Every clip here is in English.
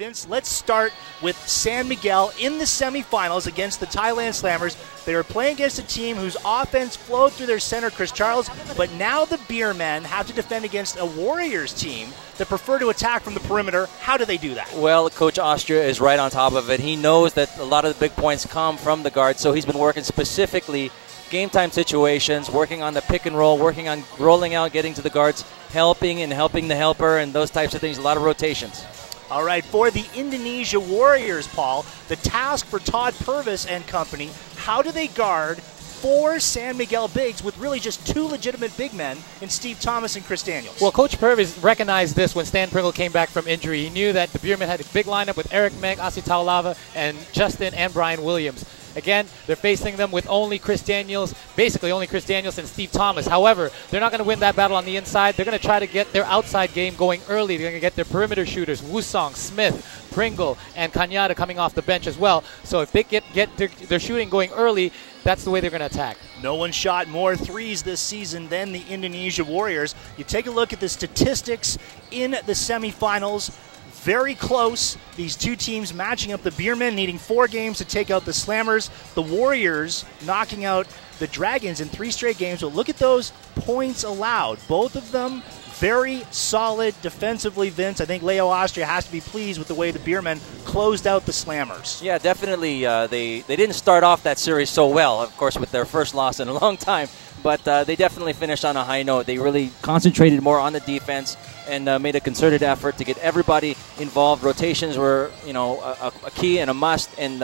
Vince, let's start with San Miguel in the semifinals against the Thailand Slammers. They were playing against a team whose offense flowed through their center, Chris Charles, but now the Beermen have to defend against a Warriors team that prefer to attack from the perimeter. How do they do that? Well, Coach Austria is right on top of it. He knows that a lot of the big points come from the guard, so he's been working specifically game time situations, working on the pick and roll, working on rolling out, getting to the guards, helping the helper, and those types of things, a lot of rotations. All right, for the Indonesia Warriors, Paul, the task for Todd Purvis and company, how do they guard four San Miguel bigs with really just two legitimate big men in Steve Thomas and Chris Daniels? Well, Coach Purvis recognized this when Stan Pringle came back from injury. He knew that the Beermen had a big lineup with Eric Meg, Asi Taulava, and Justin and Brian Williams. Again, they're facing them with only Chris Daniels, basically only Chris Daniels and Steve Thomas. However, they're not going to win that battle on the inside. They're going to try to get their outside game going early. They're going to get their perimeter shooters, Wusong, Smith, Pringle, and Kanyada coming off the bench as well. So if they get their shooting going early, that's the way they're going to attack. No one shot more threes this season than the Indonesia Warriors. You take a look at the statistics in the semifinals. Very close. These two teams matching up. The Beermen needing 4 games to take out the Slammers. The Warriors knocking out the Dragons in 3 straight games. But look at those points allowed. Both of them very solid defensively, Vince. I think Leo Austria has to be pleased with the way the Beermen closed out the Slammers. Yeah, definitely. They didn't start off that series so well, of course, with their first loss in a long time. But they definitely finished on a high note. They really concentrated more on the defense and made a concerted effort to get everybody involved. Rotations were, a key and a must. And,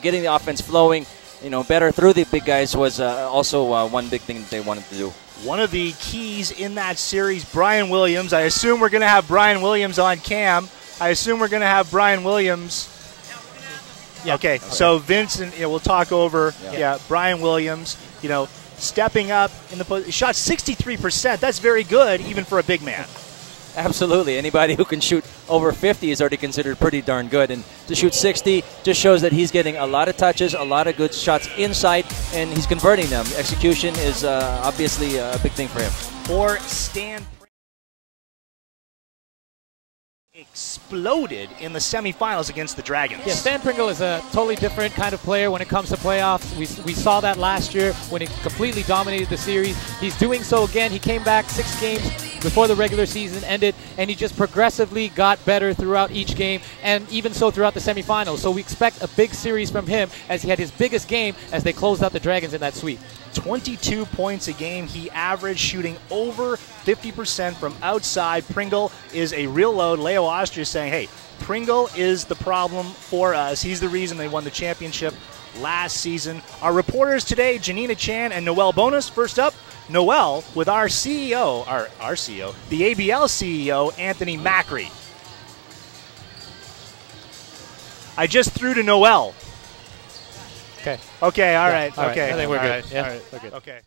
getting the offense flowing, better through the big guys was also one big thing that they wanted to do. One of the keys in that series, Brian Williams. I assume we're going to have Brian Williams on cam. Yeah. Okay, so Vince, and we'll talk over. Yeah, Brian Williams, stepping up in the shot 63%. That's very good, even for a big man. Absolutely. Anybody who can shoot over 50 is already considered pretty darn good. And to shoot 60 just shows that he's getting a lot of touches, a lot of good shots inside, and he's converting them. Execution is obviously a big thing for him. For Stan exploded in the semifinals against the Dragons. Yeah, Stan Pringle is a totally different kind of player when it comes to playoffs. We saw that last year when he completely dominated the series. He's doing so again. He came back 6 games before the regular season ended, and he just progressively got better throughout each game, and even so throughout the semifinals. So we expect a big series from him as he had his biggest game as they closed out the Dragons in that sweep. 22 points a game he averaged, shooting over 50% from outside. Pringle is a real load. Leo Austria is saying, hey, Pringle is the problem for us. He's the reason they won the championship last season. Our reporters today, Janina Chan and Noel Bonus. First up, Noel with our CEO, our CEO, the ABL CEO, Anthony Macri. I just threw to Noel. Okay, all right. Okay. I think we're good. Yeah. All right, we're good. Okay.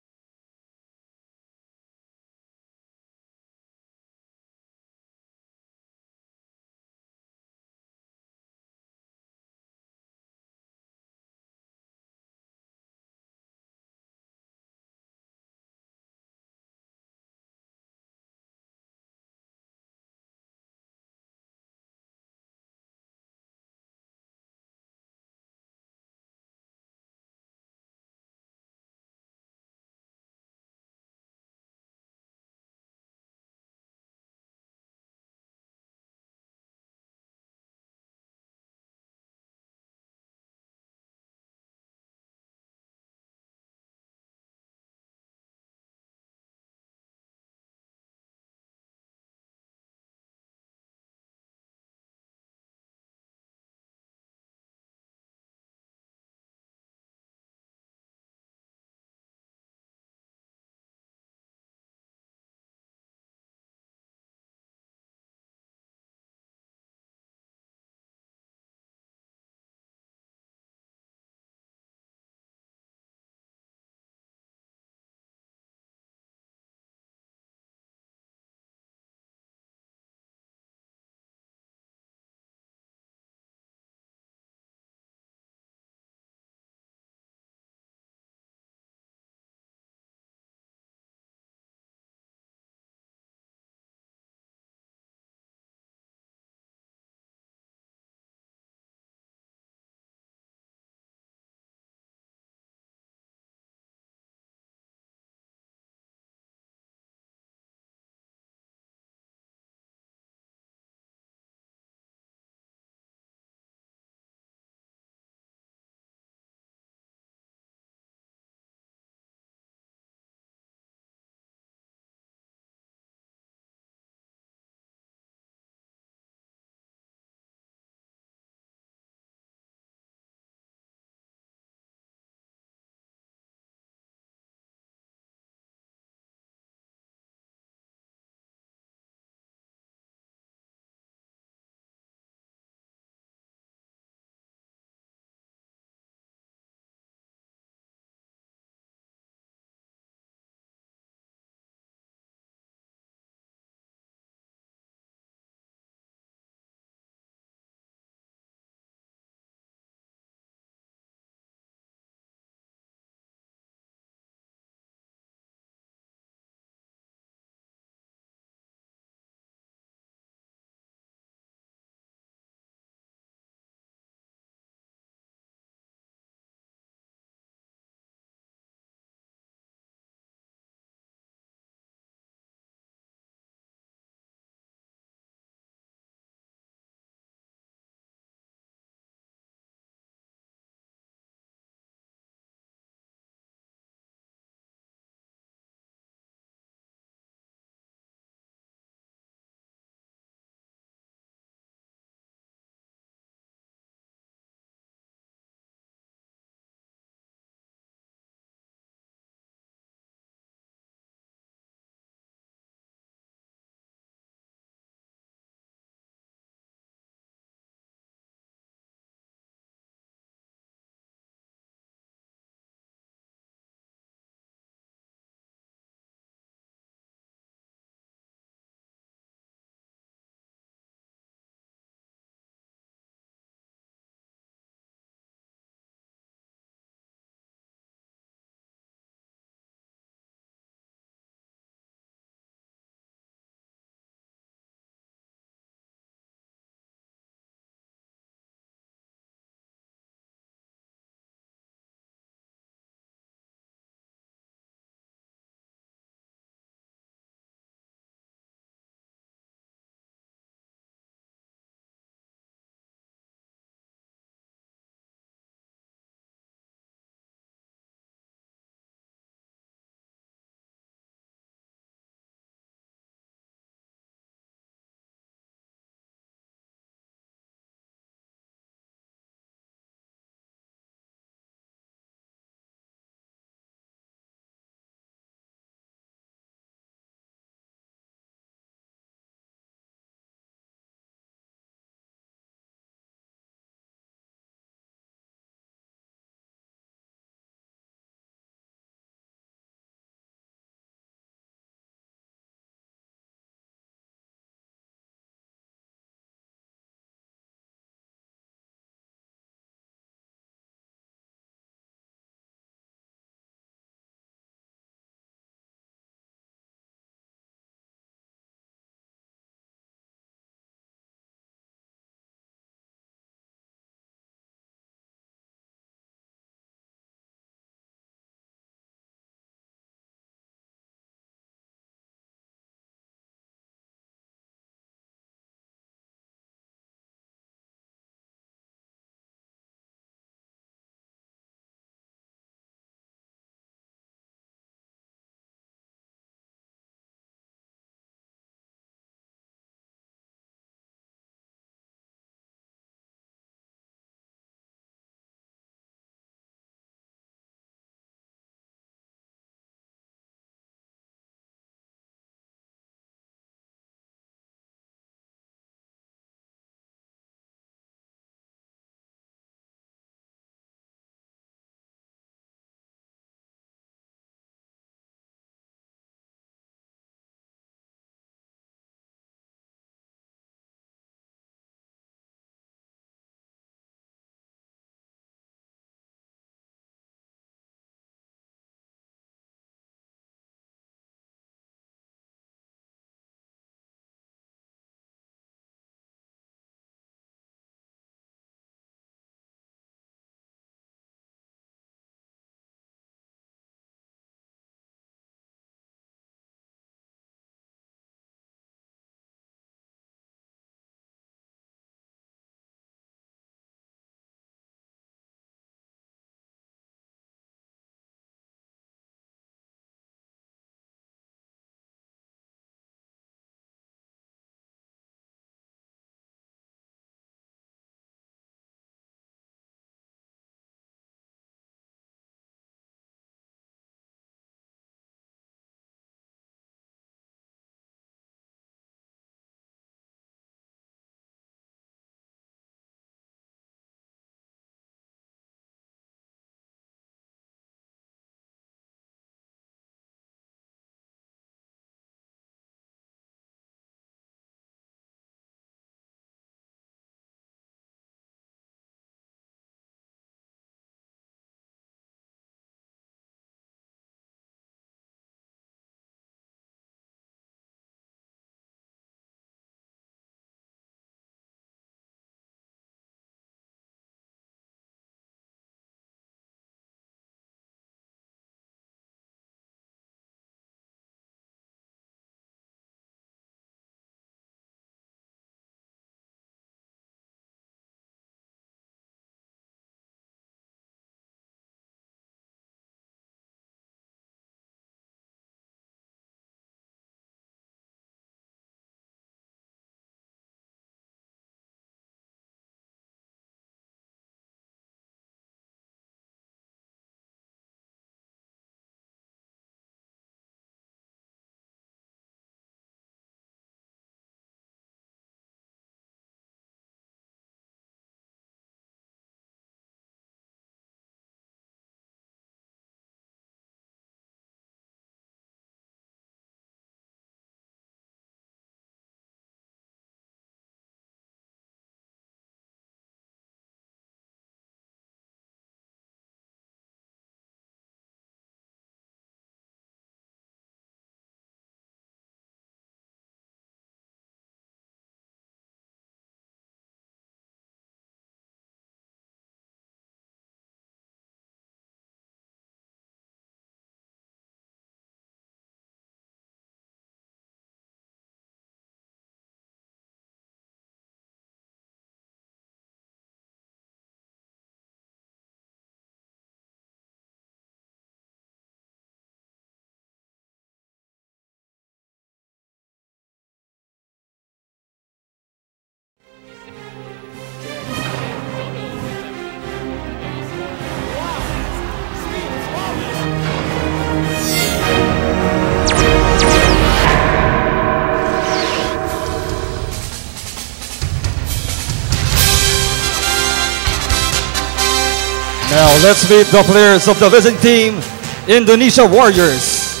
let's meet the players of the visiting team, Indonesia Warriors.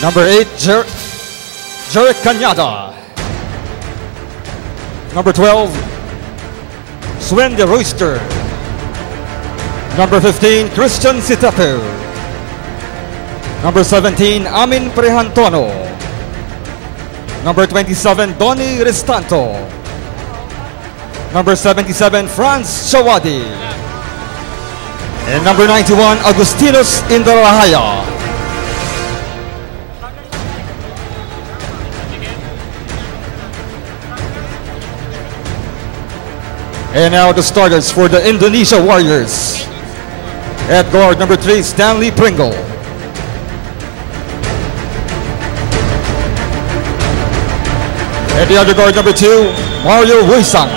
Number 8, Jerick Cañada. Number 12, Swen de Royster. Number 15, Christian Sitapu. Number 17, Amin Prehantono. Number 27, Donny Restanto. Number 77, Franz Shawadi. And number 91, Agustinos Indarahaya. And now the starters for the Indonesia Warriors. At guard, number 3, Stanley Pringle. At the other guard, number 2, Mario Huisang.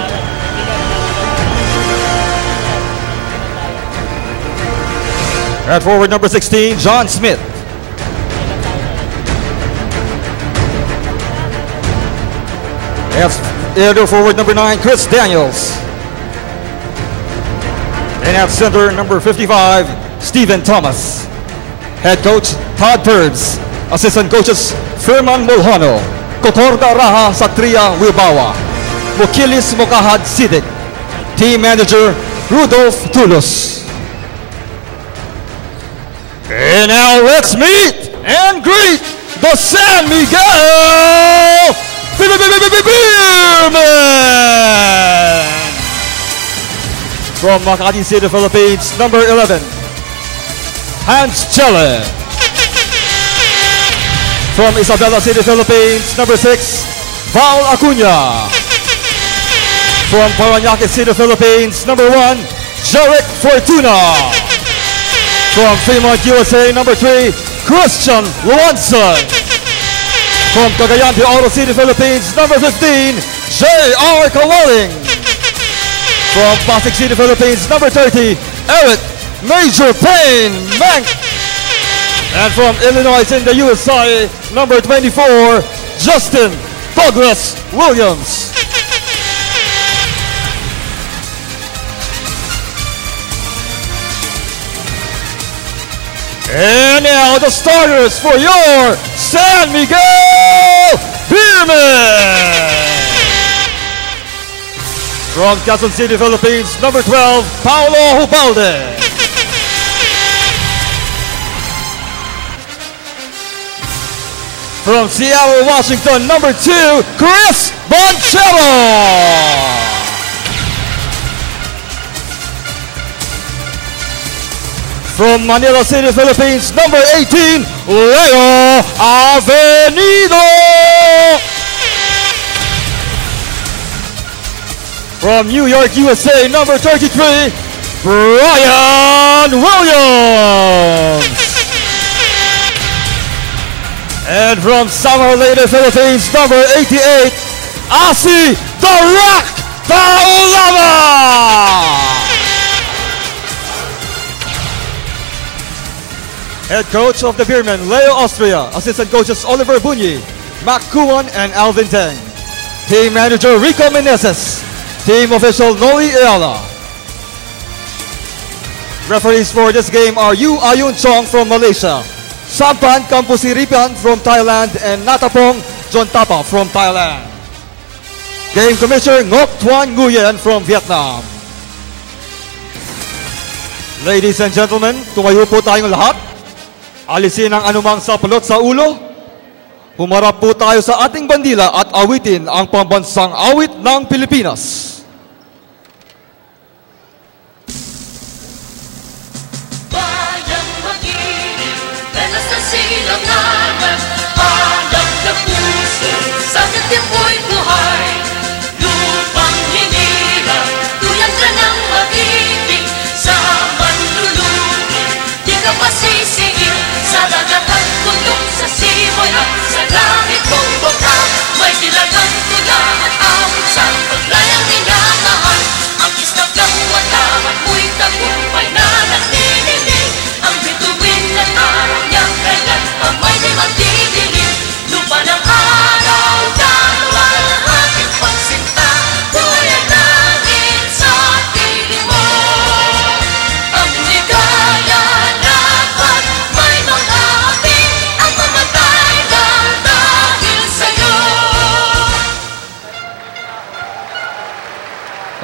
At forward, number 16, John Smith. At other forward, number 9, Chris Daniels. And at center, number 55, Stephen Thomas. Head coach, Todd Perbs. Assistant coaches, Firman Molhono. Kotorda Raha Satria Wilbawa. Mukilis Mokahad Sidik. Team manager, Rudolph Tulos. And now let's meet and greet the San Miguel Beermen! From Makati City, Philippines, number 11, Hans Chelle. From Isabela City, Philippines, number 6, Val Acuna. From Parañaque City, Philippines, number 1, Jerick Fortuna. From Fremont, USA, number 3, Christian Luanson. From Cagayan de Oro City, Philippines, number 15, J.R. Kawaling. From Pasig City, Philippines, number 30, Eric Major Payne Mank. And from Illinois in the USA, number 24, Justin Douglas Williams. And now the starters for your San Miguel Beermen. From Quezon City, Philippines, number 12, Paulo Hubalde. From Seattle, Washington, number 2, Chris Boncello. From Manila City, Philippines, number 18, Leo Avenido. From New York, USA, number 33, Brian Williams. And from Samar Leyte, Philippines, number 88, Asi the Rock Taulava. Head coach of the Beermen, Leo Austria. Assistant coaches Oliver Bunyi, Mac Kuwan, and Alvin Teng. Team manager Rico Meneses. Team official Noe Ayala. Referees for this game are Yu Ayun Chong from Malaysia, Sampan Kampusiripan from Thailand, and Natapong Jontapa from Thailand. Game commissioner Ngoc Tuan Nguyen from Vietnam. Ladies and gentlemen, tumayo po tayong lahat. Alisin ang anumang sapulot sa ulo. Humarap po tayo sa ating bandila at awitin ang pambansang awit ng Pilipinas. Bayang mag-ibig, dalas na silanganan, alam na puso, sagad din mo'y buhay. Lupang hinirang, tuyang ka ng mag-ibig, sa manlulubi, di ka pasisingil. Sa dagat at bundok, sa simoy at sa langit kong bukal, may dilagang tula at awit sa paglayang nila.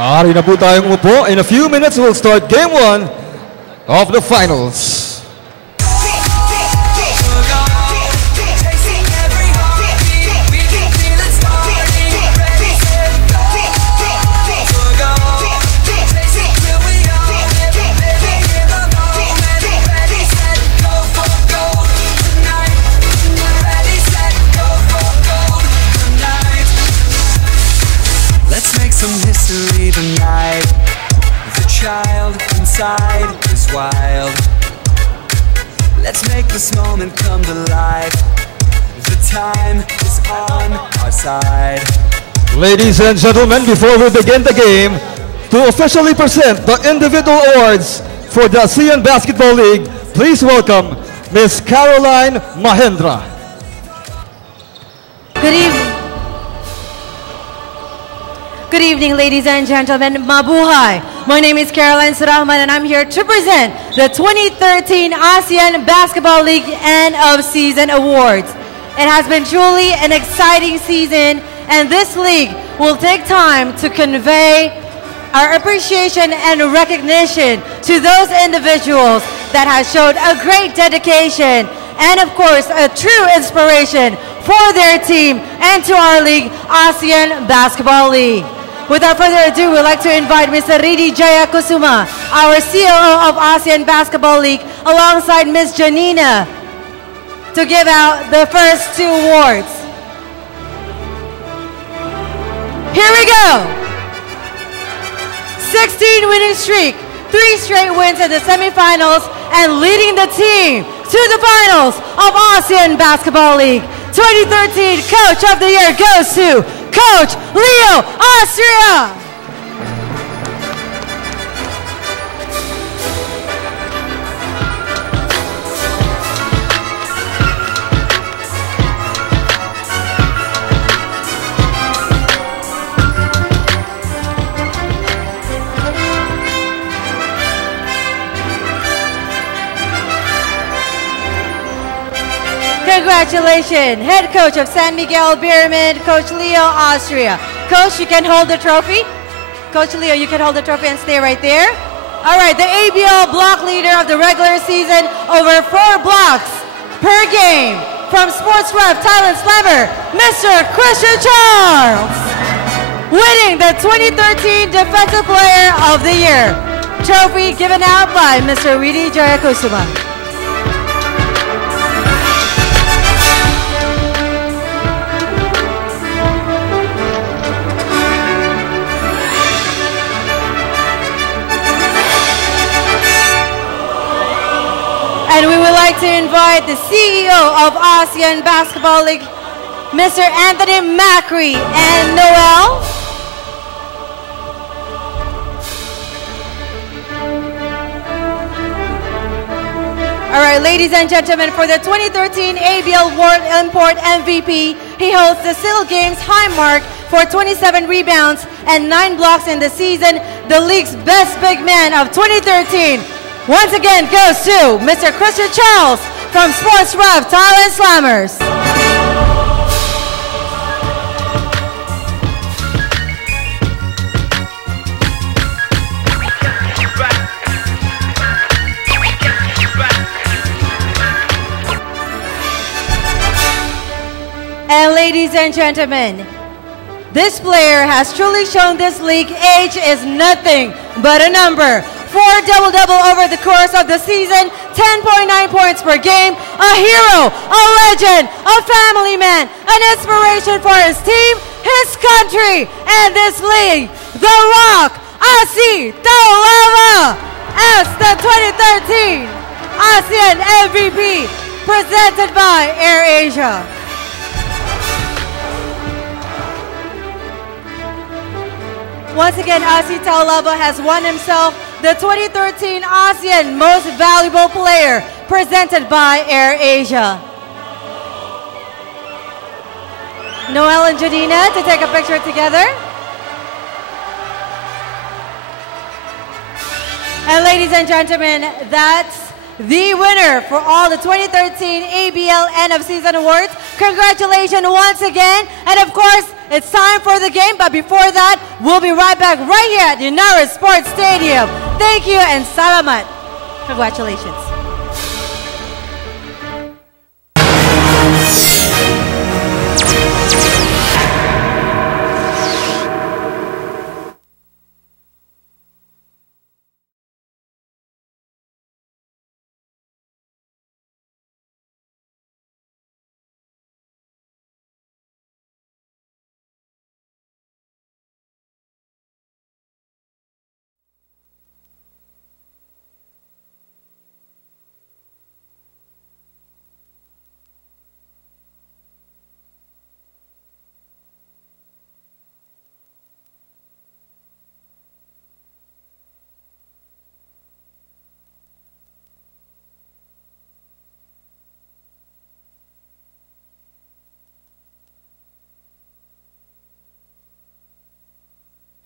Maaari na po tayong umupo. In a few minutes, we'll start game 1 of the finals. Some history tonight. The child inside is wild. Let's make this moment come to life. The time is on our side. Ladies and gentlemen, before we begin the game, to officially present the individual awards for the ASEAN Basketball League, please welcome Ms. Caroline Mahendra. Good evening. Good evening, ladies and gentlemen. Mabuhay. My name is Caroline Surahman, and I'm here to present the 2013 ASEAN Basketball League End of Season Awards. It has been truly an exciting season, and this league will take time to convey our appreciation and recognition to those individuals that have showed a great dedication and, of course, a true inspiration for their team and to our league, ASEAN Basketball League. Without further ado, we'd like to invite Mr. Ridi Jayakusuma, our COO of ASEAN Basketball League, alongside Ms. Janina, to give out the first 2 awards. Here we go! 16 winning streak, 3 straight wins in the semifinals, and leading the team to the finals of ASEAN Basketball League. 2013 Coach of the Year goes to Coach Leo Austria. Congratulations, head coach of San Miguel Beermen, Coach Leo Austria. Coach, you can hold the trophy. Coach Leo, you can hold the trophy and stay right there. All right, the ABL block leader of the regular season, over 4 blocks per game. From Sports Rep Thailand Slammer, Mr. Christian Charles. Winning the 2013 Defensive Player of the Year. Trophy given out by Mr. Ridi Jayakusuma. And we would like to invite the CEO of ASEAN Basketball League, Mr. Anthony Macri and Noel. All right, ladies and gentlemen, for the 2013 ABL World Import MVP, he holds the SEAL Games high mark for 27 rebounds and 9 blocks in the season, the league's best big man of 2013. Once again goes to Mr. Christian Charles from Sports Rep Thailand Slammers. And ladies and gentlemen, this player has truly shown this league age is nothing but a number. 4 double-double over the course of the season, 10.9 points per game, a hero, a legend, a family man, an inspiration for his team, his country, and this league, The Rock, Asi Taulava, as the 2013 ASEAN MVP, presented by AirAsia. Once again, Asi Taulava has won himself the 2013 ASEAN Most Valuable Player, presented by AirAsia. Noel and Janina to take a picture together. And ladies and gentlemen, that's the winner for all the 2013 ABL End of Season Awards. Congratulations once again. And of course, it's time for the game. But before that, we'll be right back right here at Ynares Sports Stadium. Thank you and salamat. Congratulations.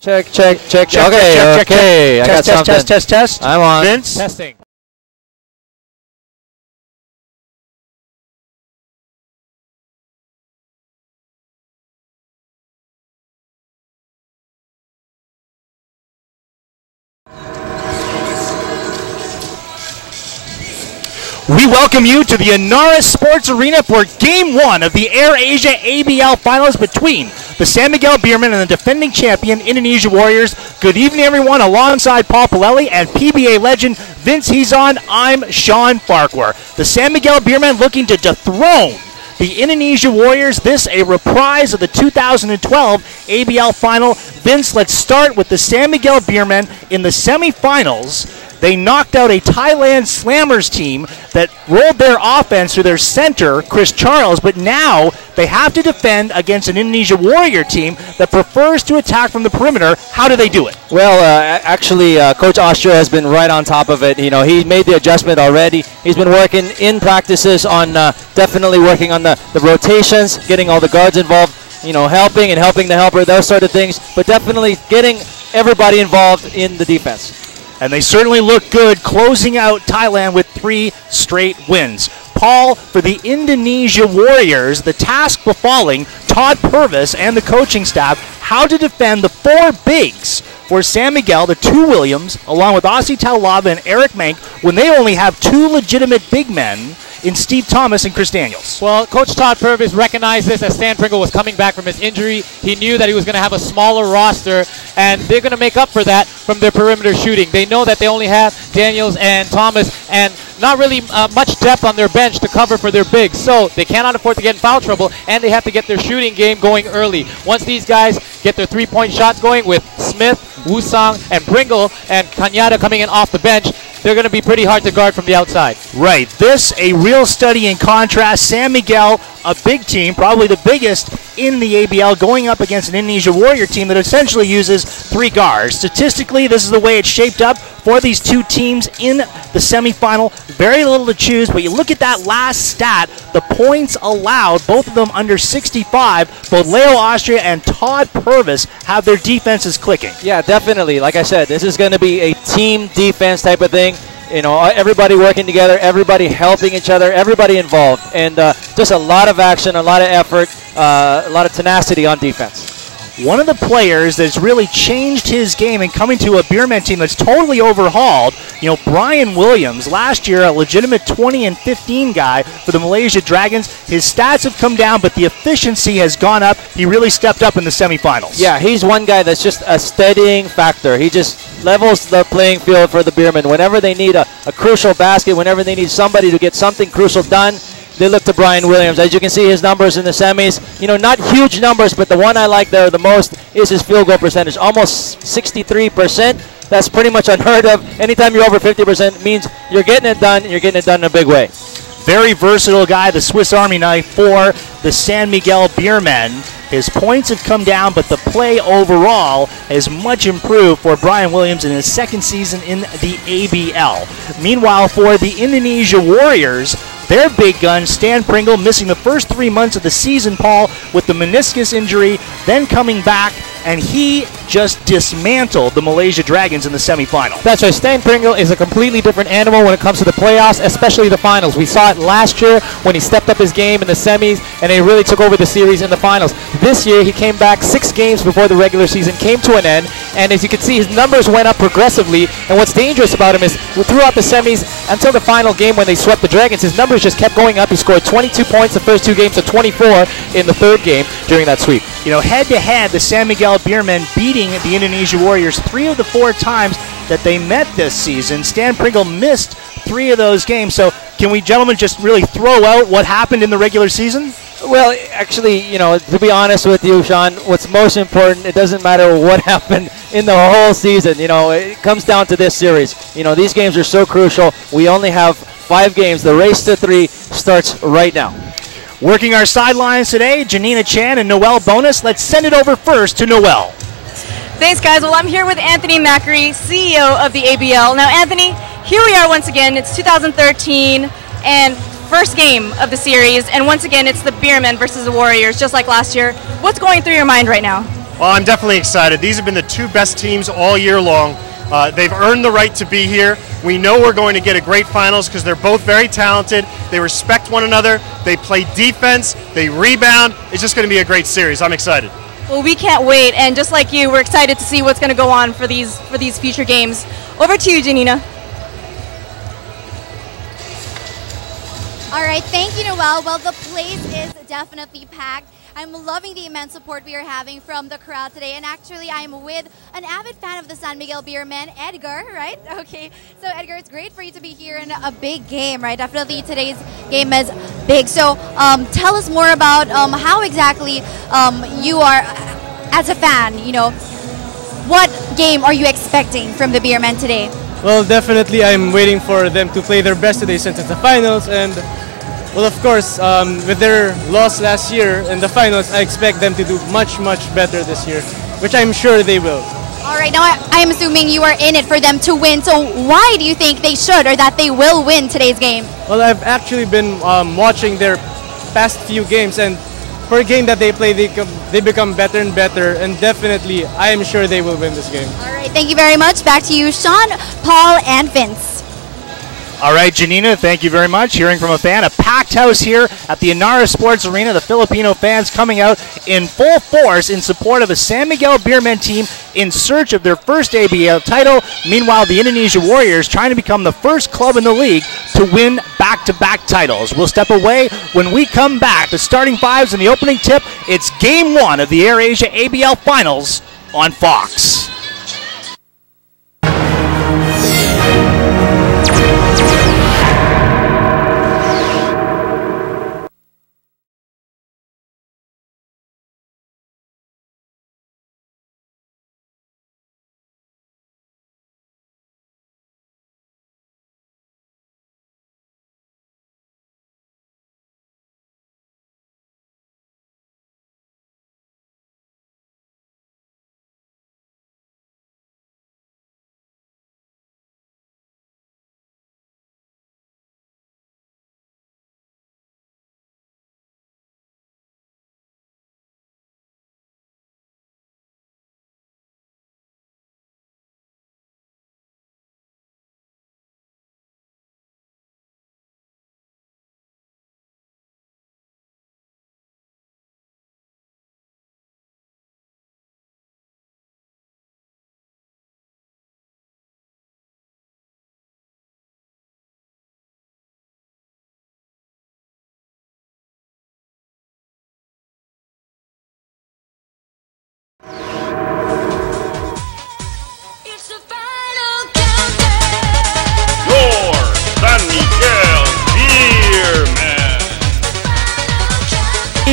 Check. Okay, okay. I got something. Test. I'm on. Vince? Testing. We welcome you to the Ynares Sports Arena for Game 1 of the AirAsia ABL Finals between the San Miguel Beermen and the defending champion Indonesia Warriors. Good evening, everyone. Alongside Paul Pilelli and PBA legend Vince Hizon, I'm Sean Farquhar. The San Miguel Beermen looking to dethrone the Indonesia Warriors. This a reprise of the 2012 ABL Final. Vince, let's start with the San Miguel Beermen in the semifinals. They knocked out a Thailand Slammers team that rolled their offense through their center, Chris Charles, but now they have to defend against an Indonesia Warrior team that prefers to attack from the perimeter. How do they do it? Well, actually, Coach Austria has been right on top of it. You know, he made the adjustment already. He's been working in practices on definitely working on the rotations, getting all the guards involved, you know, helping the helper, those sort of things, but definitely getting everybody involved in the defense. And they certainly look good, closing out Thailand with 3 straight wins. Paul, for the Indonesia Warriors, the task befalling Todd Purvis and the coaching staff, how to defend the 4 bigs for San Miguel, the 2 Williams, along with Aussie Taulava and Eric Mank, when they only have 2 legitimate big men in Steve Thomas and Chris Daniels. Well, Coach Todd Purvis recognized this as Stan Pringle was coming back from his injury. He knew that he was going to have a smaller roster, and they're going to make up for that from their perimeter shooting. They know that they only have Daniels and Thomas and not really much depth on their bench to cover for their bigs. So they cannot afford to get in foul trouble, and they have to get their shooting game going early. Once these guys get their 3-point shots going with Smith, Wusang, and Pringle, and Cañada coming in off the bench, they're going to be pretty hard to guard from the outside. Right. This, a real study in contrast. San Miguel, a big team, probably the biggest in the ABL, going up against an Indonesia Warrior team that essentially uses 3 guards. Statistically, this is the way it's shaped up for these 2 teams in the semifinal. Very little to choose, but you look at that last stat, the points allowed, both of them under 65. Both Leo Austria and Todd Purvis have their defenses clicking. Yeah, definitely. Like I said, this is going to be a team defense type of thing. You know, everybody working together, everybody helping each other, everybody involved, and just a lot of action, a lot of effort, a lot of tenacity on defense. One of the players that's really changed his game and coming to a Beermen team that's totally overhauled, you know, Brian Williams, last year a legitimate 20 and 15 guy for the Malaysia Dragons. His stats have come down, but the efficiency has gone up. He really stepped up in the semifinals. Yeah, he's one guy that's just a steadying factor. He just levels the playing field for the Beermen. Whenever they need a crucial basket, whenever they need somebody to get something crucial done, they look to Brian Williams. As you can see, his numbers in the semis, you know, not huge numbers, but the one I like there the most is his field goal percentage, almost 63%. That's pretty much unheard of. Anytime you're over 50% means you're getting it done, and you're getting it done in a big way. Very versatile guy, the Swiss Army knife for the San Miguel Beermen. His points have come down, but the play overall has much improved for Brian Williams in his 2nd season in the ABL. Meanwhile, for the Indonesia Warriors, their big gun, Stan Pringle, missing the first 3 months of the season, Paul, with the meniscus injury, then coming back, and he just dismantled the Malaysia Dragons in the semifinal. That's right. Stan Pringle is a completely different animal when it comes to the playoffs, especially the finals. We saw it last year when he stepped up his game in the semis, and he really took over the series in the finals. This year, he came back 6 games before the regular season came to an end, and as you can see, his numbers went up progressively, and what's dangerous about him is throughout the semis until the final game when they swept the Dragons, his numbers just kept going up. He scored 22 points the first 2 games to 24 in the 3rd game during that sweep. You know, head-to-head, the San Miguel Beermen beating the Indonesia Warriors 3 of the 4 times that they met this season. Stan Pringle missed 3 of those games. So can we, gentlemen, just really throw out what happened in the regular season? Well, actually, you know, to be honest with you, Sean, what's most important, it doesn't matter what happened in the whole season. You know, it comes down to this series. You know, these games are so crucial. We only have 5 games. The race to 3 starts right now. Working our sidelines today, Janina Chan and Noel Bonus. Let's send it over first to Noel. Thanks, guys. Well, I'm here with Anthony Macri, CEO of the ABL. Now, Anthony, here we are once again. It's 2013 and first game of the series, and once again, it's the Beermen versus the Warriors, just like last year. What's going through your mind right now? Well, I'm definitely excited. These have been the 2 best teams all year long. They've earned the right to be here. We know we're going to get a great finals because they're both very talented. They respect one another. They play defense. They rebound. It's just going to be a great series. I'm excited. Well, we can't wait, and just like you, we're excited to see what's going to go on for these future games. Over to you, Janina. All right, thank you, Noel. Well, the place is definitely packed. I'm loving the immense support we are having from the crowd today. And actually, I'm with an avid fan of the San Miguel Beermen, Edgar, right? Okay, so Edgar, it's great for you to be here in a big game, right? Definitely today's game is big. So tell us more about how exactly you are, as a fan, you know, what game are you expecting from the Beermen today? Well, definitely I'm waiting for them to play their best today since it's the finals, and well, of course, with their loss last year in the finals, I expect them to do much, much better this year, which I'm sure they will. All right, now I'm assuming you are in it for them to win, so why do you think they should or that they will win today's game? Well, I've actually been watching their past few games, and per game that they play, they become better and better, and definitely, I am sure they will win this game. All right, thank you very much. Back to you, Sean, Paul, and Vince. All right, Janina, thank you very much. Hearing from a fan, a packed house here at the Ynares Sports Arena. The Filipino fans coming out in full force in support of a San Miguel Beermen team in search of their first ABL title. Meanwhile, the Indonesia Warriors trying to become the first club in the league to win back-to-back titles. We'll step away when we come back. The starting 5s and the opening tip. It's Game 1 of the AirAsia ABL Finals on Fox.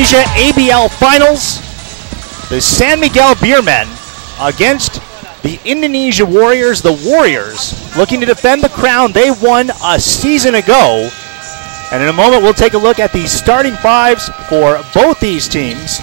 AirAsia ABL Finals. The San Miguel Beermen against the Indonesia Warriors. The Warriors looking to defend the crown they won a season ago. And in a moment, we'll take a look at the starting 5s for both these teams.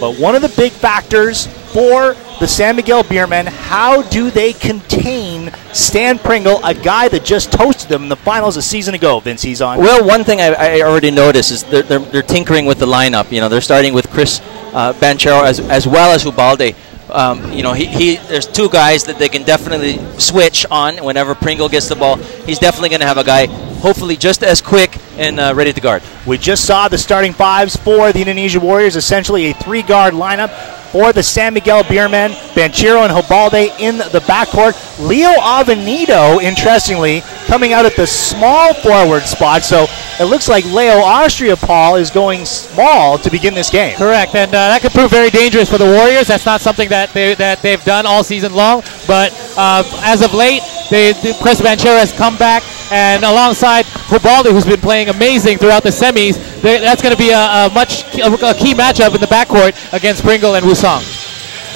But one of the big factors for the San Miguel Beermen, how do they contain Stan Pringle, a guy that just toasted them in the finals a season ago? Vince, he's on. Well, one thing I already noticed is they're tinkering with the lineup. You know, they're starting with Chris Banchero as well as Ubalde. there's two guys that they can definitely switch on whenever Pringle gets the ball. He's definitely going to have a guy, hopefully just as quick and ready to guard. We just saw the starting fives for the Indonesia Warriors, essentially a three-guard lineup for the San Miguel Beermen. Banchero and Hobalde in the backcourt. Leo Avenido, interestingly, coming out at the small forward spot. So it looks like Leo Austria, Paul, is going small to begin this game. Correct, and that could prove very dangerous for the Warriors. That's not something that they've done all season long. But as of late, Chris Banchero has come back, and alongside Hobalde, who's been playing amazing throughout the semis, that's going to be a key matchup in the backcourt against Pringle and Wusong.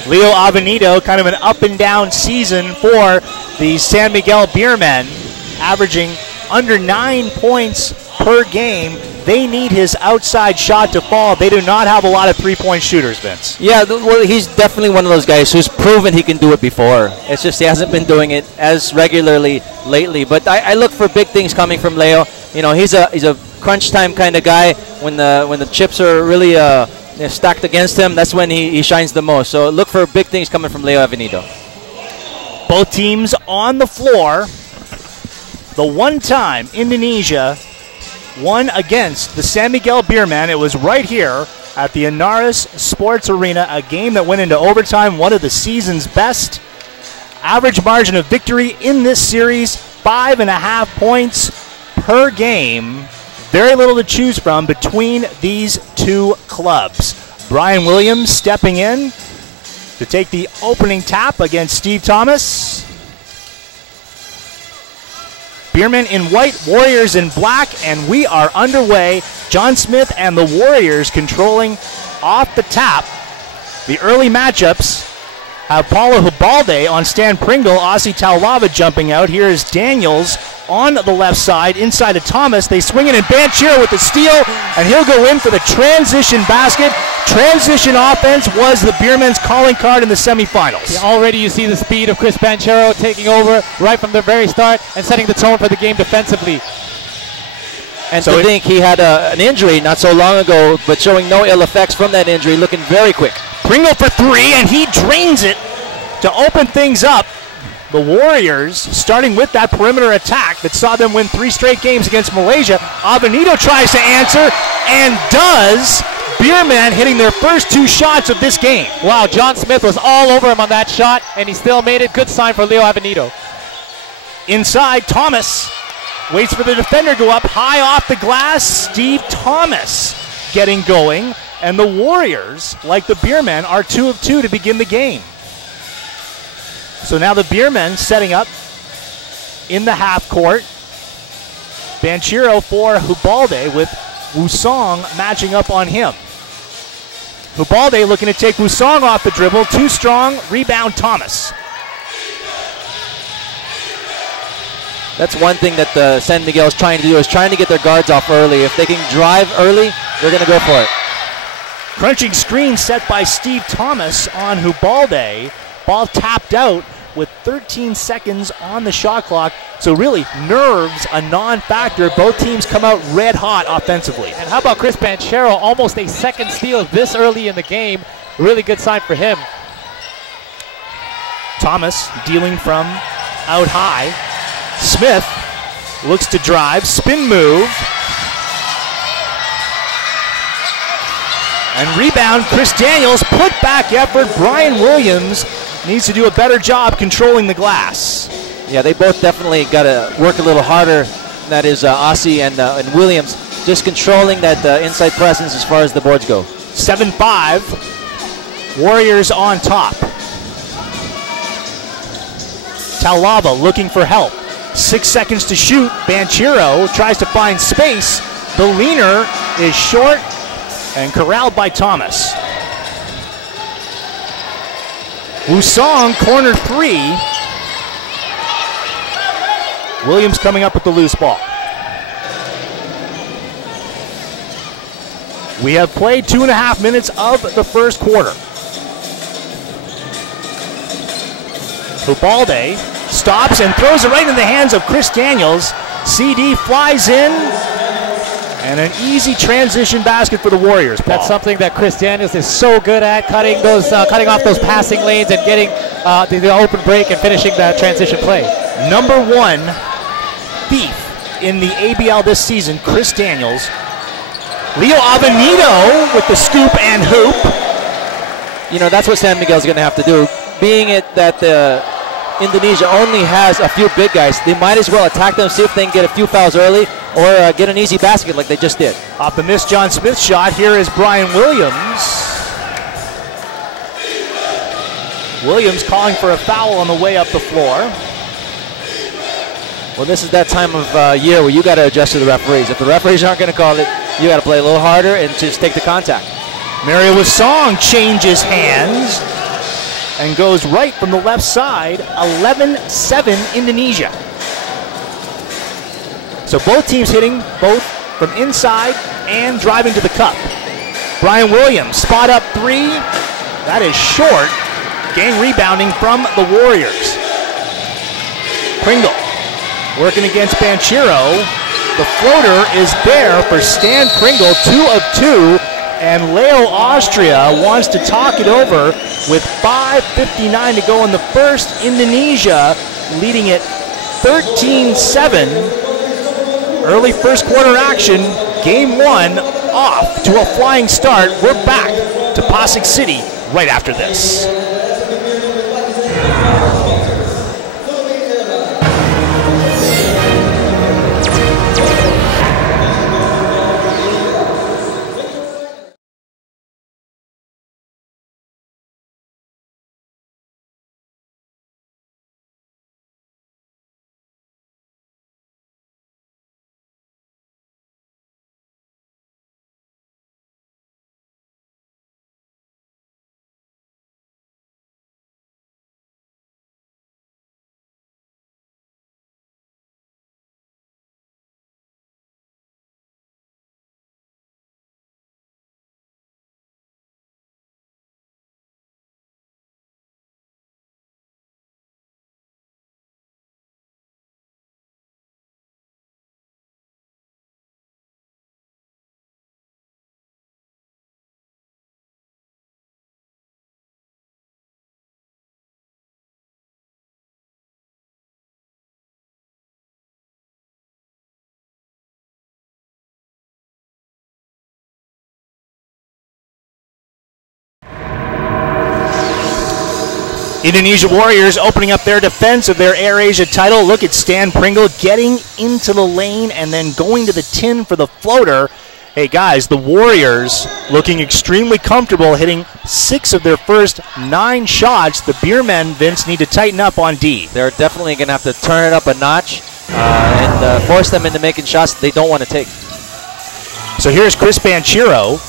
Leo Avenido, kind of an up-and-down season for the San Miguel Beermen, averaging under 9 points per game. They need his outside shot to fall. They do not have a lot of three-point shooters, Vince. Yeah, well, he's definitely one of those guys who's proven he can do it before. It's just he hasn't been doing it as regularly lately. But I look for big things coming from Leo. You know, he's a crunch time kind of guy. When the chips are really stacked against him, that's when he shines the most. So look for big things coming from Leo Avenido. Both teams on the floor. The one time Indonesia won against the San Miguel Beermen, it was right here at the Ynares Sports Arena, a game that went into overtime, one of the season's best. Average margin of victory in this series, 5.5 points per game. Very little to choose from between these two clubs. Brian Williams stepping in to take the opening tap against Steve Thomas. Beermen in white, Warriors in black, and we are underway. John Smith and the Warriors controlling off the tap. The early matchups have Paulo Hobalde on Stan Pringle, Aussie Taulava jumping out. Here is Daniels on the left side, inside to Thomas. They swing it in, Banchero with the steal, and he'll go in for the transition basket. Transition offense was the Beermen's calling card in the semifinals. Yeah, already you see the speed of Chris Banchero taking over right from the very start and setting the tone for the game defensively. And so to think he had an injury not so long ago, but showing no ill effects from that injury, looking very quick. Pringle for three, and he drains it to open things up. The Warriors starting with that perimeter attack that saw them win 3 straight games against Malaysia. Avenido tries to answer, and does. Beermen hitting their first 2 shots of this game. Wow, John Smith was all over him on that shot, and he still made it. Good sign for Leo Avenido. Inside, Thomas waits for the defender to go up high off the glass. Steve Thomas getting going, and the Warriors, like the Beermen, are 2 of 2 to begin the game. So now the Beermen setting up in the half court. Banchero for Hobalde with Wusong matching up on him. Hobalde looking to take Wusong off the dribble. Too strong. Rebound Thomas. That's one thing that the San Miguel is trying to do, is trying to get their guards off early. If they can drive early, they're going to go for it. Crunching screen set by Steve Thomas on Hobalde. Ball tapped out with 13 seconds on the shot clock. So really, nerves a non-factor. Both teams come out red hot offensively. And how about Chris Banchero? Almost a second steal this early in the game. Really good sign for him. Thomas dealing from out high. Smith looks to drive, spin move. And rebound, Chris Daniels, put back effort. Brian Williams needs to do a better job controlling the glass. Yeah, they both definitely got to work a little harder. That is Aussie and Williams, just controlling that inside presence as far as the boards go. 7-5, Warriors on top. Taulava looking for help. 6 seconds to shoot. Banchero tries to find space. The leaner is short and corralled by Thomas. Wusong, corner 3. Williams coming up with the loose ball. We have played 2.5 minutes of the first quarter. Hobalde stops and throws it right in the hands of Chris Daniels. CD flies in, And an easy transition basket for the Warriors, Paul. That's something that Chris Daniels is so good at, cutting off those passing lanes and getting the open break and finishing that transition play. Number one thief in the ABL this season, Chris Daniels. Leo Avenido with the scoop and hoop. You know, that's what San Miguel's going to have to do. Being it that Indonesia only has a few big guys, they might as well attack them, see if they can get a few fouls early or get an easy basket like they just did. Off the missed John Smith shot, here is Brian Williams. Williams calling for a foul on the way up the floor. Well, this is that time of year where you got to adjust to the referees. If the referees aren't going to call it, you got to play a little harder and just take the contact. Mario Wasong changes hands and goes right from the left side, 11-7 Indonesia. So both teams hitting both from inside and driving to the cup. Brian Williams, spot up three. That is short. Gang rebounding from the Warriors. Pringle working against Banchero. The floater is there for Stan Pringle, 2 of 2. And Leo Austria wants to talk it over with 5:59 to go in the first. Indonesia leading it 13-7. Early first quarter action. Game one off to a flying start. We're back to Pasig City right after this. Indonesia Warriors opening up their defense of their AirAsia title. Look at Stan Pringle getting into the lane and then going to the tin for the floater. Hey guys, the Warriors looking extremely comfortable, hitting 6 of their first 9 shots. The Beermen, Vince, need to tighten up on D. They're definitely going to have to turn it up a notch and force them into making shots they don't want to take. So here's Chris Banchero.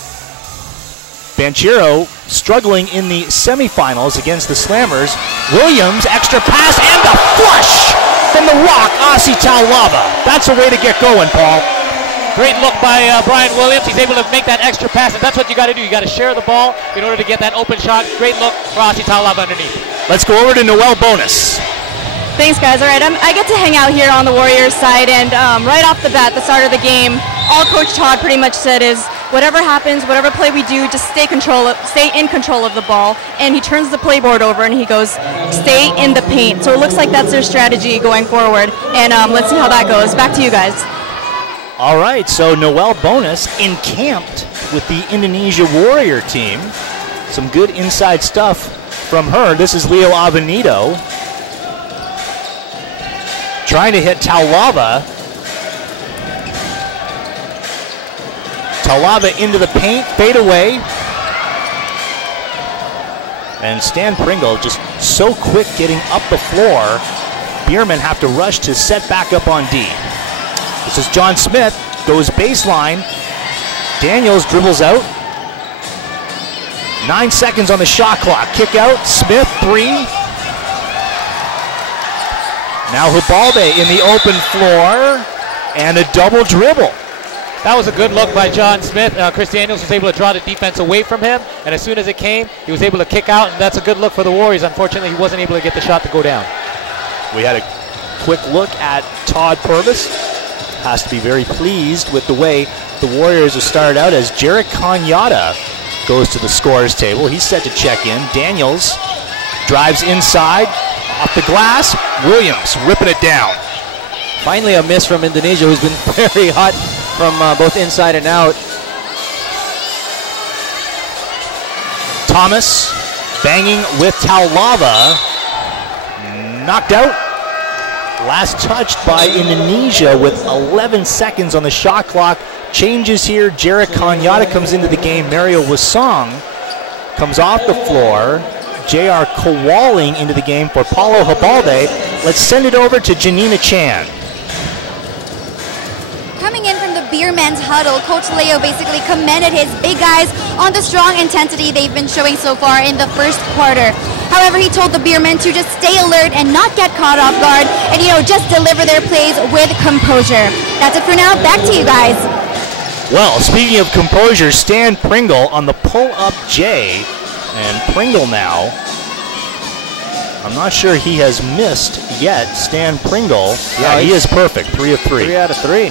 Banchero struggling in the semifinals against the Slammers. Williams, extra pass, and a flush from the rock, Asi Taulava. That's a way to get going, Paul. Great look by Brian Williams. He's able to make that extra pass, and that's what you got to do. You got to share the ball in order to get that open shot. Great look for Asi Taulava underneath. Let's go over to Noel Bonus. Thanks, guys. All right, I get to hang out here on the Warriors side, and right off the bat, the start of the game, all Coach Todd pretty much said is, whatever happens, whatever play we do, just stay in control of the ball. And he turns the playboard over and he goes, stay in the paint. So it looks like that's their strategy going forward. And let's see how that goes. Back to you guys. All right, so Noel Bonus encamped with the Indonesia Warrior team. Some good inside stuff from her. This is Leo Avenido trying to hit Taulava. Taulava into the paint, fade away. And Stan Pringle just so quick getting up the floor. Beermen have to rush to set back up on D. This is John Smith, goes baseline. Daniels dribbles out. 9 seconds on the shot clock. Kick out, Smith, 3. Now Hubalde in the open floor, and a double dribble. That was a good look by John Smith. Chris Daniels was able to draw the defense away from him, and as soon as it came, he was able to kick out, and that's a good look for the Warriors. Unfortunately, he wasn't able to get the shot to go down. We had a quick look at Todd Purvis. has to be very pleased with the way the Warriors have started out as Jarek Kanyata goes to the scorer's table. He's set to check in. Daniels drives inside, off the glass. Williams ripping it down. Finally a miss from Indonesia, who's been very hot from both inside and out. Thomas banging with Taulava. Knocked out. Last touched by Indonesia with 11 seconds on the shot clock. Changes here. Jarek Kanyata comes into the game. Mario Wasong comes off the floor. J.R. Kawaling into the game for Paulo Habalde. Let's send it over to Janina Chan. Coming in from the Beermen's huddle, Coach Leo basically commended his big guys on the strong intensity they've been showing so far in the first quarter. However, he told the Beermen to just stay alert and not get caught off guard and, just deliver their plays with composure. That's it for now. Back to you guys. Well, speaking of composure, Stan Pringle on the pull-up J. And Pringle now, I'm not sure he has missed yet. Stan Pringle, yeah, he is perfect. 3 of 3. 3 out of 3.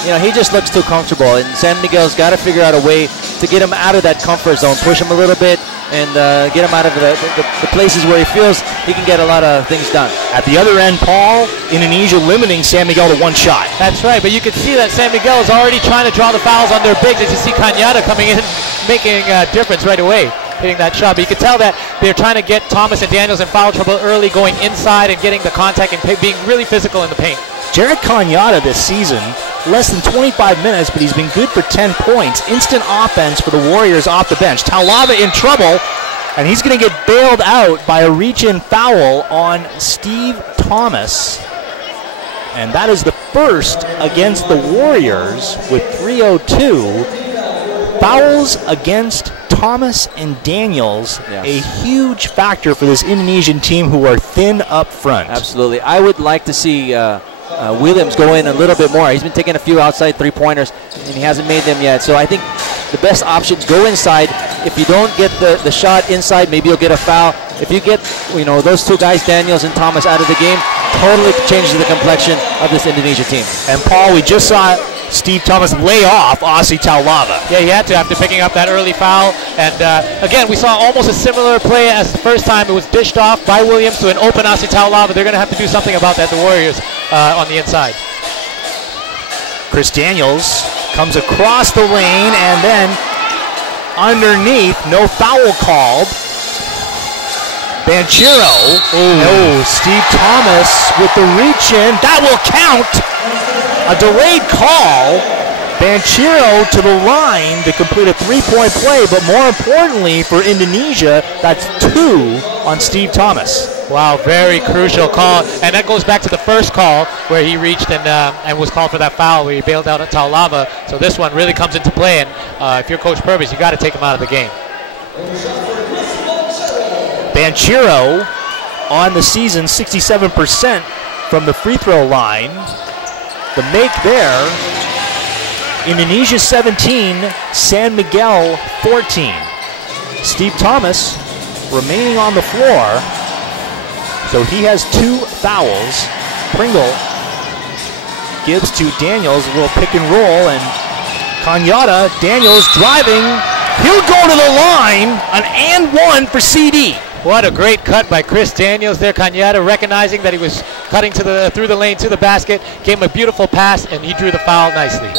He just looks too comfortable, and San Miguel's got to figure out a way to get him out of that comfort zone, push him a little bit, and get him out of the places where he feels he can get a lot of things done. At the other end, Paul, Indonesia limiting San Miguel to 1 shot. That's right, but you can see that San Miguel is already trying to draw the fouls on their bigs as you see Kanyata coming in, making a difference right away, hitting that shot. But you can tell that they're trying to get Thomas and Daniels in foul trouble early, going inside and getting the contact and being really physical in the paint. Jarek Kanyata this season, less than 25 minutes, but he's been good for 10 points. Instant offense for the Warriors off the bench. Taulava in trouble, and he's going to get bailed out by a reach-in foul on Steve Thomas. And that is the first against the Warriors with 3:02. Fouls against Thomas and Daniels, yes, a huge factor for this Indonesian team who are thin up front. Absolutely. I would like to see Williams go in a little bit more. He's been taking a few outside three-pointers, and he hasn't made them yet. So I think the best options go inside. If you don't get the shot inside, maybe you'll get a foul. If you get those two guys, Daniels and Thomas, out of the game, totally changes the complexion of this Indonesia team. And Paul, we just saw Steve Thomas lay off Aussie Taulava. Yeah, he had to after picking up that early foul. And again, we saw almost a similar play as the first time. It was dished off by Williams to an open Aussie Taulava. They're going to have to do something about that, the Warriors, on the inside. Chris Daniels comes across the lane and then underneath, no foul called. Banchero. Oh, Steve Thomas with the reach in. That will count. A delayed call. Banchero to the line to complete a three-point play, but more importantly for Indonesia, that's 2 on Steve Thomas. Wow, very crucial call. And that goes back to the first call where he reached and was called for that foul where he bailed out at Taulava. So this one really comes into play, and if you're Coach Purvis, you got to take him out of the game. Banchero on the season, 67% from the free throw line. The make there, Indonesia 17, San Miguel 14. Steve Thomas remaining on the floor, so he has 2 fouls. Pringle gives to Daniels, a little pick and roll, and Kanyata, Daniels driving, he'll go to the line, an and 1 for CD. What a great cut by Chris Daniels there. Kanyata recognizing that he was cutting through the lane to the basket, gave him a beautiful pass, and he drew the foul nicely.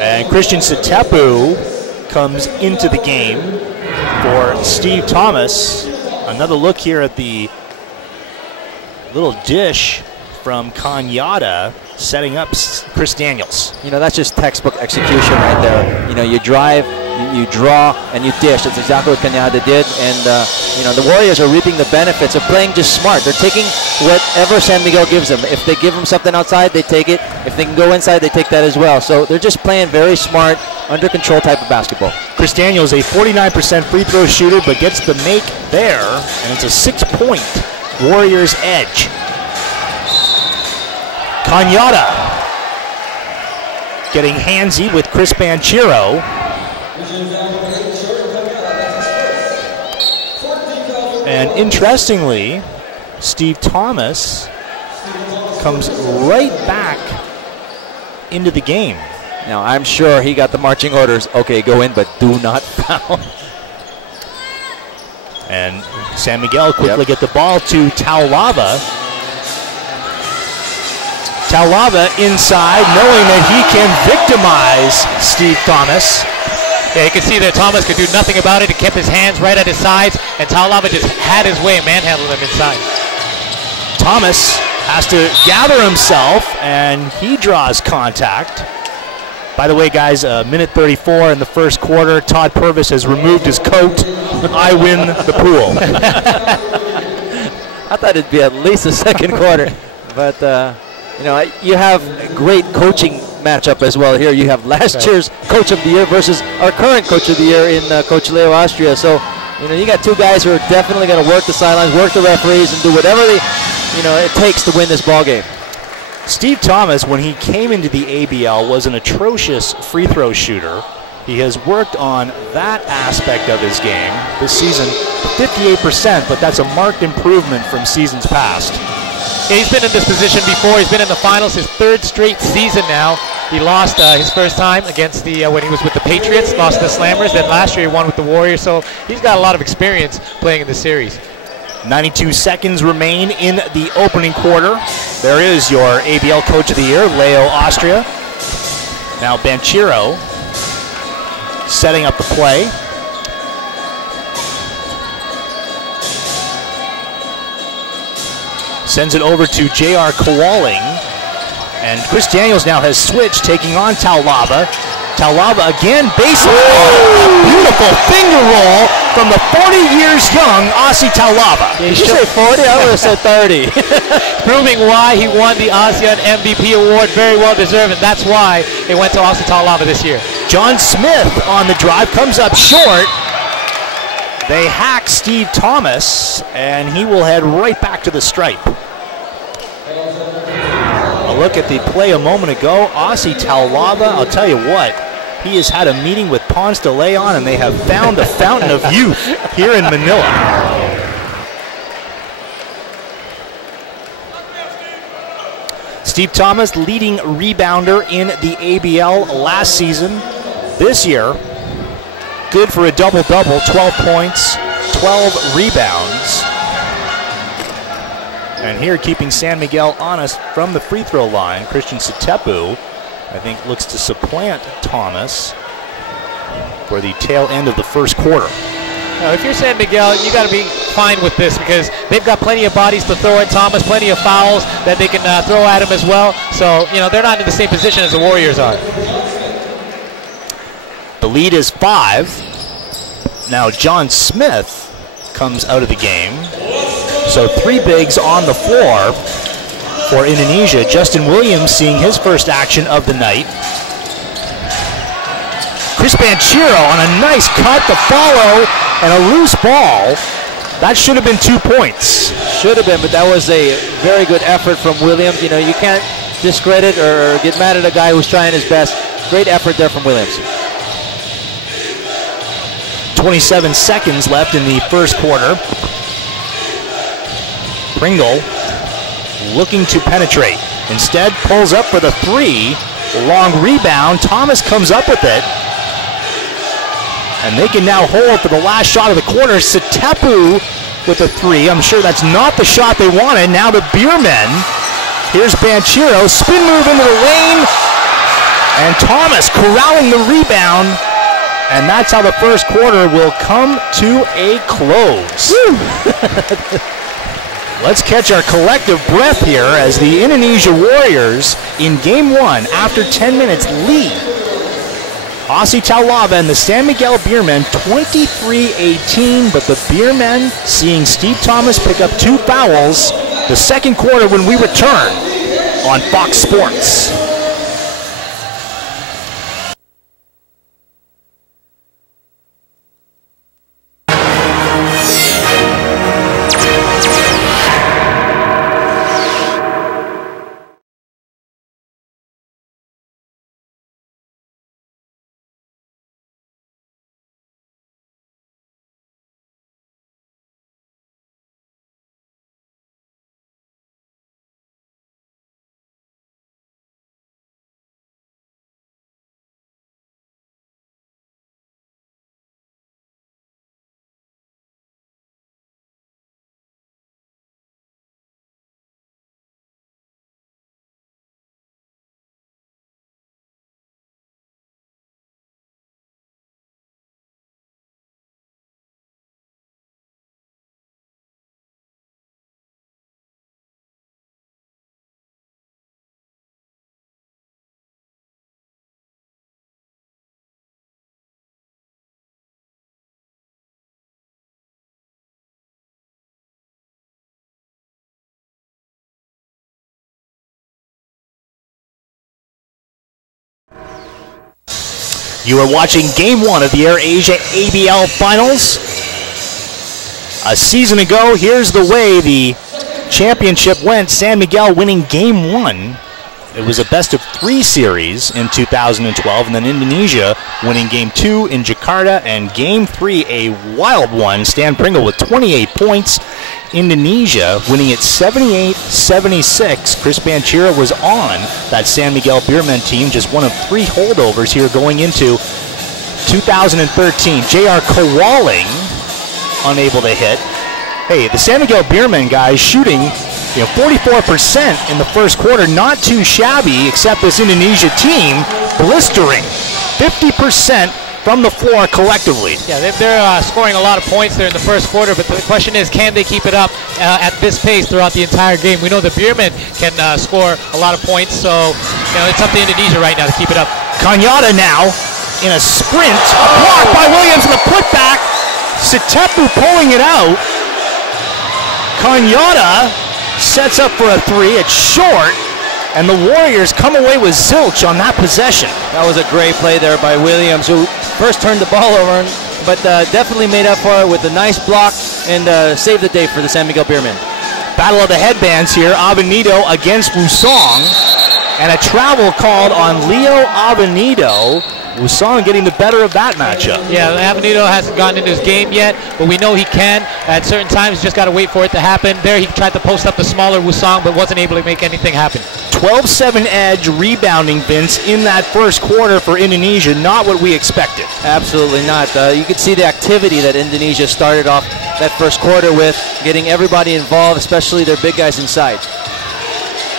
And Christian Satepu comes into the game for Steve Thomas. Another look here at the little dish from Kanyata, setting up Chris Daniels. That's just textbook execution right there. You drive, you draw, and you dish. That's exactly what Kanyata did. And, the Warriors are reaping the benefits of playing just smart. They're taking whatever San Miguel gives them. If they give them something outside, they take it. If they can go inside, they take that as well. So they're just playing very smart, under control type of basketball. Chris Daniels, a 49% free throw shooter, but gets the make there. And it's a 6-point Warriors edge. Kanyata getting handsy with Chris Banchero. And interestingly, Steve Thomas comes right back into the game. Now, I'm sure he got the marching orders. Okay, go in, but do not foul. And San Miguel quickly get the ball to Taulava. Taulava inside, knowing that he can victimize Steve Thomas. Yeah, you can see that Thomas could do nothing about it. He kept his hands right at his sides, and Taulava just had his way and manhandled him inside. Thomas has to gather himself, and he draws contact. By the way, guys, minute 34 in the first quarter. Todd Purvis has removed his coat. I win the pool. I thought it'd be at least the second quarter. But, you know, you have a great coaching matchup as well here. You have last year's Coach of the Year versus our current Coach of the Year in Coach Leo Austria. So, you know, you got two guys who are definitely going to work the sidelines, work the referees, and do whatever it takes to win this ball game. Steve Thomas, when he came into the ABL, was an atrocious free throw shooter. He has worked on that aspect of his game this season, 58%, but that's a marked improvement from seasons past. Yeah, he's been in this position before. He's been in the finals his third straight season now. He lost his first time against when he was with the Patriots, lost to the Slammers. Then last year he won with the Warriors, so he's got a lot of experience playing in the series. 92 seconds remain in the opening quarter. There is your ABL Coach of the Year, Leo Austria. Now Banchero setting up the play. Sends it over to J.R. Kowaling. And Chris Daniels now has switched, taking on Taulava. Taulava again, baseline. A beautiful finger roll from the 40 years young Aussie Taulava. Did you say 40? I would have said 30. Proving why he won the ASEAN MVP award, very well deserved, and that's why it went to Aussie Taulava this year. John Smith on the drive, comes up short. They hack Steve Thomas, and he will head right back to the stripe. A look at the play a moment ago. Aussie Taulava, I'll tell you what, he has had a meeting with Ponce de Leon, and they have found a fountain of youth here in Manila. Steve Thomas, leading rebounder in the ABL last season. This year, good for a double-double, 12 points, 12 rebounds. And here, keeping San Miguel honest from the free throw line, Christian Satepu, I think, looks to supplant Thomas for the tail end of the first quarter. Now, if you're San Miguel, you got to be fine with this because they've got plenty of bodies to throw at Thomas, plenty of fouls that they can throw at him as well. So, you know, they're not in the same position as the Warriors are. The lead is 5. Now John Smith comes out of the game. So 3 bigs on the floor for Indonesia. Justin Williams seeing his first action of the night. Chris Banchero on a nice cut, the follow, and a loose ball. That should have been 2 points. Should have been, but that was a very good effort from Williams. You know, you can't discredit or get mad at a guy who's trying his best. Great effort there from Williams. 27 seconds left in the first quarter. Pringle looking to penetrate. Instead, pulls up for the 3. Long rebound. Thomas comes up with it. And they can now hold for the last shot of the quarter. Satepu with a 3. I'm sure that's not the shot they wanted. Now to Beermen. Here's Banchero. Spin move into the lane. And Thomas corralling the rebound. And that's how the first quarter will come to a close. Let's catch our collective breath here as the Indonesia Warriors in Game 1, after 10 minutes, lead Aussie Taulava and the San Miguel Beermen 23-18, but the Beermen seeing Steve Thomas pick up 2 fouls the second quarter when we return on Fox Sports. You are watching Game 1 of the AirAsia ABL Finals. A season ago, here's the way the championship went. San Miguel winning Game 1. It was a best-of-3 series in 2012, and then Indonesia winning Game 2 in Jakarta, and Game 3, a wild one. Stan Pringle with 28 points. Indonesia winning it 78-76. Chris Banchero was on that San Miguel Beermen team, just one of 3 holdovers here going into 2013. J.R. Kawaling unable to hit. Hey, the San Miguel Beermen guys shooting 44% in the first quarter, not too shabby, except this Indonesia team blistering 50% from the floor collectively. Yeah, they're scoring a lot of points there in the first quarter, but the question is, can they keep it up at this pace throughout the entire game? We know the Beermen can score a lot of points, so it's up to Indonesia right now to keep it up. Kanyada now in a sprint, a block by Williams and the putback. Sitepu pulling it out. Kanyada sets up for a 3. It's short, and the Warriors come away with zilch on that possession. That was a great play there by Williams, who first turned the ball over, but definitely made up for it with a nice block and saved the day for the San Miguel Beermen. Battle of the headbands here. Abanido against Wusong, and a travel called on Leo Abanido. Wusong getting the better of that matchup. Yeah, Abanido hasn't gotten into his game yet, but we know he can. At certain times, just got to wait for it to happen. There, he tried to post up the smaller Wusong, but wasn't able to make anything happen. 12-7 edge rebounding, Vince, in that first quarter for Indonesia. Not what we expected. Absolutely not. You could see the activity that Indonesia started off that first quarter with, getting everybody involved, especially their big guys inside.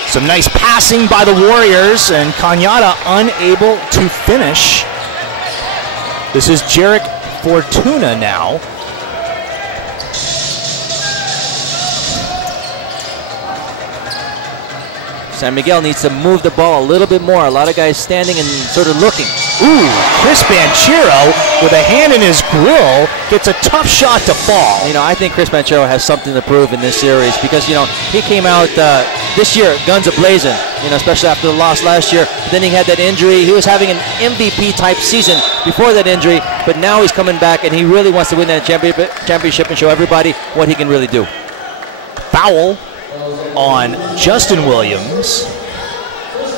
Some nice passing by the Warriors, and Kanyada unable to finish. This is Jarek Fortuna now. San Miguel needs to move the ball a little bit more. A lot of guys standing and sort of looking. Ooh, Chris Banchero with a hand in his grill gets a tough shot to fall. I think Chris Banchero has something to prove in this series because, he came out this year guns a-blazing, especially after the loss last year. Then he had that injury. He was having an MVP-type season before that injury, but now he's coming back and he really wants to win that championship and show everybody what he can really do. Foul on Justin Williams.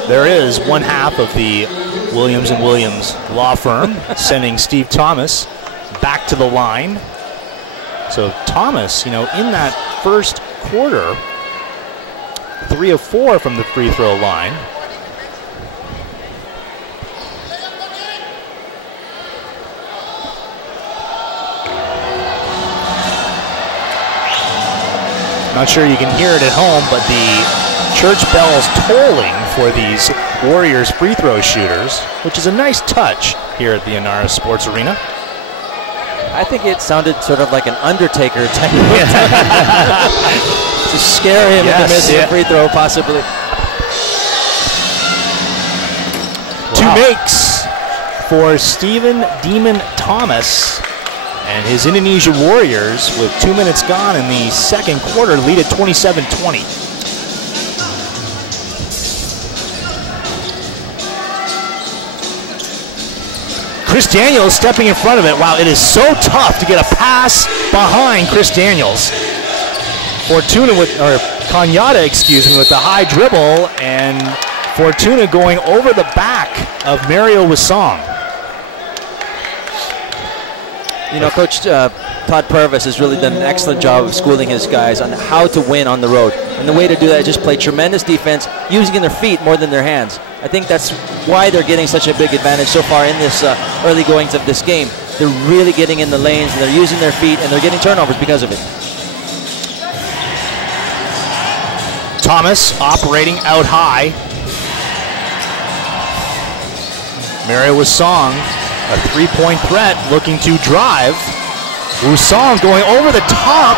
There is one half of the Williams & Williams law firm sending Steve Thomas back to the line. So Thomas, in that first quarter, 3 of 4 from the free throw line. Not sure you can hear it at home, but the church bells tolling for these Warriors free throw shooters, which is a nice touch here at the Ynares Sports Arena. I think it sounded sort of like an Undertaker type of to scare him into missing a free throw, possibly. Two makes for Stephen Demon Thomas and his Indonesia Warriors, with 2 minutes gone in the second quarter, lead at 27-20. Chris Daniels stepping in front of it. Wow, it is so tough to get a pass behind Chris Daniels. Fortuna Kanyada, with the high dribble, and Fortuna going over the back of Mario Wusong. Coach Todd Purvis has really done an excellent job of schooling his guys on how to win on the road. And the way to do that is just play tremendous defense, using their feet more than their hands. I think that's why they're getting such a big advantage so far in this early goings of this game. They're really getting in the lanes, and they're using their feet, and they're getting turnovers because of it. Thomas operating out high. Mario Wusong, a three-point threat, looking to drive. Wusong going over the top,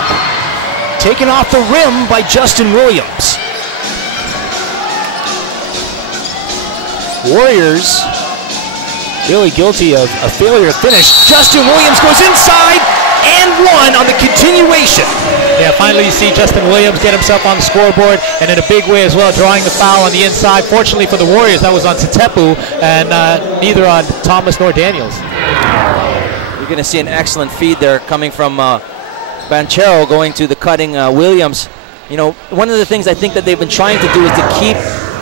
taken off the rim by Justin Williams. Warriors really guilty of a failure to finish. Justin Williams goes inside and one on the continuation. Yeah, finally you see Justin Williams get himself on the scoreboard, and in a big way as well, drawing the foul on the inside. Fortunately for the Warriors, that was on Tetepu, and neither on Thomas nor Daniels. You're going to see an excellent feed there coming from Banchero going to the cutting Williams. You know, one of the things I think that they've been trying to do is to keep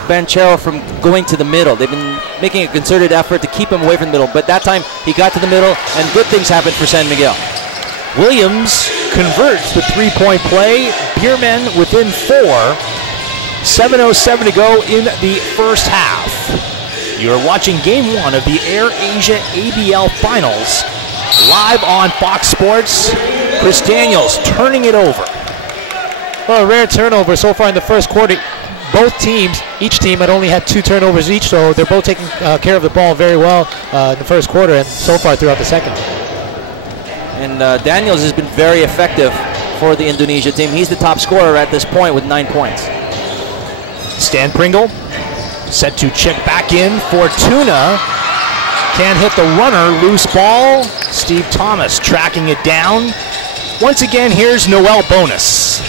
Banchero from going to the middle. They've been making a concerted effort to keep him away from the middle, but that time he got to the middle and good things happened for San Miguel. Williams converts the three-point play. Beermen within 4. 7:07 to go in the first half. You're watching Game 1 of the AirAsia ABL Finals live on Fox Sports. Chris Daniels turning it over. Well, a rare turnover so far in the first quarter. Both teams, each team had only had 2 turnovers each, so they're both taking care of the ball very well in the first quarter and so far throughout the second. And Daniels has been very effective for the Indonesia team. He's the top scorer at this point with 9 points. Stan Pringle set to check back in. Fortuna can't hit the runner. Loose ball. Steve Thomas tracking it down. Once again, here's Noel Bonus.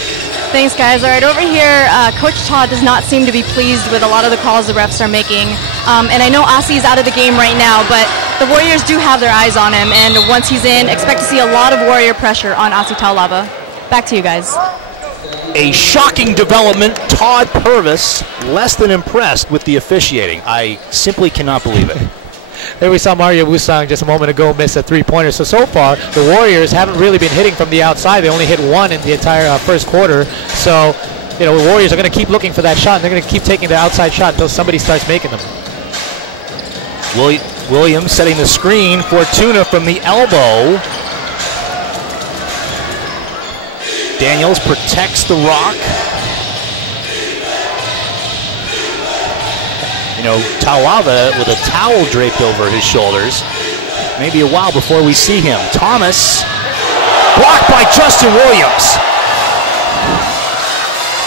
Thanks, guys. All right, over here, Coach Todd does not seem to be pleased with a lot of the calls the refs are making. And I know Asi is out of the game right now, but the Warriors do have their eyes on him. And once he's in, expect to see a lot of Warrior pressure on Asi Taulava. Back to you guys. A shocking development. Todd Purvis less than impressed with the officiating. I simply cannot believe it. There we saw Mario Wusang just a moment ago miss a three-pointer. So far, the Warriors haven't really been hitting from the outside. They only hit 1 in the entire first quarter. So, you know, the Warriors are going to keep looking for that shot, and they're going to keep taking the outside shot until somebody starts making them. Williams setting the screen. Fortuna from the elbow. Daniels protects the rock. You know, Taulava with a towel draped over his shoulders. Maybe a while before we see him. Thomas blocked by Justin Williams.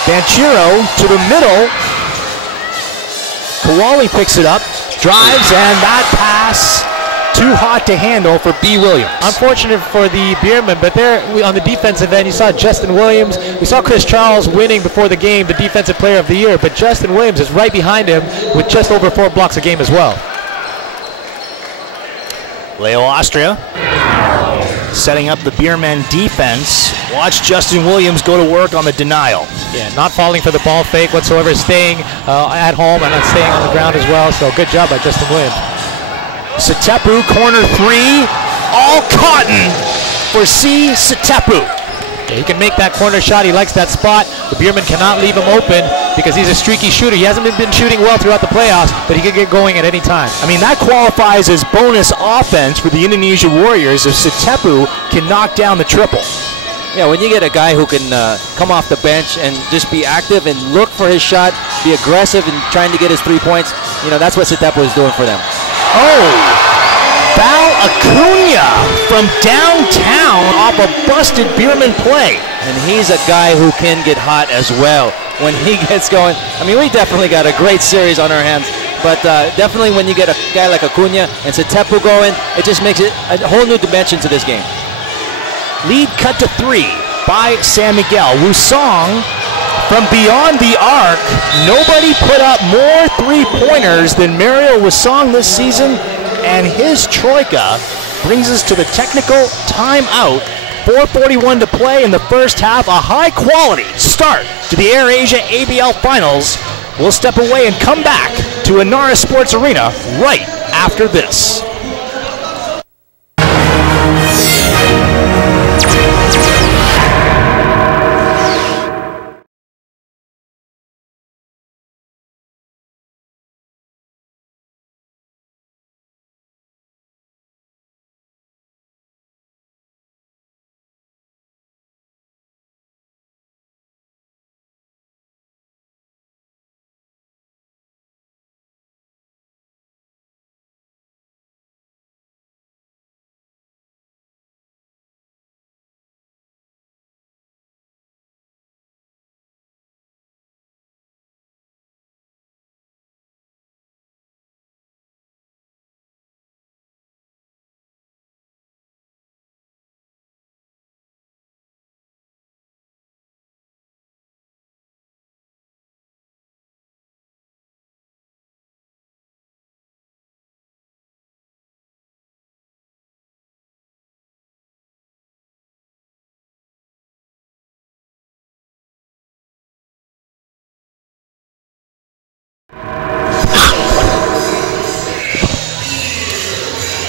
Banchero to the middle. Kawali picks it up, drives, and that pass too hot to handle for B. Williams. Unfortunate for the Beermen, but there on the defensive end, you saw Justin Williams. We saw Chris Charles winning before the game, the Defensive Player of the Year, but Justin Williams is right behind him with just over 4 blocks a game as well. Leo Austria setting up the Beermen defense. Watch Justin Williams go to work on the denial. Yeah, not falling for the ball fake whatsoever, staying at home and not staying on the ground as well, so good job by Justin Williams. Tetepu, corner 3, all cotton for C. Tetepu. Yeah, he can make that corner shot. He likes that spot. The Beermen cannot leave him open because he's a streaky shooter. He hasn't been shooting well throughout the playoffs, but he can get going at any time. I mean, that qualifies as bonus offense for the Indonesia Warriors if Tetepu can knock down the triple. Yeah, when you get a guy who can come off the bench and just be active and look for his shot, be aggressive and trying to get his 3 points, you know, that's what Tetepu is doing for them. Oh, Val Acuna from downtown off a busted Beermen play. And he's a guy who can get hot as well when he gets going. I mean, we definitely got a great series on our hands, but definitely when you get a guy like Acuna and Tetepu going, it just makes it a whole new dimension to this game. Lead cut to 3 by San Miguel. Wusong from beyond the arc. Nobody put up more three-pointers than Mario Wusong this season, and his troika brings us to the technical timeout. 4:41 to play in the first half. A high-quality start to the AirAsia ABL Finals. We'll step away and come back to Ynares Sports Arena right after this.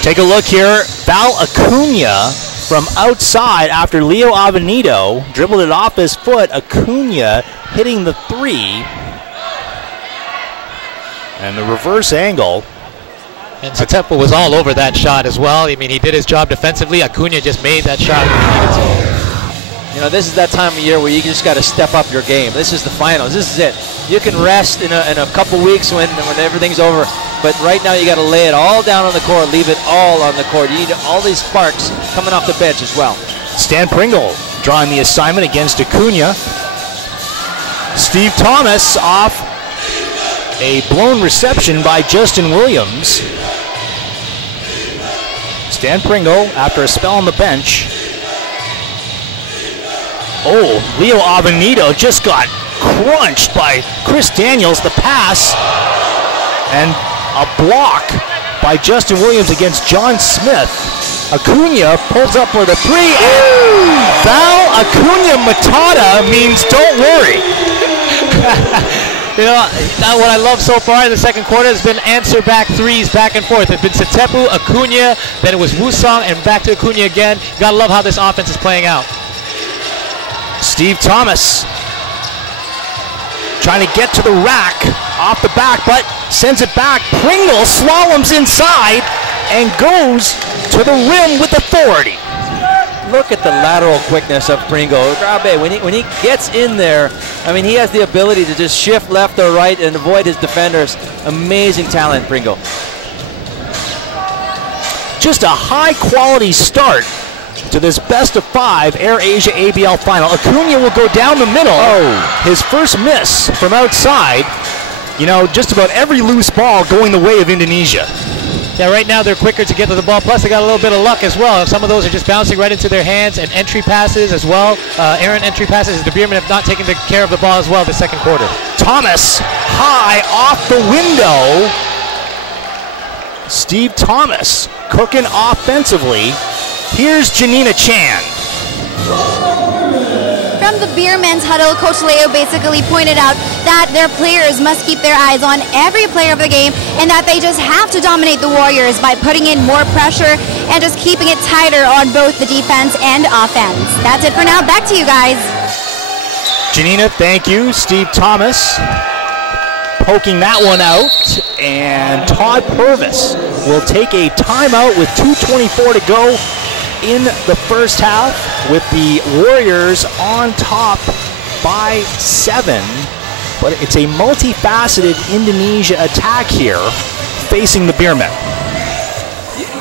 Take a look here. Val Acuna from outside after Leo Avenido dribbled it off his foot. Acuna hitting the three. And the reverse angle. And Satepo was all over that shot as well. I mean, he did his job defensively. Acuna just made that shot when he needed to. You know, this is that time of year where you just got to step up your game. This is the finals. This is it. You can rest in a couple weeks when everything's over, but right now you got to lay it all down on the court, leave it all on the court. You need all these sparks coming off the bench as well. Stan Pringle drawing the assignment against Acuna. Steve Thomas off a blown reception by Justin Williams. Stan Pringle after a spell on the bench. Oh, Leo Avenido just got crunched by Chris Daniels. The pass and a block by Justin Williams against John Smith. Acuna pulls up for the three. Val Acuna Matata means don't worry. You know, what I love so far in the second quarter has been answer back threes back and forth. It's been Satepo, Acuna, then it was Wusong, and back to Acuna again. You gotta love how this offense is playing out. Steve Thomas trying to get to the rack off the back, but sends it back. Pringle slaloms inside and goes to the rim with authority. Look at the lateral quickness of Pringle. Grabe, when he gets in there, I mean, he has the ability to just shift left or right and avoid his defenders. Amazing talent, Pringle. Just a high-quality start to this best-of-5 AirAsia ABL final. Acuna will go down the middle. Oh. His first miss from outside. You know, just about every loose ball going the way of Indonesia. Yeah, right now they're quicker to get to the ball. Plus, they got a little bit of luck as well. Some of those are just bouncing right into their hands, and entry passes as well. Errant entry passes. The Beermen have not taken care of the ball as well this second quarter. Thomas high off the window. Steve Thomas cooking offensively. Here's Janina Chan. From the Beermen's huddle, Coach Leo basically pointed out that their players must keep their eyes on every player of the game and that they just have to dominate the Warriors by putting in more pressure and just keeping it tighter on both the defense and offense. That's it for now. Back to you guys. Janina, thank you. Steve Thomas poking that one out, and Todd Purvis will take a timeout with 2:24 to go in the first half, with the Warriors on top by 7. But it's a multifaceted Indonesia attack here facing the Beermen.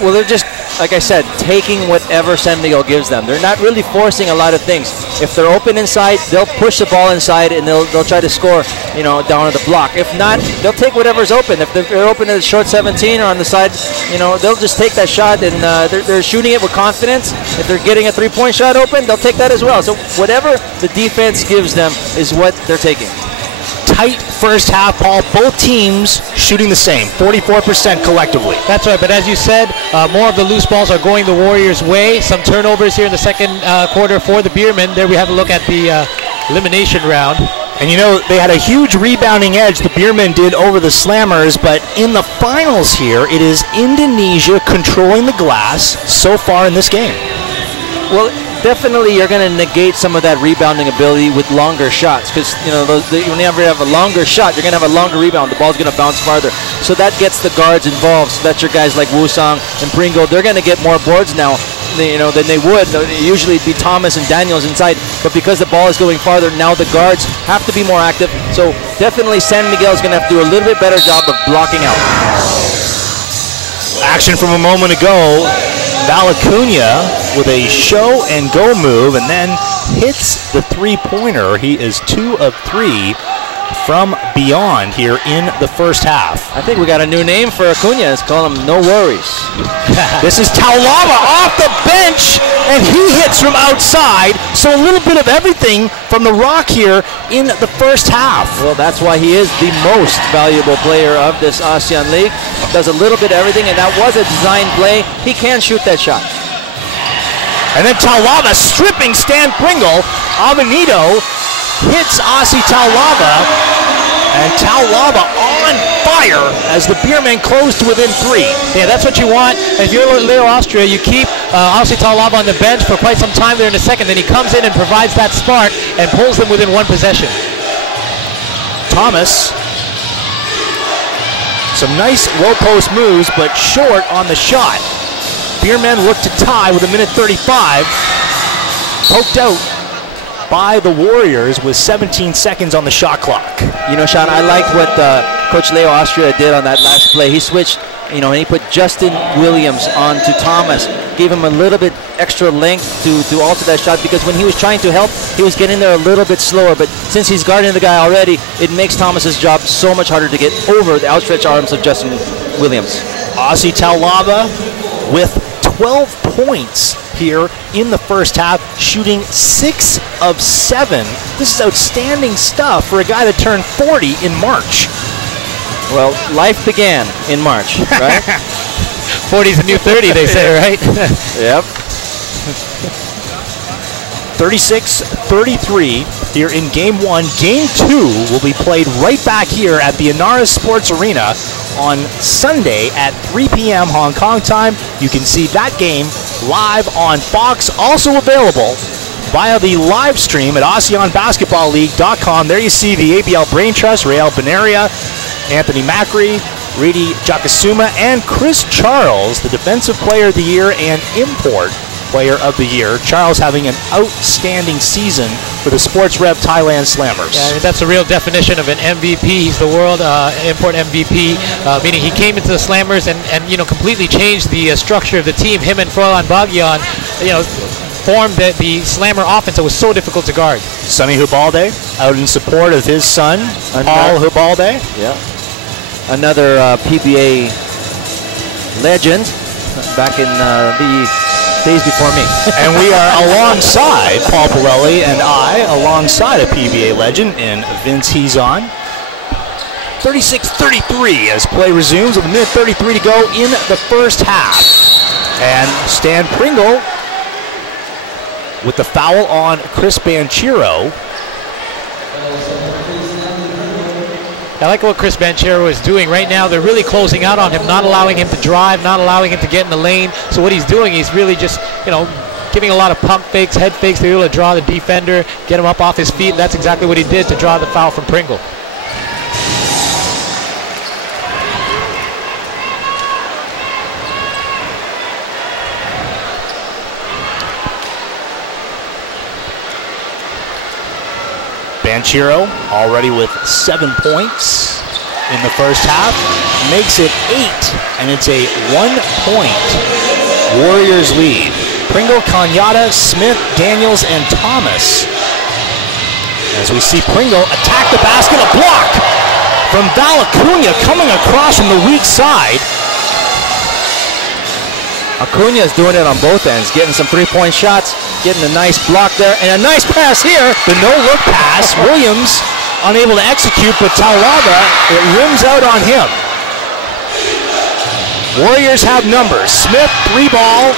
Well, they're just, like I said, taking whatever San Miguel gives them. They're not really forcing a lot of things. If they're open inside, they'll push the ball inside and they'll try to score, you know, down at the block. If not, they'll take whatever's open. If they're open at the short 17 or on the side, you know, they'll just take that shot, and they're shooting it with confidence. If they're getting a three-point shot open, they'll take that as well. So whatever the defense gives them is what they're taking. Tight first half, Paul. Both teams shooting the same, 44% collectively. That's right, but as you said, more of the loose balls are going the Warriors' way. Some turnovers here in the second quarter for the Beermen. There we have a look at the elimination round. And you know, they had a huge rebounding edge, the Beermen did, over the Slammers, but in the finals here, it is Indonesia controlling the glass so far in this game. Well, definitely you're going to negate some of that rebounding ability with longer shots, because you know whenever you have a longer shot, you're going to have a longer rebound. The ball's going to bounce farther, so that gets the guards involved. So that's your guys like Wusong and Pringle. They're going to get more boards now, you know, than they would. Usually it'd be Thomas and Daniels inside, but because the ball is going farther, now the guards have to be more active. So definitely San Miguel is going to have to do a little bit better job of blocking out. Action from a moment ago. Val Acuna with a show and go move, and then hits the three-pointer. He is 2 of 3 from beyond here in the first half. I think we got a new name for Acuna. Let's call him No Worries. This is Taulava off the bench, and he hits from outside. So a little bit of everything from the Rock here in the first half. Well, that's why he is the most valuable player of this ASEAN League. Does a little bit of everything, and that was a design play. He can shoot that shot. And then Taulava stripping Stan Pringle. Avenido hits Asi Taulava, and Taulava on fire as the Beermen close to within 3. Yeah, that's what you want. If you're Leo Austria, you keep Aussie Taulava on the bench for quite some time there in a second. Then he comes in and provides that spark and pulls them within 1 possession. Thomas, some nice low post moves, but short on the shot. Beermen look to tie with 1:35. Poked out by the Warriors with 17 seconds on the shot clock. You know, Sean, I liked what Coach Leo Austria did on that last play. He switched, you know, and he put Justin Williams onto Thomas, gave him a little bit extra length to alter that shot, because when he was trying to help, he was getting there a little bit slower. But since he's guarding the guy already, it makes Thomas's job so much harder to get over the outstretched arms of Justin Williams. Aussie Taulava with 12 points here in the first half, shooting 6 of 7. This is outstanding stuff for a guy that turned 40 in March. Well, life began in March, right? 40's the new 30, they say, right? Yep. 36-33 here in Game 1. Game 2 will be played right back here at the Ynares Sports Arena on Sunday at 3 p.m. Hong Kong time. You can see that game live on Fox, also available via the live stream at ASEANBasketballLeague.com. There you see the ABL Brain Trust, Rael Benaria, Anthony Macri, Ridi Jakasuma, and Chris Charles, the Defensive Player of the Year and Import Player of the Year. Charles having an outstanding season for the Sports Rev Thailand Slammers. Yeah, I mean, that's a real definition of an MVP. He's the world import MVP, meaning he came into the Slammers and you know, completely changed the structure of the team. Him and Froilan Bagyan, you know, formed the Slammer offense that was so difficult to guard. Sonny Hubalde out in support of his son, Paul Hubalde. Yeah. Another PBA legend back in the days before me. And we are alongside Paul Pirelli and I, alongside a PBA legend in Vince Hezon. 36-33 as play resumes with 1:33 to go in the first half. And Stan Pringle with the foul on Chris Banchero. I like what Chris Banchero is doing right now. They're really closing out on him, not allowing him to drive, not allowing him to get in the lane. So what he's doing, he's really just, you know, giving a lot of pump fakes, head fakes to be able to draw the defender, get him up off his feet. That's exactly what he did to draw the foul from Pringle. Banchero already with 7 points in the first half, makes it 8, and it's a 1-point Warriors lead. Pringle, Kanyata, Smith, Daniels, and Thomas. As we see Pringle attack the basket, a block from Val Acuna coming across from the weak side. Acuna is doing it on both ends, getting some three-point shots, getting a nice block there, and a nice pass here. The no-look pass, Williams unable to execute, but Taulava, it rims out on him. Warriors have numbers. Smith, 3-ball.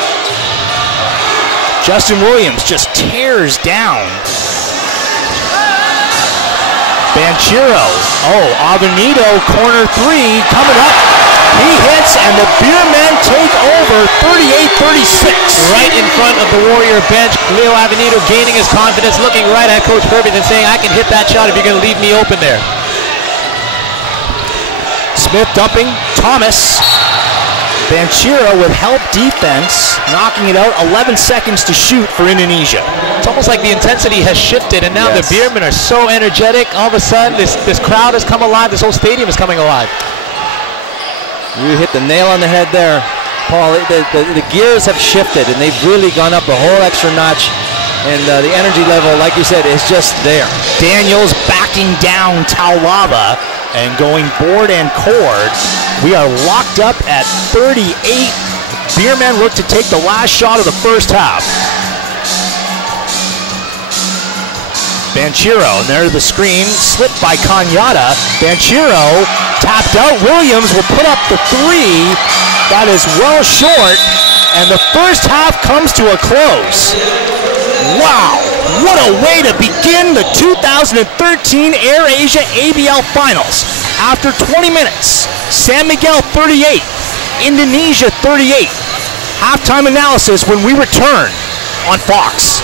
Justin Williams just tears down Banchero. Oh, Avenito, corner 3, coming up. He hits, and the Beermen take over 38-36. Right in front of the Warrior bench, Leo Avenito gaining his confidence, looking right at Coach Herbert and saying, I can hit that shot if you're going to leave me open there. Smith dumping, Thomas. Banchero with help defense, knocking it out. 11 seconds to shoot for Indonesia. It's almost like the intensity has shifted, and now Yes. the Beermen are so energetic. All of a sudden, this crowd has come alive. This whole stadium is coming alive. You hit the nail on the head there, Paul. The gears have shifted, and they've really gone up a whole extra notch. And the energy level, like you said, is just there. Daniels backing down Taulava and going board and cord. We are locked up at 38. Beermen look to take the last shot of the first half. Banchero, and there's the screen, slipped by Kanyata. Banchero tapped out. Williams will put up the 3. That is well short, and the first half comes to a close. Wow, what a way to begin the 2013 AirAsia ABL Finals. after 20 minutes. San Miguel 38, Indonesia 38. Halftime analysis when we return on Fox.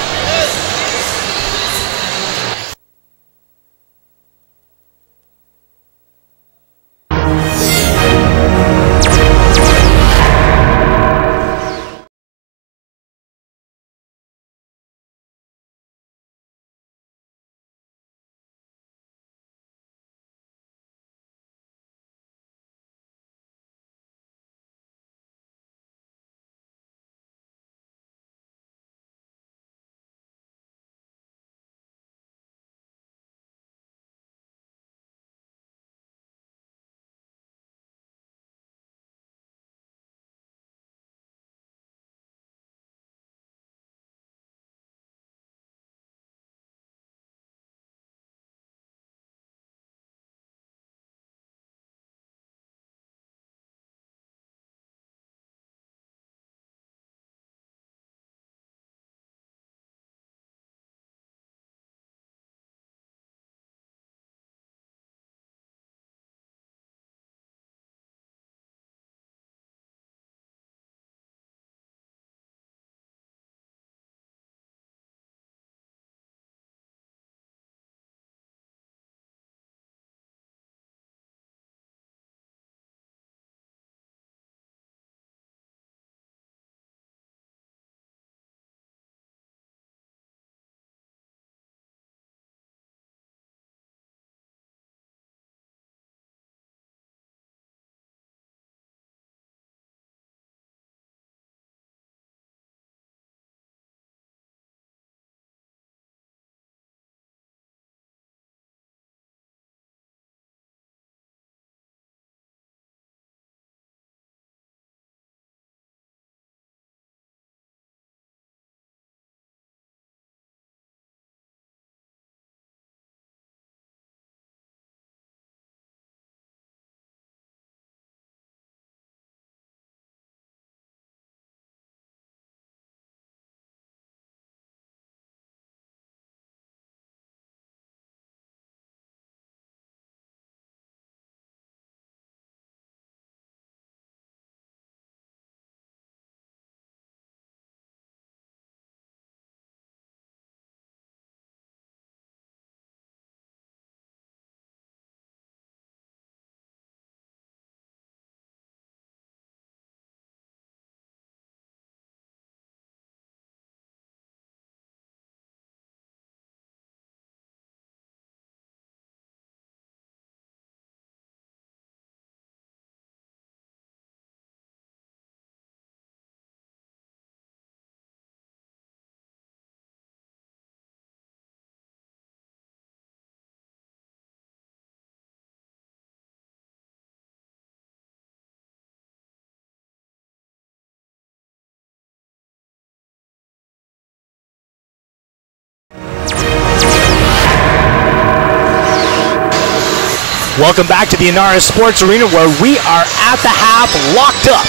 Welcome back to the Ynares Sports Arena, where we are at the half, locked up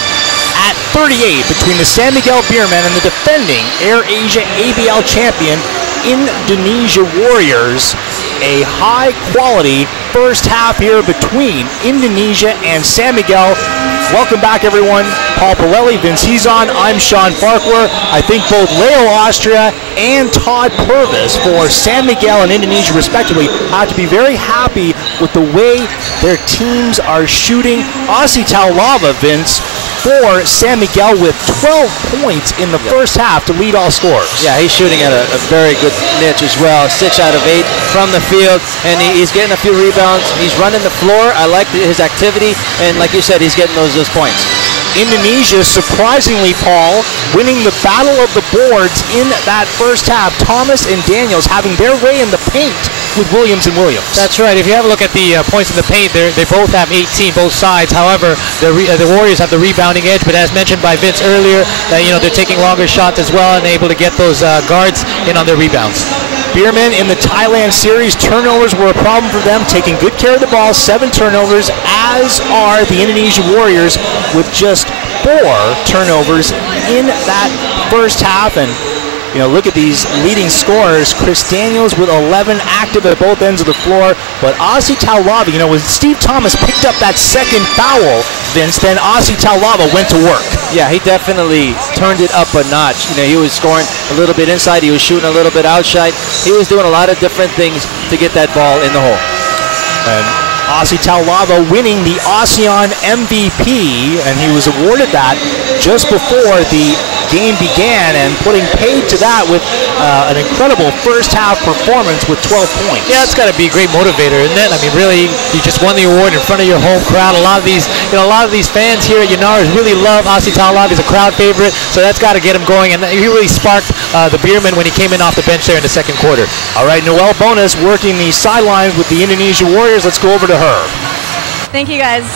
at 38 between the San Miguel Beermen and the defending AirAsia ABL champion Indonesia Warriors. A high-quality first half here between Indonesia and San Miguel. Welcome back, everyone. Paul Pirelli, Vince Hezon, I'm Sean Farquhar. I think both Leo Austria and Todd Purvis for San Miguel and Indonesia, respectively, have to be very happy with the way their teams are shooting. Aussie Taulava, Vince, for San Miguel with 12 points in the first half to lead all scorers. Yeah, he's shooting at a very good niche as well. 6 out of 8 from the field, and he's getting a few rebounds. He's running the floor. I like his activity, and like you said, he's getting those points. Indonesia, surprisingly, Paul, winning the battle of the boards in that first half. Thomas and Daniels having their way in the paint with Williams and Williams. That's right. If you have a look at the points in the paint, they both have 18, both sides. However, the Warriors have the rebounding edge. But as mentioned by Vince earlier, they're taking longer shots as well and able to get those guards in on their rebounds. Beermen in the Thailand series, turnovers were a problem for them, taking good care of the ball, 7 turnovers, as are the Indonesia Warriors with just 4 turnovers in that first half. And look at these leading scorers. Chris Daniels with 11 active at both ends of the floor. But Aussie Taulava, when Steve Thomas picked up that second foul, Vince, then Aussie Taulava went to work. Yeah, he definitely turned it up a notch. He was scoring a little bit inside. He was shooting a little bit outside. He was doing a lot of different things to get that ball in the hole. And Aussie Taulava winning the ASEAN MVP, and he was awarded that just before the game began, and putting paid to that with an incredible first half performance with 12 points. Yeah, it's got to be a great motivator, isn't it? I mean, really, you just won the award in front of your home crowd. A lot of these fans here at Ynares really love Aussie Taulava. He's a crowd favorite, so that's got to get him going. And he really sparked the Beermen when he came in off the bench there in the second quarter. All right, Noelle Bonus working the sidelines with the Indonesia Warriors. Let's go over to her. Thank you, guys.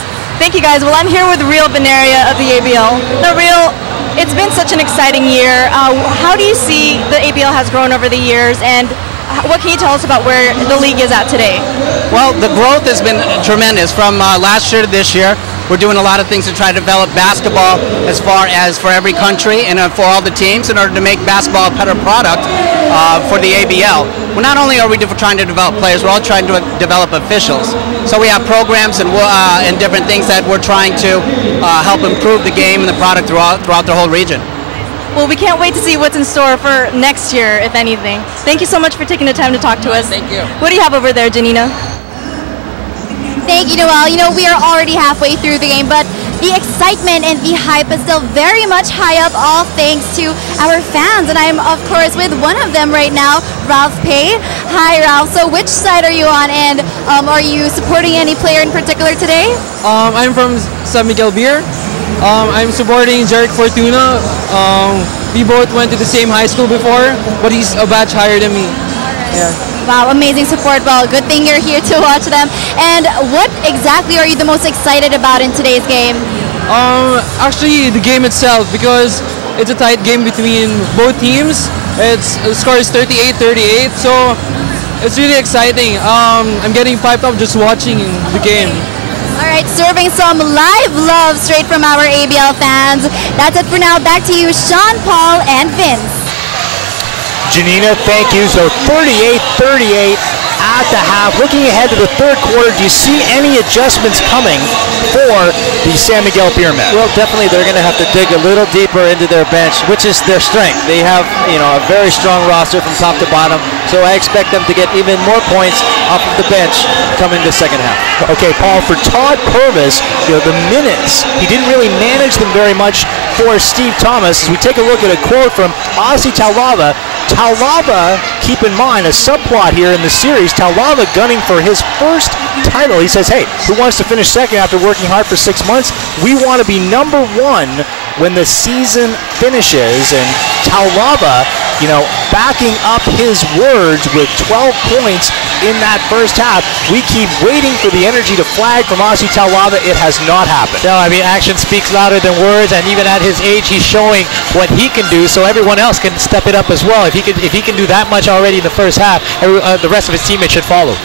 Well, I'm here with Real Benaria of the ABL. Now, Real, it's been such an exciting year. How do you see the ABL has grown over the years, and what can you tell us about where the league is at today? Well, the growth has been tremendous from last year to this year. We're doing a lot of things to try to develop basketball as far as for every country and for all the teams in order to make basketball a better product for the ABL. Well, not only are we trying to develop players, we're all trying to develop officials. So we have programs and different things that we're trying to help improve the game and the product throughout the whole region. Well, we can't wait to see what's in store for next year, if anything. Thank you so much for taking the time to talk to us. Thank you. What do you have over there, Janina? Thank you, Noelle. We are already halfway through the game, but the excitement and the hype is still very much high up, all thanks to our fans. And I'm, of course, with one of them right now, Ralph Pei. Hi, Ralph. So which side are you on, and are you supporting any player in particular today? I'm from San Miguel Beer. I'm supporting Jeric Fortuna. We both went to the same high school before, but he's a batch higher than me. Yeah. Wow, amazing support. Well, good thing you're here to watch them. And what exactly are you the most excited about in today's game? Actually, the game itself, because it's a tight game between both teams. The score is 38-38, so it's really exciting. I'm getting piped up just watching the game. All right, serving some live love straight from our ABL fans. That's it for now. Back to you, Sean, Paul, and Vince. Janina, thank you. So 38-38 at the half. Looking ahead to the third quarter, do you see any adjustments coming for the San Miguel Beermen? Well, definitely they're going to have to dig a little deeper into their bench, which is their strength. They have, a very strong roster from top to bottom, so I expect them to get even more points off of the bench coming the second half. Okay, Paul, for Todd Purvis, the minutes, he didn't really manage them very much for Steve Thomas. As we take a look at a quote from Aussie Taulava, keep in mind, a subplot here in the series, Taulava gunning for his first title. He says, hey, who wants to finish second after working hard for 6 months? We want to be number one when the season finishes. And Taulava, backing up his words with 12 points in that first half. We keep waiting for the energy to flag from Aussie Taulava. It has not happened. No, I mean, action speaks louder than words, and even at his age, he's showing what he can do, so everyone else can step it up as well. If he can do that much already in the first half, the rest of his teammates should follow.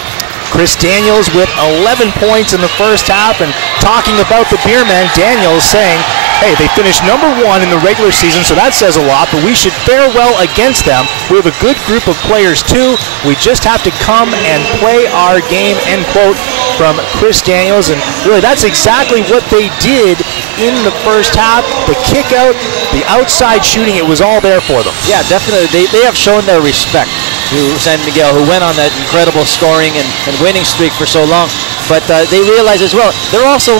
Chris Daniels with 11 points in the first half, and talking about the Beermen, Daniels saying, hey, they finished number one in the regular season, so that says a lot, but we should fare well against them. We have a good group of players too. We just have to come and play our game, end quote from Chris Daniels. And really, that's exactly what they did in the first half. The kick out, the outside shooting, it was all there for them. Yeah, definitely. They have shown their respect to San Miguel, who went on that incredible scoring and winning streak for so long. But they realize as well, they're also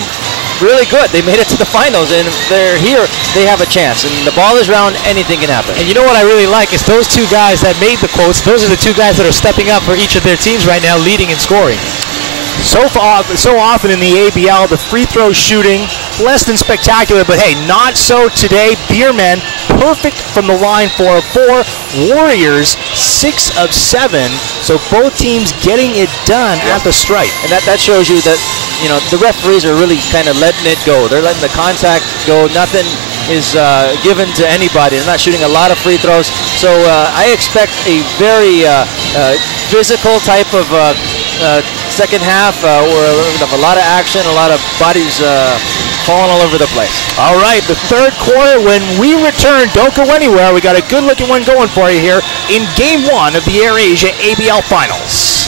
really good. They made it to the finals, and if they're here, they have a chance. And the ball is round, anything can happen. And you know what I really like is those two guys that made the quotes. Those are the two guys that are stepping up for each of their teams right now, leading and scoring. So often in the ABL, the free throw shooting, less than spectacular, but hey, not so today. Beermen, perfect from the line, 4 of 4. Warriors, 6 of 7. So both teams getting it done at the stripe. And that shows you that, the referees are really kind of letting it go. They're letting the contact go. Nothing is given to anybody. They're not shooting a lot of free throws. So I expect a very physical type of second half, where a lot of action, a lot of bodies falling all over the place. All right, the third quarter, when we return, don't go anywhere. We got a good-looking one going for you here in Game 1 of the AirAsia ABL Finals.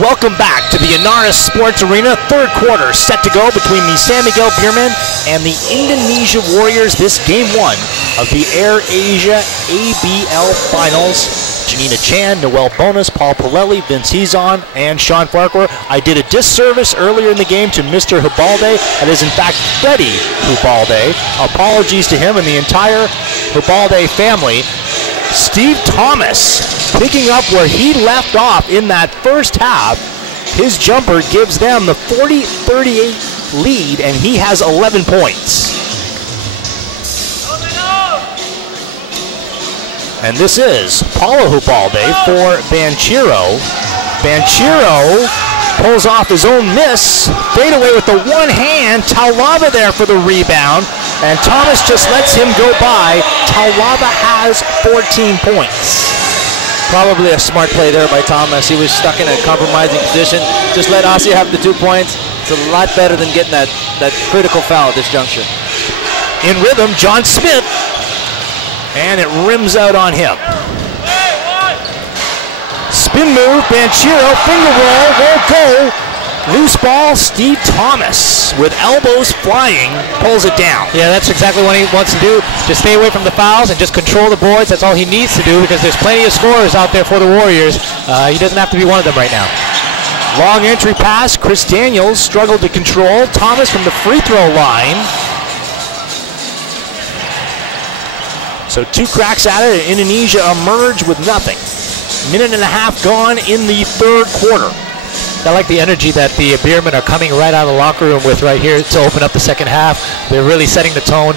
Welcome back to the Ynares Sports Arena. Third quarter set to go between the San Miguel Beermen and the Indonesia Warriors. This Game 1 of the AirAsia ABL Finals. Janina Chan, Noel Bonus, Paul Pirelli, Vince Hezon, and Sean Farquhar. I did a disservice earlier in the game to Mr. Hubalde. That is, in fact, Freddie Hubalde. Apologies to him and the entire Hubalde family. Steve Thomas picking up where he left off in that first half. His jumper gives them the 40-38 lead, and he has 11 points. And this is Paulo Hubalde for Banchero. Banchero pulls off his own miss. Fade away with the one hand. Taulava there for the rebound. And Thomas just lets him go by. Taulava has 14 points. Probably a smart play there by Thomas. He was stuck in a compromising position. Just let ASIA have the 2 points. It's a lot better than getting that critical foul at this juncture. In rhythm, John Smith. And it rims out on him. Spin move, Banchero, finger roll, won't go. Loose ball, Steve Thomas with elbows flying, pulls it down. Yeah, that's exactly what he wants to do. Just stay away from the fouls and just control the boards. That's all he needs to do because there's plenty of scorers out there for the Warriors. He doesn't have to be one of them right now. Long entry pass, Chris Daniels struggled to control. Thomas from the free throw line. So 2 cracks at it, and Indonesia emerge with nothing. Minute and a half gone in the third quarter. I like the energy that the Beermen are coming right out of the locker room with right here to open up the second half. They're really setting the tone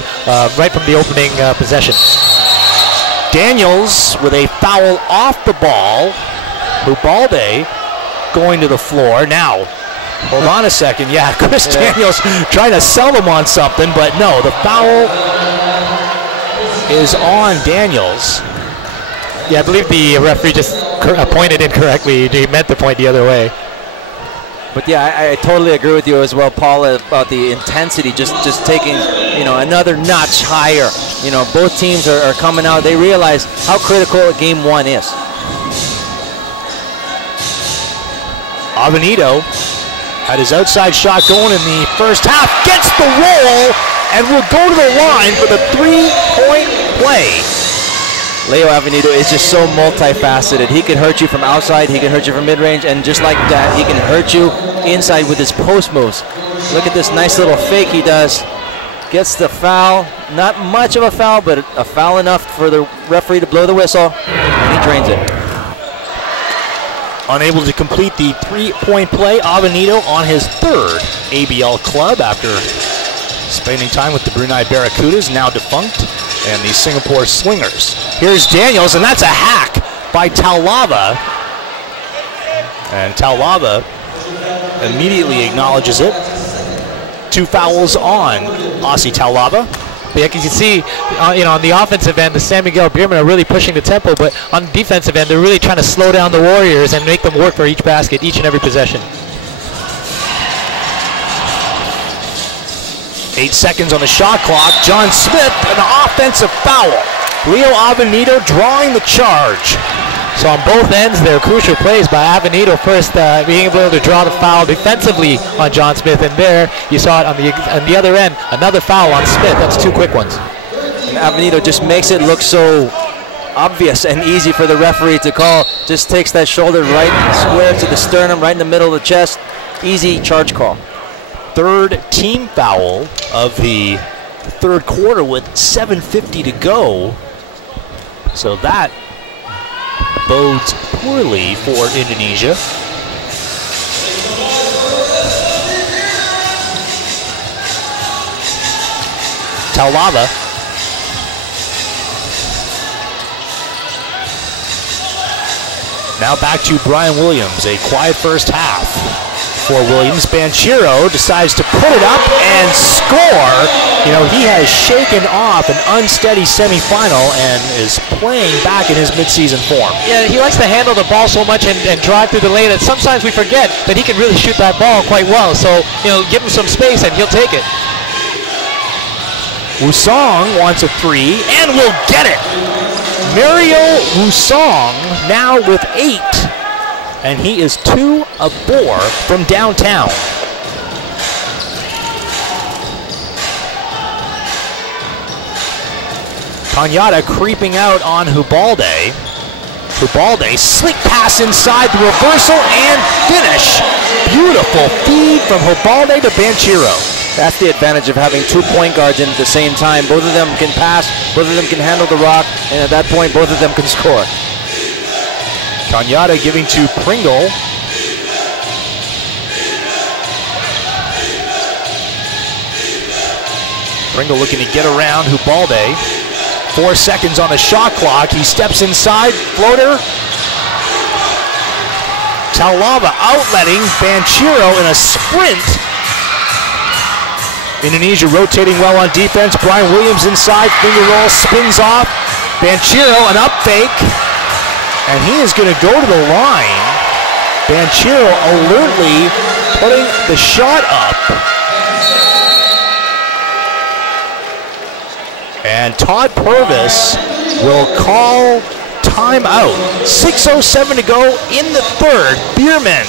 right from the opening possession. Daniels with a foul off the ball. Ubalde going to the floor. Now, hold on a second. Yeah, Chris Daniels trying to sell them on something, but no, the foul is on Daniels. Yeah, I believe the referee just pointed incorrectly. He meant to point the other way. But yeah, I totally agree with you as well, Paul, about the intensity, just taking, another notch higher. Both teams are coming out. They realize how critical game 1 is. Avenito had his outside shot going in the first half, gets the roll, and will go to the line for the 3-point play. Leo Avenito is just so multifaceted. He can hurt you from outside, he can hurt you from mid-range, and just like that, he can hurt you inside with his post moves. Look at this nice little fake he does. Gets the foul. Not much of a foul, but a foul enough for the referee to blow the whistle, and he drains it. Unable to complete the 3-point play, Avenito on his 3rd ABL club after spending time with the Brunei Barracudas, now defunct, and the Singapore Slingers. Here's Daniels, and that's a hack by Taulava. And Taulava immediately acknowledges it. 2 fouls on Aussie Taulava. Yeah, as you see, on the offensive end, the San Miguel Beermen are really pushing the tempo, but on the defensive end, they're really trying to slow down the Warriors and make them work for each basket, each and every possession. 8 seconds on the shot clock. John Smith, an offensive foul. Leo Avenito drawing the charge. So on both ends, they're crucial plays by Avenito. First, being able to draw the foul defensively on John Smith, and there you saw it on the other end, another foul on Smith. That's 2 quick ones. And Avenito just makes it look so obvious and easy for the referee to call. Just takes that shoulder right square to the sternum, right in the middle of the chest. Easy charge call. 3rd team foul of the 3rd quarter with 7:50 to go. So that bodes poorly for Indonesia. Taulava. Now back to Brian Williams. A quiet first half for Williams. Banchero decides to put it up and score. He has shaken off an unsteady semifinal and is playing back in his midseason form. Yeah, he likes to handle the ball so much and drive through the lane that sometimes we forget that he can really shoot that ball quite well. So, give him some space and he'll take it. Wusong wants a 3 and will get it. Mario Wusong now with 8. And he is 2 of 4 from downtown. Cañada creeping out on Ubalde. Ubalde, slick pass inside, the reversal and finish. Beautiful feed from Ubalde to Banchero. That's the advantage of having 2 point guards in at the same time. Both of them can pass, both of them can handle the rock, and at that point, both of them can score. Cañada giving to Pringle. Pringle looking to get around Ubalde. 4 seconds on the shot clock. He steps inside, floater. Taulava outletting Banchero in a sprint. Indonesia rotating well on defense. Brian Williams inside, finger roll, spins off. Banchero, an up fake. And he is going to go to the line. Banchero alertly putting the shot up. And Todd Purvis will call timeout. 6:07 to go in the third. Beermen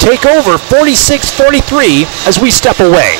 take over 46-43 as we step away.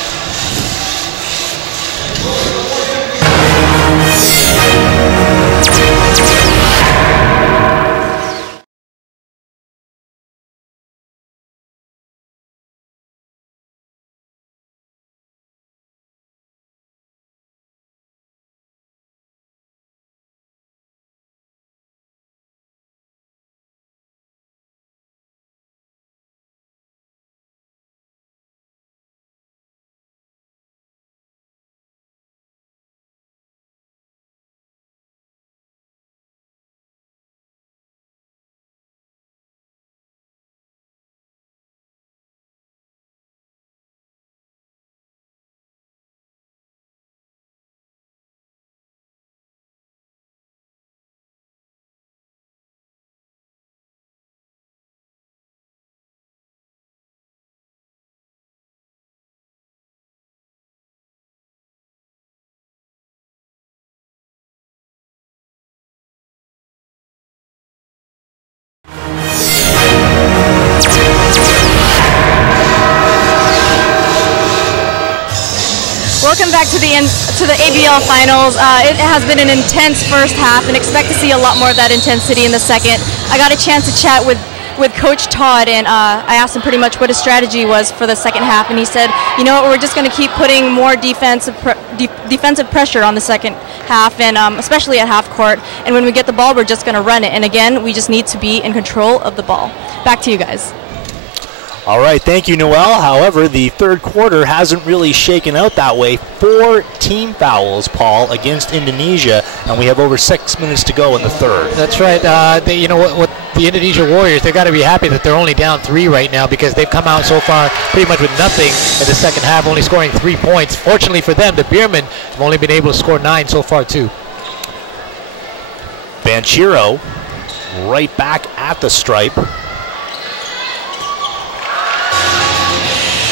Welcome back to the ABL finals. It has been an intense first half, and expect to see a lot more of that intensity in the second. I got a chance to chat with Coach Todd, and I asked him pretty much what his strategy was for the second half, and he said, you know what, we're just going to keep putting more defensive pressure on the second half, and especially at half court. And when we get the ball, we're just going to run it. And again, we just need to be in control of the ball. Back to you guys. All right, thank you, Noel. However, the third quarter hasn't really shaken out that way. 4 team fouls, Paul, against Indonesia, and we have over 6 minutes to go in the third. That's right. You know what the Indonesia Warriors, they've got to be happy that they're only down 3 right now, because they've come out so far pretty much with nothing in the second half, only scoring 3 points. Fortunately for them, the Beermen have only been able to score 9 so far, too. Banchero right back at the stripe.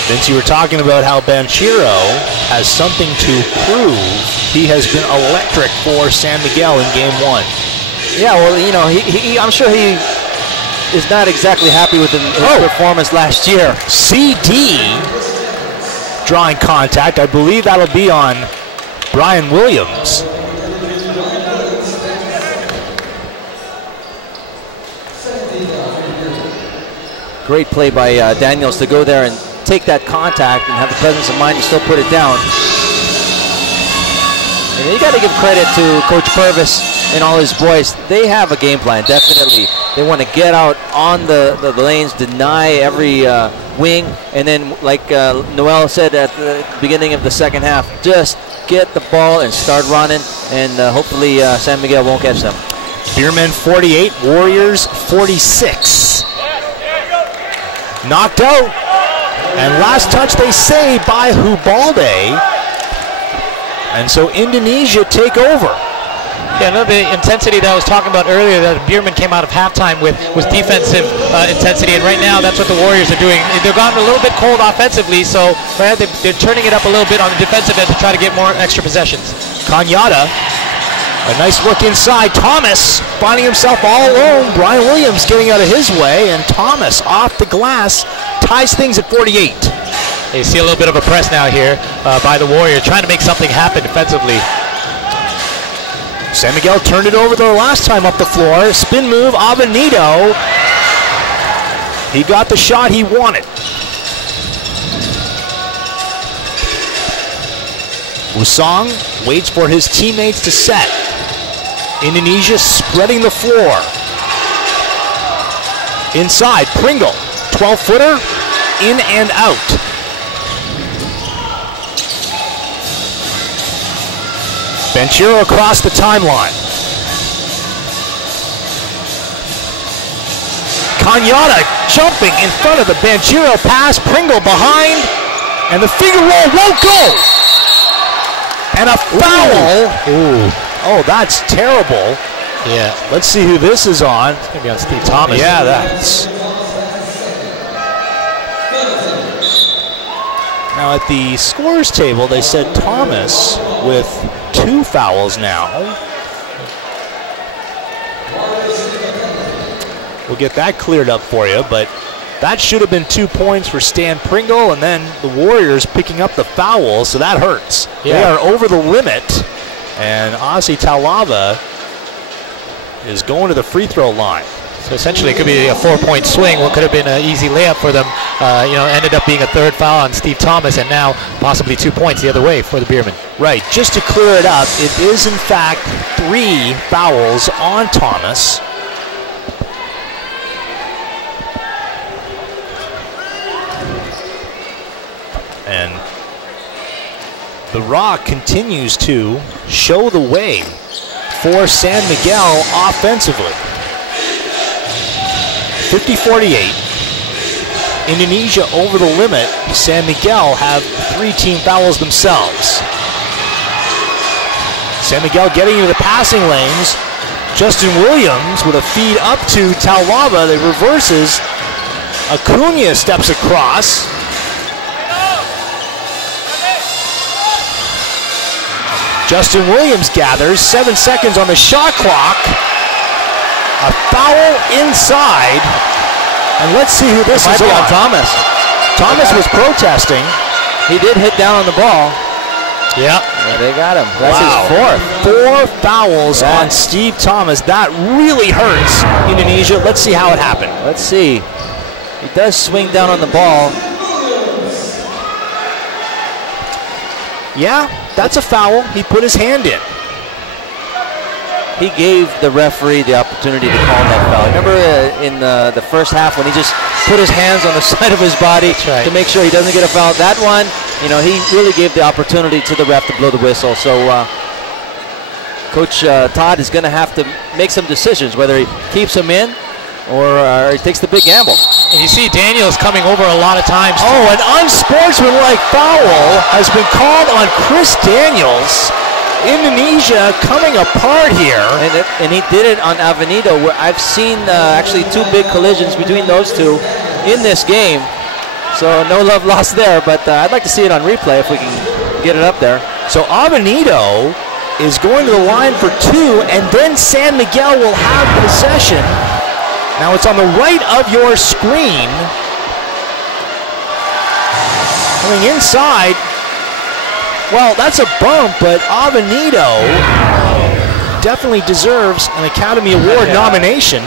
Vince, you were talking about how Banchero has something to prove. He has been electric for San Miguel in game 1. Yeah, well, you know, I'm sure he is not exactly happy with his performance last year. CD drawing contact. I believe that'll be on Brian Williams. Great play by Daniels to go there and take that contact and have the presence of mind to still put it down. And you got to give credit to Coach Purvis and all his boys. They have a game plan, definitely. They want to get out on the lanes, deny every wing, and then, like Noel said at the beginning of the second half, just get the ball and start running, and hopefully San Miguel won't catch them. Beermen 48, Warriors 46. Knocked out. And last touch, they say, by Hubalde. And so Indonesia take over. Yeah, no, the intensity that I was talking about earlier that Beermen came out of halftime with was defensive intensity, and right now that's what the Warriors are doing. They've gotten a little bit cold offensively, so right, they're turning it up a little bit on the defensive end to try to get more extra possessions. Cañada, a nice look inside. Thomas finding himself all alone. Brian Williams getting out of his way, and Thomas off the glass ties things at 48. You see a little bit of a press now here by the Warriors, trying to make something happen defensively. San Miguel turned it over the last time up the floor. Spin move, Avenito. He got the shot he wanted. Wusong waits for his teammates to set. Indonesia spreading the floor. Inside, Pringle. 12-footer, in and out. Banchero across the timeline. Cañada jumping in front of the Banchero pass. Pringle behind, and the finger roll won't go. And a foul. Ooh. Oh, that's terrible. Yeah. Let's see who this is on. It's going to be on Steve Thomas. Yeah, that's... Now at the scores table, they said Thomas with 2 fouls now. We'll get that cleared up for you, but that should have been 2 points for Stan Pringle, and then the Warriors picking up the foul, so that hurts. Yeah. They are over the limit, and Asi Taulava is going to the free throw line. So essentially, it could be a 4-point swing. What could have been an easy layup for them, ended up being a 3rd foul on Steve Thomas, and now possibly 2 points the other way for the Beermen. Right. Just to clear it up, it is in fact 3 fouls on Thomas. And the Rock continues to show the way for San Miguel offensively. 50-48. Indonesia over the limit. San Miguel have 3 team fouls themselves. San Miguel getting into the passing lanes. Justin Williams with a feed up to Taulava. They reverses. Acuna steps across. Justin Williams gathers, 7 seconds on the shot clock. A foul inside. And let's see who this is on. Thomas. Thomas was protesting. He did hit down on the ball. Yeah. They got him. That's his 4 4th. fouls on Steve Thomas. That really hurts Indonesia. Let's see how it happened. Let's see. He does swing down on the ball. Yeah, that's a foul. He put his hand in. He gave the referee the opportunity to call that foul. Remember in the first half when he just put his hands on the side of his body to make sure he doesn't get a foul? That one, he really gave the opportunity to the ref to blow the whistle. So Coach Todd is going to have to make some decisions, whether he keeps him in or he takes the big gamble. And you see Daniels coming over a lot of times. Oh, an unsportsmanlike foul has been called on Chris Daniels. Indonesia coming apart here. And he did it on Avenido, where I've seen actually 2 big collisions between those two in this game. So no love lost there, but I'd like to see it on replay if we can get it up there. So Avenido is going to the line for 2, and then San Miguel will have possession. Now it's on the right of your screen. Coming inside. Well, that's a bump, but Avenido definitely deserves an Academy Award nomination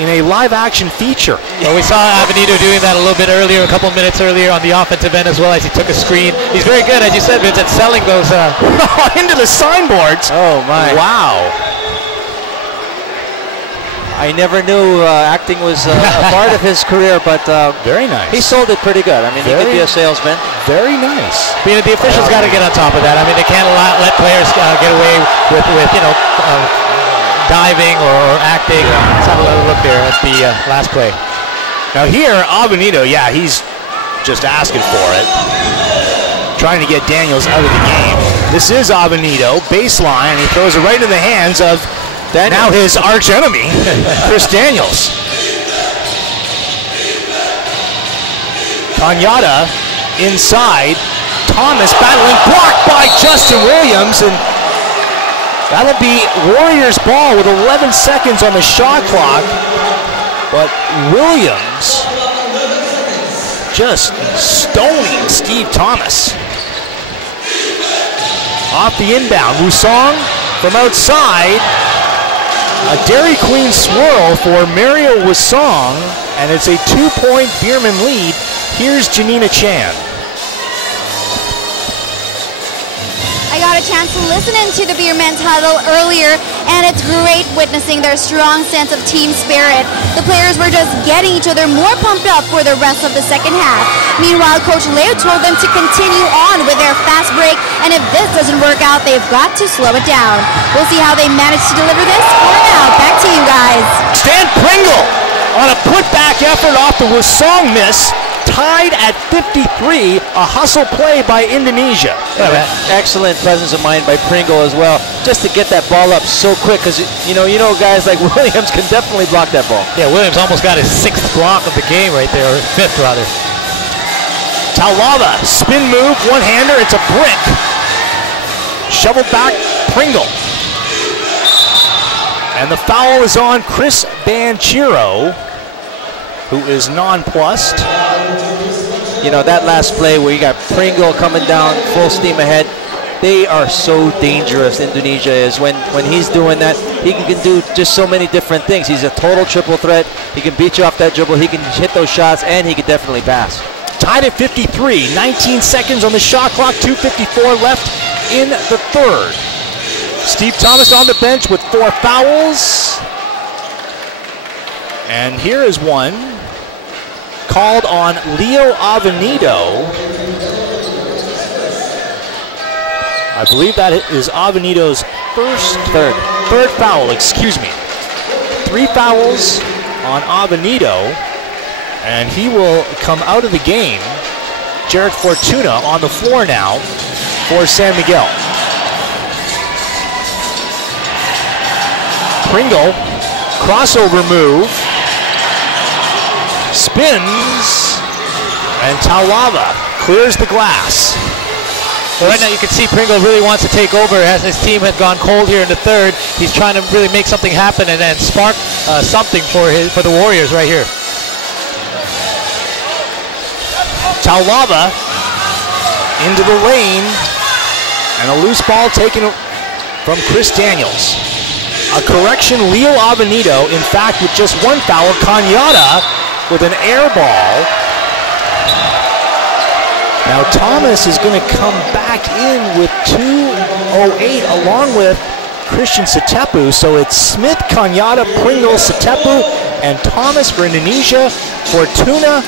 in a live-action feature. Well, we saw Avenido doing that a little bit earlier, a couple minutes earlier on the offensive end as well, as he took a screen. He's very good, as you said, Vince, at selling those into the signboards. Oh, my. Wow. I never knew acting was a part of his career, but very nice. He sold it pretty good. I mean, he could be a salesman. Very nice. The officials got to get on top of that. I mean, they can't let players get away with diving or acting. Let's have a little look there at the last play. Now here, Avenido, he's just asking for it. Trying to get Daniels out of the game. This is Avenido, baseline. He throws it right in the hands of now his arch enemy, Chris Daniels. Kanyada inside. Thomas battling, blocked by Justin Williams, and that'll be Warriors ball with 11 seconds on the shot clock. But Williams just stoning Steve Thomas. Off the inbound, Wusong from outside. A Dairy Queen swirl for Mario Wusong, and it's a 2-point Beermen lead. Here's Janina Chan. I got a chance to listen into the Beermen's huddle earlier, and it's great witnessing their strong sense of team spirit. The players were just getting each other more pumped up for the rest of the second half. Meanwhile, Coach Leo told them to continue on with their fast break, and if this doesn't work out, they've got to slow it down. We'll see how they manage to deliver this. For now, back to you guys. Stan Pringle on a putback effort off the Wusong miss. Tied at 53, a hustle play by Indonesia. Excellent presence of mind by Pringle as well, just to get that ball up so quick, because you know guys like Williams can definitely block that ball. Yeah, Williams almost got his 6th block of the game right there, or 5th rather. Taulava, spin move, one-hander, it's a brick. Shoveled back, Pringle. And the foul is on Chris Banchero, who is nonplussed. You know, that last play where you got Pringle coming down full steam ahead, they are so dangerous, Indonesia is. When he's doing that, he can do just so many different things. He's a total triple threat. He can beat you off that dribble, he can hit those shots, and he can definitely pass. Tied at 53, 19 seconds on the shot clock, 2:54 left in the third. Steve Thomas on the bench with 4 fouls. And here is one called on Leo Avenido. I believe that is Avenido's third foul, excuse me. 3 fouls on Avenido, and he will come out of the game. Jarrett Fortuna on the floor now for San Miguel. Pringle, crossover move, spins, and Taulava clears the glass. Well, right now you can see Pringle really wants to take over as his team had gone cold here in the third. He's trying to really make something happen and then spark something for the Warriors right here. Taulava into the lane, and a loose ball taken from Chris Daniels. A correction, Leo Avenido, in fact, with just 1 foul. Cañada with an air ball. Now Thomas is going to come back in with 2:08 along with Christian Sitepu. So it's Smith, Cañada, Pringle, Sitepu, and Thomas for Indonesia. Fortuna,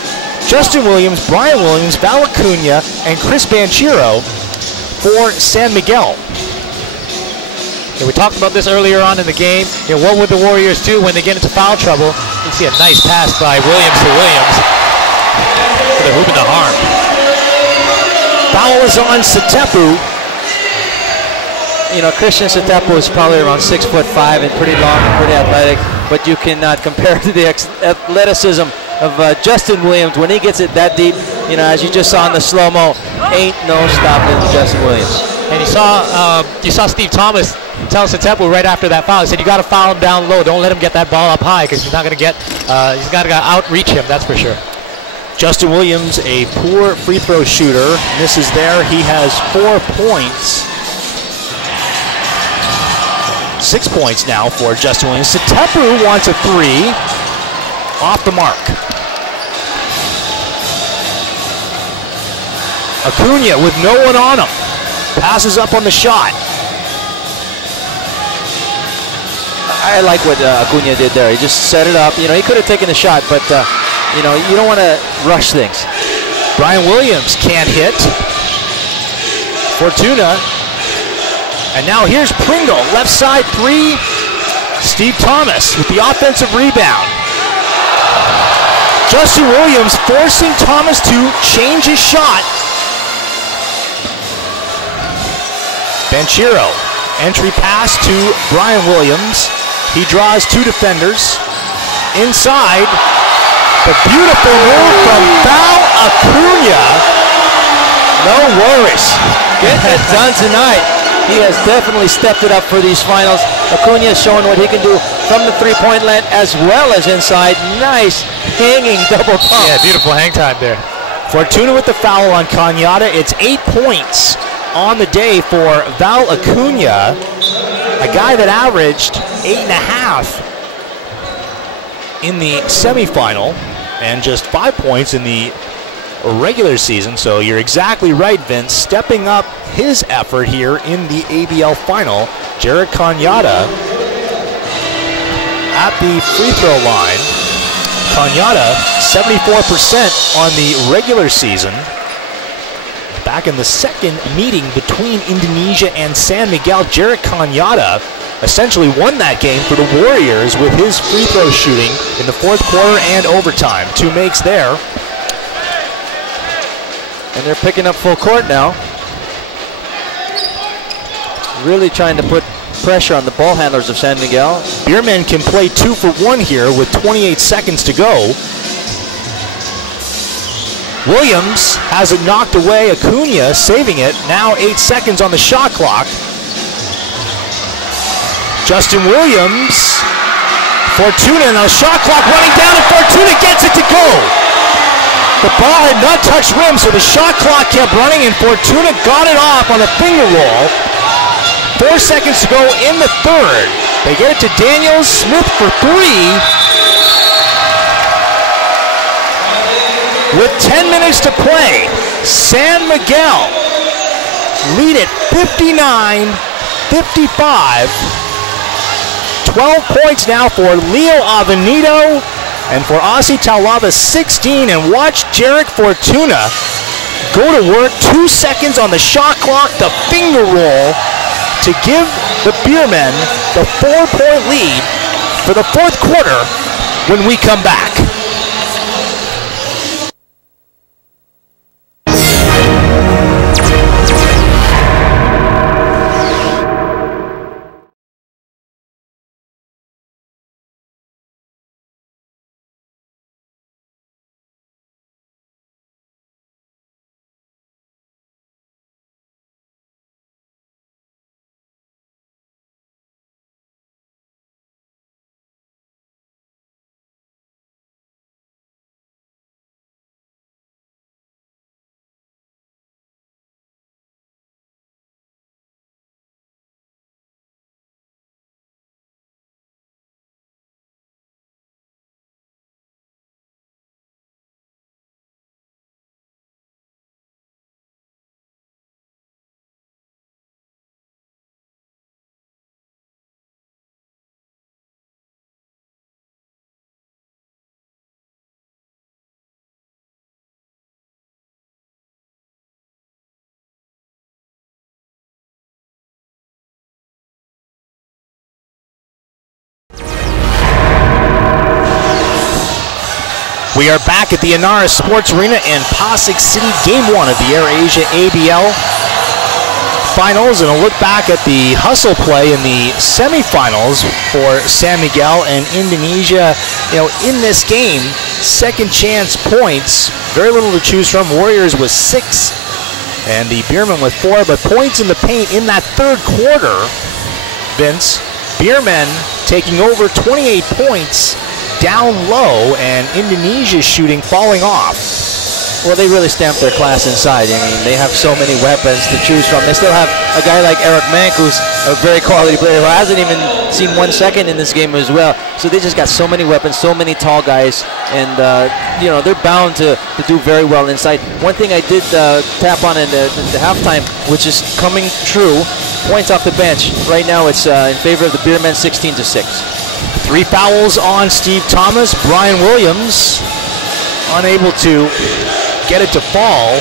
Justin Williams, Brian Williams, Val Acuna, and Chris Banchero for San Miguel. Yeah, we talked about this earlier on in the game. You know, what would the Warriors do when they get into foul trouble? You see a nice pass by Williams to Williams for the hoop and the harm. Foul is on Sitepu. You know, Christian Sitepu is probably around 6'5" and pretty long and pretty athletic, but you cannot compare to the athleticism of Justin Williams. When he gets it that deep, you know, as you just saw in the slow-mo, ain't no stopping Justin Williams. And you saw Steve Thomas tell Sitepu right after that foul. He said, "You got to foul him down low. Don't let him get that ball up high because he's not going to get. He's got to outreach him. That's for sure." Justin Williams, a poor free throw shooter, misses there. He has 4 points. 6 points now for Justin Williams. Sitepu wants a 3. Off the mark. Acuna with no one on him. Passes up on the shot. I like what Acuna did there. He just set it up. You know, he could have taken the shot, but you know, you don't want to rush things. Brian Williams can't hit. Fortuna. And now here's Pringle. Left side 3. Steve Thomas with the offensive rebound. Justin Williams forcing Thomas to change his shot. Banchero. Entry pass to Brian Williams. He draws 2 defenders. Inside. The beautiful move from Val Acuna. No worries. Get it done tonight. He has definitely stepped it up for these finals. Acuna is showing what he can do from the three-point line as well as inside. Nice hanging double pump. Yeah, beautiful hang time there. Fortuna with the foul on Cañada. It's 8 points on the day for Val Acuna, a guy that averaged 8.5 in the semifinal and just 5 points in the regular season. So you're exactly right, Vince, stepping up his effort here in the ABL final. Jared Cañada at the free throw line. Cañada 74% on the regular season. Back in the second meeting between Indonesia and San Miguel, Jared Cañada essentially won that game for the Warriors with his free throw shooting in the fourth quarter and overtime. 2 makes there. And they're picking up full court now. Really trying to put pressure on the ball handlers of San Miguel. Beermen can play 2 for 1 here with 28 seconds to go. Williams has it knocked away. Acuna saving it. Now 8 seconds on the shot clock. Justin Williams. Fortuna, now shot clock running down, and Fortuna gets it to go. The ball had not touched rim, so the shot clock kept running, and Fortuna got it off on a finger roll. 4 seconds to go in the third. They get it to Daniels. Smith for three. With 10 minutes to play, San Miguel lead it 59-55. 12 points now for Leo Avenido, and for Aussie Taulava 16. And watch Jarek Fortuna go to work. 2 seconds on the shot clock, the finger roll to give the Beermen the 4-point lead for the fourth quarter when we come back. We are back at the Ynares Sports Arena in Pasig City, Game 1 of the AirAsia ABL Finals, and a look back at the hustle play in the semifinals for San Miguel and Indonesia. You know, in this game, second chance points, very little to choose from. Warriors with 6, and the Beermen with 4, but points in the paint in that third quarter, Vince. Beermen taking over 28 points down low, and Indonesia's shooting falling off. Well, they really stamped their class inside. I mean, they have so many weapons to choose from. They still have a guy like Eric Mank, who's a very quality player who hasn't even seen 1 second in this game as well. So they just got so many weapons, so many tall guys, and you know, they're bound to do very well inside. One thing I did tap on in the halftime, which is coming true, points off the bench. Right now it's in favor of the Beermen, 16-6. 3 fouls on Steve Thomas. Brian Williams unable to get it to fall.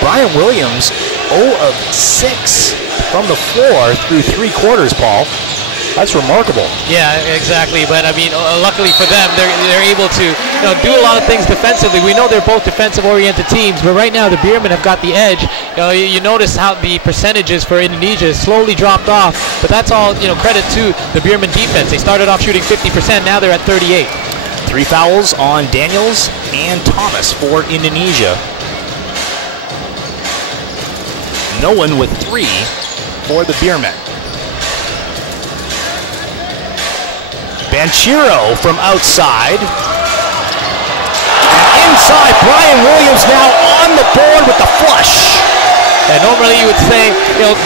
Brian Williams 0 of 6 from the floor through 3 quarters, Paul. That's remarkable. Yeah, exactly. But I mean, luckily for them, they're able to do a lot of things defensively. We know they're both defensive-oriented teams, but right now the Beermen have got the edge. You notice how the percentages for Indonesia slowly dropped off, but that's all credit to the Beermen defense. They started off shooting 50%, now they're at 38. 3 fouls on Daniels and Thomas for Indonesia. No one with 3 for the Beermen. Banchero from outside. And inside, Brian Williams now on the board with the flush. And normally you would say,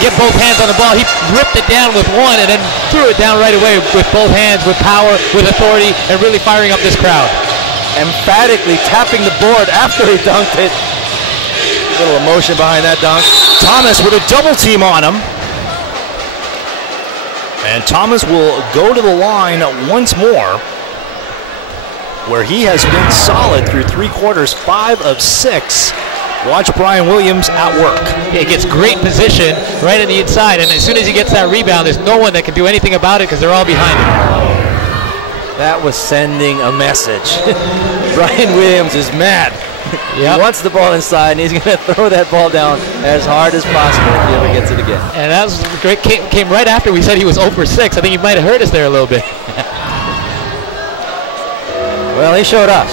get both hands on the ball. He ripped it down with one and then threw it down right away with both hands, with power, with authority, and really firing up this crowd. Emphatically tapping the board after he dunked it. A little emotion behind that dunk. Thomas with a double team on him. And Thomas will go to the line once more, where he has been solid through 3 quarters, 5 of 6. Watch Brian Williams at work. He gets great position right on the inside, and as soon as he gets that rebound, there's no one that can do anything about it because they're all behind him. That was sending a message. Brian Williams is mad. Yep. He wants the ball inside, and he's going to throw that ball down as hard as possible if he ever gets it again. And that was great. Came right after we said he was 0 for 6. I think he might have hurt us there a little bit. Well, he showed up.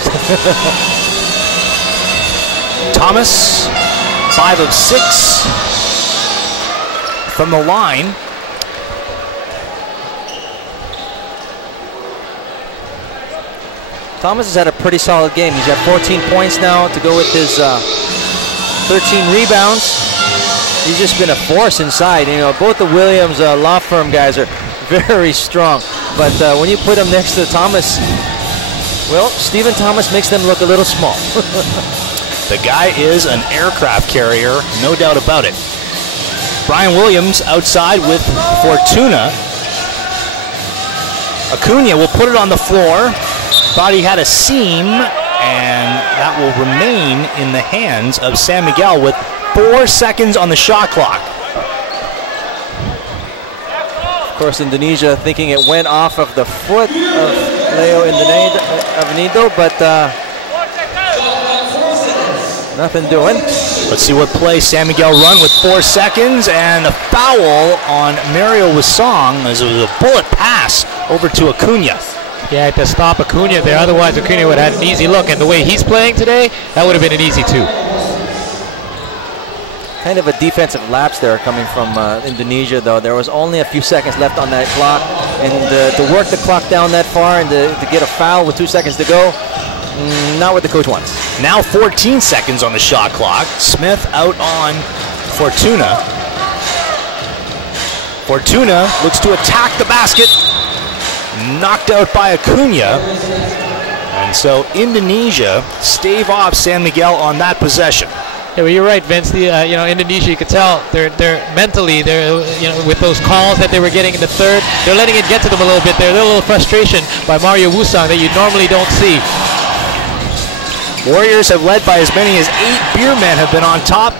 Thomas, 5 of 6 from the line. Thomas has had a pretty solid game. He's got 14 points now to go with his 13 rebounds. He's just been a force inside. You know, both the Williams law firm guys are very strong. But when you put them next to Thomas, well, Stephen Thomas makes them look a little small. The guy is an aircraft carrier, no doubt about it. Brian Williams outside with Fortuna. Acuna will put it on the floor. Thought he had a seam, and that will remain in the hands of San Miguel with 4 seconds on the shot clock. Of course, Indonesia thinking it went off of the foot of Leo Avenido, but nothing doing. Let's see what play San Miguel run with 4 seconds, and a foul on Mario Wasong as it was a bullet pass over to Acuna. Yeah, to stop Acuna there. Otherwise, Acuna would have had an easy look. And the way he's playing today, that would have been an easy 2. Kind of a defensive lapse there coming from Indonesia, though. There was only a few seconds left on that clock. And to work the clock down that far and to get a foul with 2 seconds to go, not what the coach wants. Now 14 seconds on the shot clock. Smith out on Fortuna. Fortuna looks to attack the basket. Knocked out by Acuna. And so Indonesia stave off San Miguel on that possession. Yeah, well, you're right, Vince. Indonesia, you could tell they're mentally, with those calls that they were getting in the third, they're letting it get to them a little bit there. There's a little frustration by Mario Wusong that you normally don't see. Warriors have led by as many as 8. Beermen have been on top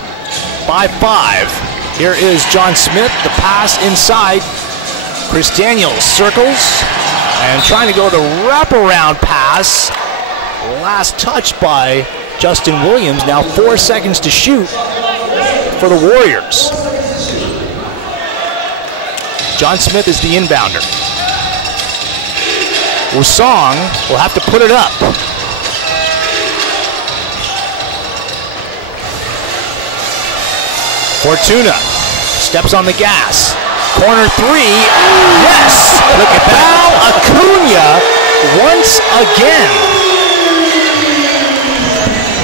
by 5. Here is John Smith, the pass inside. Chris Daniels circles and trying to go the wraparound pass. Last touch by Justin Williams. Now 4 seconds to shoot for the Warriors. John Smith is the inbounder. Wusong will have to put it up. Fortuna steps on the gas. Corner 3, yes! Look at that. Acuna once again.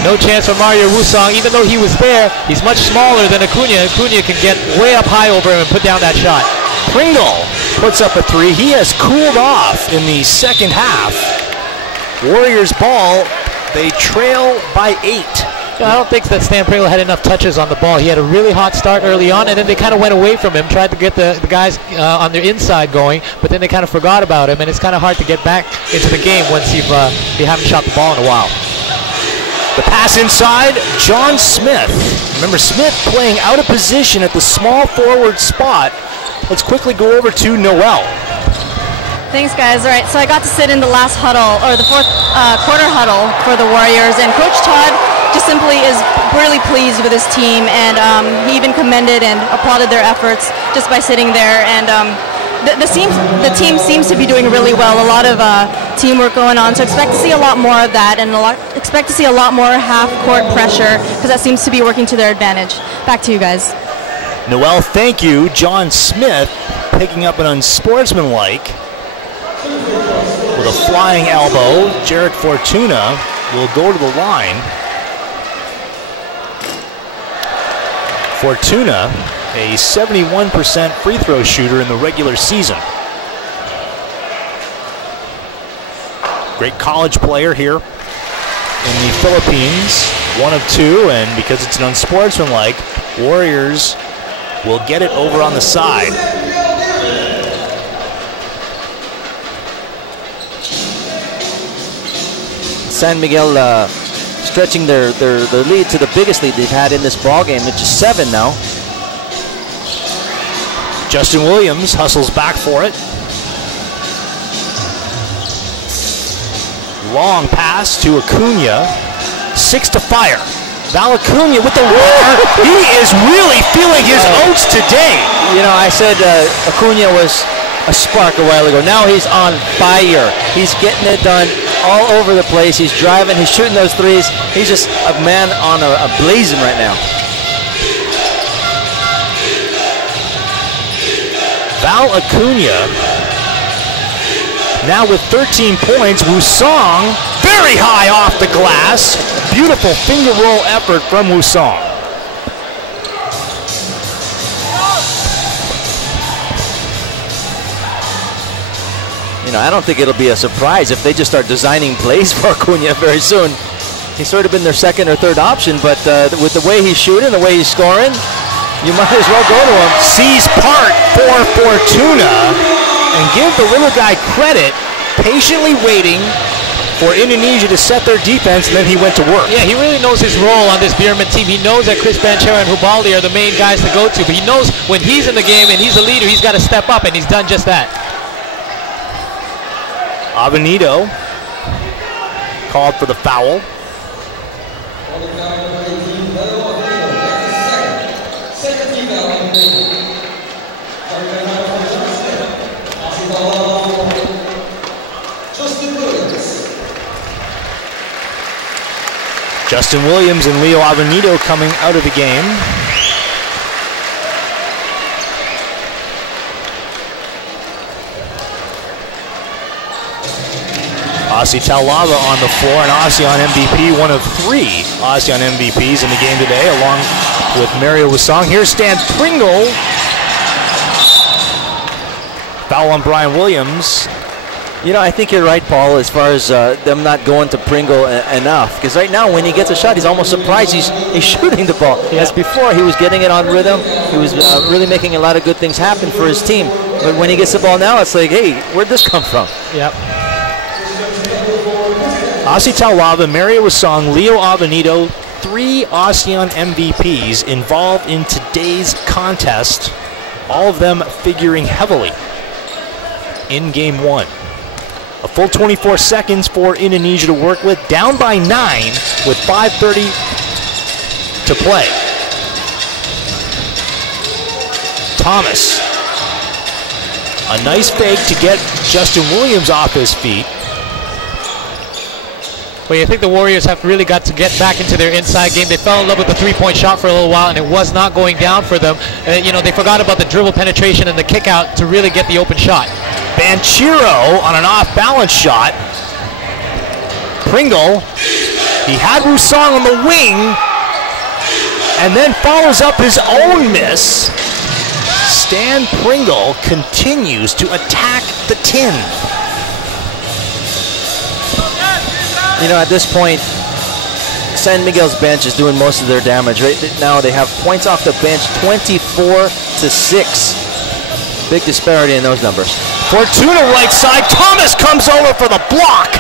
No chance for Mario Wusong. Even though he was there, he's much smaller than Acuna. Acuna can get way up high over him and put down that shot. Pringle puts up a 3. He has cooled off in the second half. Warriors ball, they trail by 8. I don't think that Stan Pringle had enough touches on the ball. He had a really hot start early on, and then they kind of went away from him, tried to get the guys on their inside going, but then they kind of forgot about him, and it's kind of hard to get back into the game once you haven't shot the ball in a while. The pass inside, John Smith. Remember, Smith playing out of position at the small forward spot. Let's quickly go over to Noel. Thanks, guys. All right, so I got to sit in the last huddle, or the fourth quarter huddle for the Warriors, and Coach Todd just simply is really pleased with his team, and he even commended and applauded their efforts just by sitting there. And the team seems to be doing really well. A lot of teamwork going on, so expect to see a lot more of that, and expect to see a lot more half-court pressure, because that seems to be working to their advantage. Back to you guys. Noel, thank you. John Smith picking up an unsportsmanlike with a flying elbow. Jared Fortuna will go to the line. Fortuna, a 71% free throw shooter in the regular season. Great college player here in the Philippines. 1 of 2, and because it's an unsportsmanlike, Warriors will get it over on the side. San Miguel stretching their lead to the biggest lead they've had in this ball game, which is 7 now. Justin Williams hustles back for it. Long pass to Acuna. 6 to fire. Val Acuna with the water. He is really feeling his oats today. You know, I said Acuna was a spark a while ago. Now he's on fire. He's getting it done all over the place. He's driving. He's shooting those threes. He's just a man on a blazing right now. Val Acuna now with 13 points. Wusong very high off the glass. Beautiful finger roll effort from Wusong. You know, I don't think it'll be a surprise if they just start designing plays for Acuna very soon. He's sort of been their second or third option, but with the way he's shooting, the way he's scoring, you might as well go to him. Sees part for Fortuna, and give the little guy credit, patiently waiting for Indonesia to set their defense, and then he went to work. Yeah, he really knows his role on this Beermen team. He knows that Chris Banchero and Hubaldi are the main guys to go to, but he knows when he's in the game and he's a leader, he's got to step up, and he's done just that. Avenito called for the foul. Justin Williams and Leo Avenito coming out of the game. Asi Taulava on the floor, an ASEAN MVP, one of 3 ASEAN MVPs in the game today, along with Mario Wusong. Here's Stan Pringle. Foul on Brian Williams. You know, I think you're right, Paul, as far as them not going to Pringle enough. Because right now, when he gets a shot, he's almost surprised he's shooting the ball. Yeah. As before, he was getting it on rhythm. He was really making a lot of good things happen for his team. But when he gets the ball now, it's like, hey, where'd this come from? Yep. Asi Taulava, Mario Wusong, Leo Avenito, 3 ASEAN MVPs involved in today's contest. All of them figuring heavily in game 1. A full 24 seconds for Indonesia to work with, down by 9 with 5:30 to play. Thomas, a nice fake to get Justin Williams off his feet. Well, you think the Warriors have really got to get back into their inside game. They fell in love with the three-point shot for a little while, and it was not going down for them. You know, they forgot about the dribble penetration and the kick out to really get the open shot. Banchero on an off-balance shot. Pringle, he had Wusong on the wing, and then follows up his own miss. Stan Pringle continues to attack the tin. You know, at this point, San Miguel's bench is doing most of their damage. Right now, they have points off the bench, 24-6. Big disparity in those numbers. Fortuna right side. Thomas comes over for the block.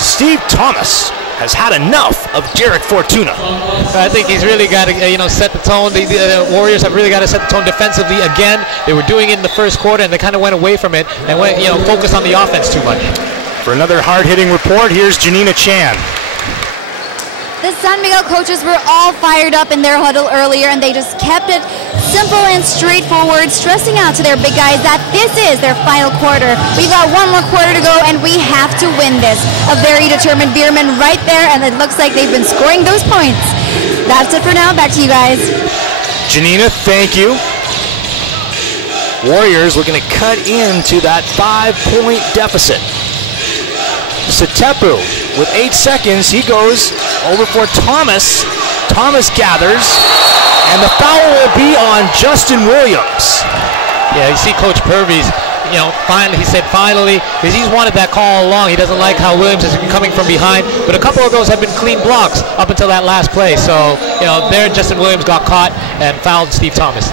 Steve Thomas has had enough of Derek Fortuna. I think he's really got to, set the tone. The Warriors have really got to set the tone defensively again. They were doing it in the first quarter, and they kind of went away from it and went, focused on the offense too much. For another hard-hitting report, here's Janina Chan. The San Miguel coaches were all fired up in their huddle earlier, and they just kept it simple and straightforward, stressing out to their big guys that this is their final quarter. We got one more quarter to go, and we have to win this. A very determined Beermen right there, and it looks like they've been scoring those points. That's it for now. Back to you guys. Janina, thank you. Warriors looking to cut into that 5-point deficit. Satepu with 8 seconds, he goes over for Thomas. Thomas gathers, and the foul will be on Justin Williams. Yeah, you see Coach Purvis, finally, he said finally, because he's wanted that call all along. He doesn't like how Williams is coming from behind, but a couple of those have been clean blocks up until that last play. So, there Justin Williams got caught and fouled Steve Thomas.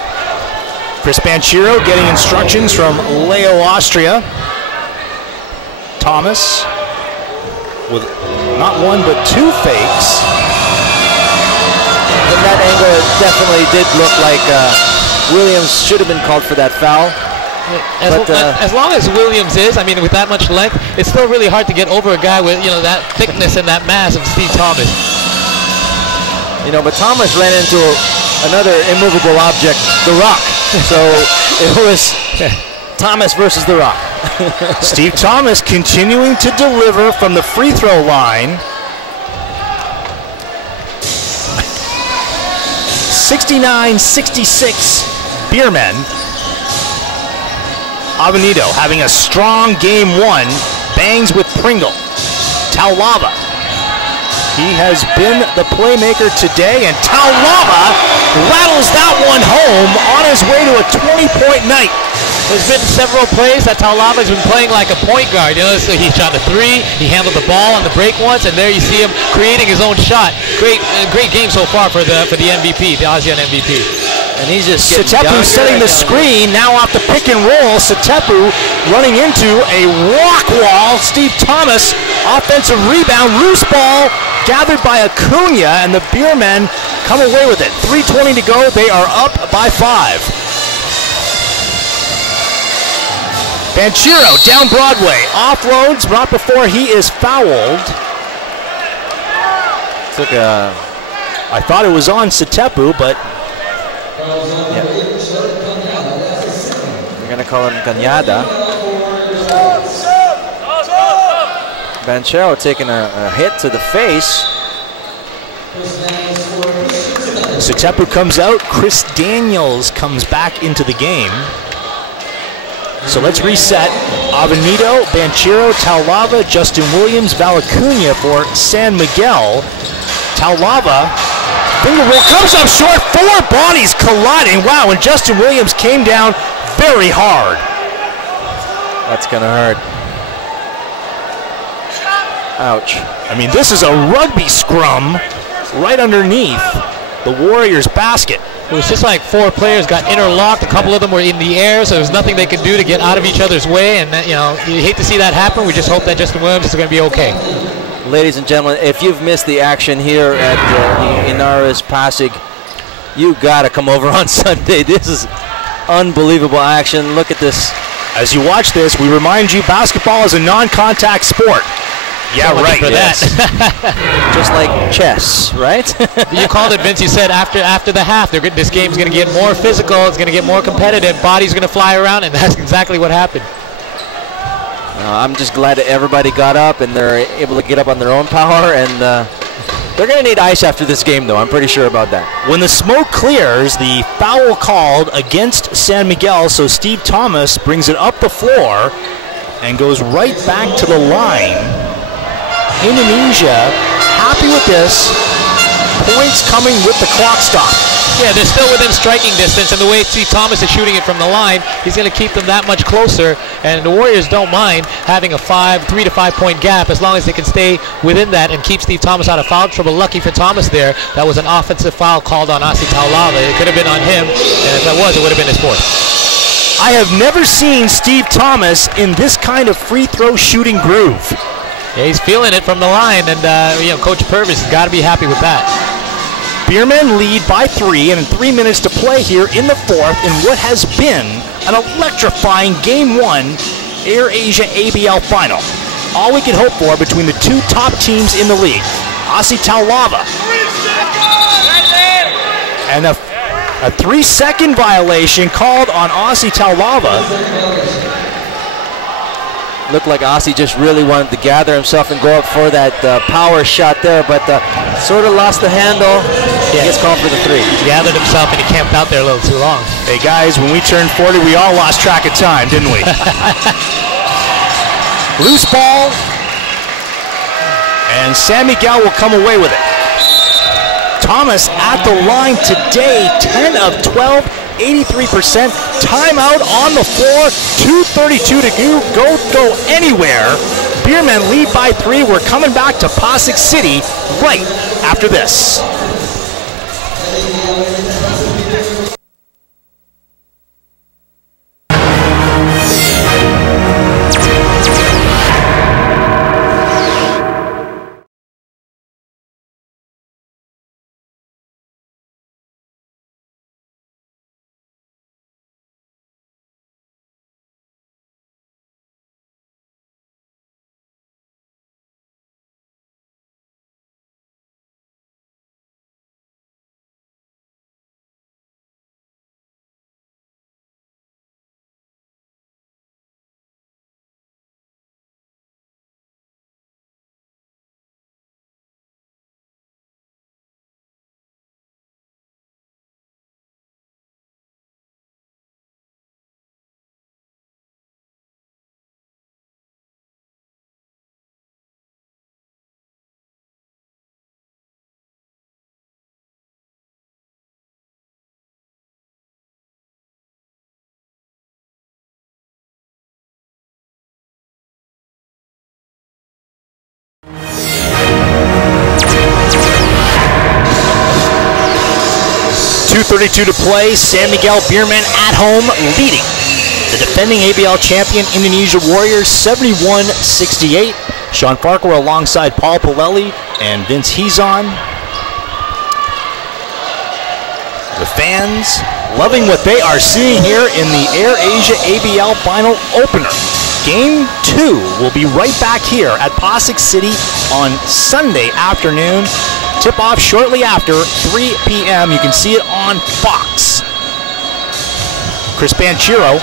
Chris Banchero getting instructions from Leo Austria. Thomas with not one but 2 fakes. From that angle, it definitely did look like Williams should have been called for that foul. As long as Williams is, with that much length, it's still really hard to get over a guy with that thickness and that mass of Steve Thomas. But Thomas ran into another immovable object, the Rock. So it was Thomas versus the Rock. Steve Thomas continuing to deliver from the free throw line. 69-66 Beermen. Avenito having a strong game 1. Bangs with Pringle. Taulava. He has been the playmaker today, and Taulava rattles that one home on his way to a 20-point night. There's been several plays that Taulava has been playing like a point guard. You know, so he shot a three, he handled the ball on the break once, and there you see him creating his own shot. Great game so far for the MVP, the ASEAN MVP. And he's just Satepu setting the screen, now off the pick and roll. Satepu running into a rock wall. Steve Thomas, offensive rebound, loose ball, gathered by Acuna, and the Beermen come away with it. 3:20 to go, they are up by 5. Banchero down Broadway, offloads right before he is fouled. I thought it was on Satepu, but yeah. We're gonna call him Cañada. Banchero taking a hit to the face. Satepu comes out. Chris Daniels comes back into the game. So let's reset. Avenito, Banchero, Taulava, Justin Williams, Valacuña for San Miguel. Taulava, finger roll, comes up short. 4 bodies colliding. Wow, and Justin Williams came down very hard. That's gonna hurt. Ouch. I mean, this is a rugby scrum right underneath the Warriors' basket. It was just like 4 players got interlocked. A couple of them were in the air, so there was nothing they could do to get out of each other's way. And that, you know, you hate to see that happen. We just hope that Justin Williams is going to be okay. Ladies and gentlemen, if you've missed the action here at Ynares Pasig, you got to come over on Sunday. This is unbelievable action. Look at this. As you watch this, we remind you basketball is a non-contact sport. Yeah, so right. For yes. that. Just like chess, right? You called it, Vince. You said after the half, this game's going to get more physical. It's going to get more competitive. Bodies going to fly around, and that's exactly what happened. I'm just glad that everybody got up and they're able to get up on their own power. And they're going to need ice after this game, though. I'm pretty sure about that. When the smoke clears, the foul called against San Miguel, so Steve Thomas brings it up the floor and goes right back to the line. Indonesia happy with this. Points coming with the clock stop. Yeah, they're still within striking distance, and the way Steve Thomas is shooting it from the line, he's going to keep them that much closer. And the Warriors don't mind having a 3 to 5 point gap as long as they can stay within that and keep Steve Thomas out of foul trouble. Lucky for Thomas there, that was an offensive foul called on Asi Taulava. It could have been on him, and if that was, it would have been his fourth. I have never seen Steve Thomas in this kind of free throw shooting groove. Yeah, he's feeling it from the line, and you know, Coach Purvis has got to be happy with that. Beermen lead by 3, and 3 minutes to play here in the 4th in what has been an electrifying Game 1 AirAsia ABL final. All we can hope for between the 2 top teams in the league. Asi Taulava. And a 3-second violation called on Asi Taulava. Looked like Asi just really wanted to gather himself and go up for that power shot there, but sort of lost the handle. Yeah. He gets called for the 3. He gathered himself and he camped out there a little too long. Hey guys, when we turned 40, we all lost track of time, didn't we? Loose ball, and San Miguel will come away with it. Thomas at the line today, 10 of 12, 83%. Timeout on the floor, 2:32 to go anywhere. Beermen lead by 3. We're coming back to Pasig City right after this. 2:32 to play. San Miguel Beermen at home leading the defending ABL champion Indonesia Warriors 71-68. Sean Farquhar alongside Paul Pilelli and Vince Hezon. The fans loving what they are seeing here in the AirAsia ABL final opener. Game 2 will be right back here at Pasig City on Sunday afternoon. Tip-off shortly after 3 p.m. You can see it on Fox. Chris Banchero,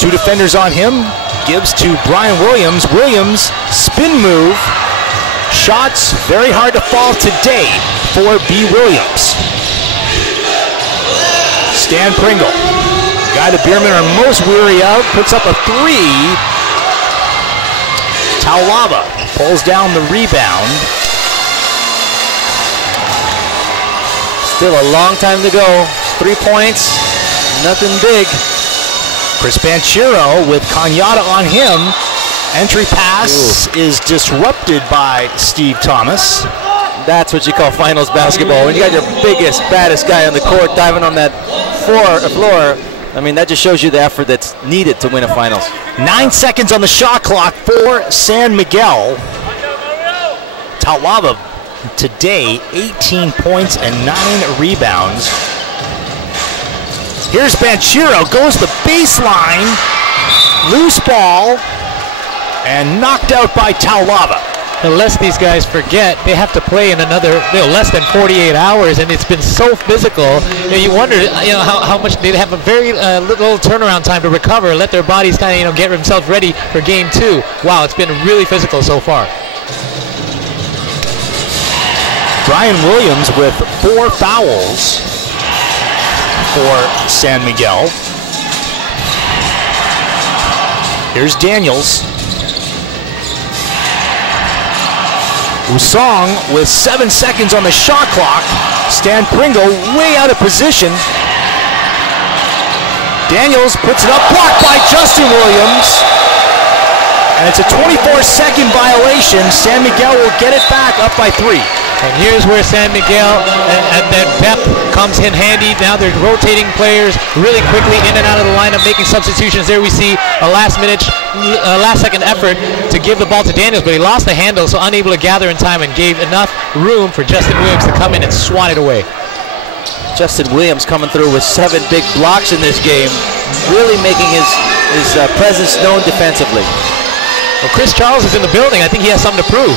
2 defenders on him, gives to Brian Williams. Williams, spin move. Shots very hard to fall today for B. Williams. Stan Pringle, the guy the Beermen are most weary of, puts up a 3. Taulava pulls down the rebound. Still a long time to go. 3 points, nothing big. Chris Banchero with Cañada on him. Entry pass is disrupted by Steve Thomas. That's what you call finals basketball. When you got your biggest, baddest guy on the court diving on that floor, I mean, that just shows you the effort that's needed to win a finals. 9 seconds on the shot clock for San Miguel. Taulava today, 18 points and 9 rebounds. Here's Banchero, goes the baseline, loose ball, and knocked out by Taulava. Unless these guys forget, they have to play in another less than 48 hours, and it's been so physical. You wonder, how much they have a very little turnaround time to recover, let their bodies kind of, get themselves ready for game 2. Wow, it's been really physical so far. Brian Williams with 4 fouls for San Miguel. Here's Daniels. Usong with 7 seconds on the shot clock. Stan Pringle way out of position. Daniels puts it up, blocked by Justin Williams. And it's a 24-second violation. San Miguel will get it back up by 3. And here's where San Miguel and that depth comes in handy. Now they're rotating players really quickly in and out of the lineup, making substitutions. There we see a last-second effort to give the ball to Daniels, but he lost the handle, so unable to gather in time and gave enough room for Justin Williams to come in and swat it away. Justin Williams coming through with 7 big blocks in this game, really making his presence known defensively. Well, Chris Charles is in the building. I think he has something to prove.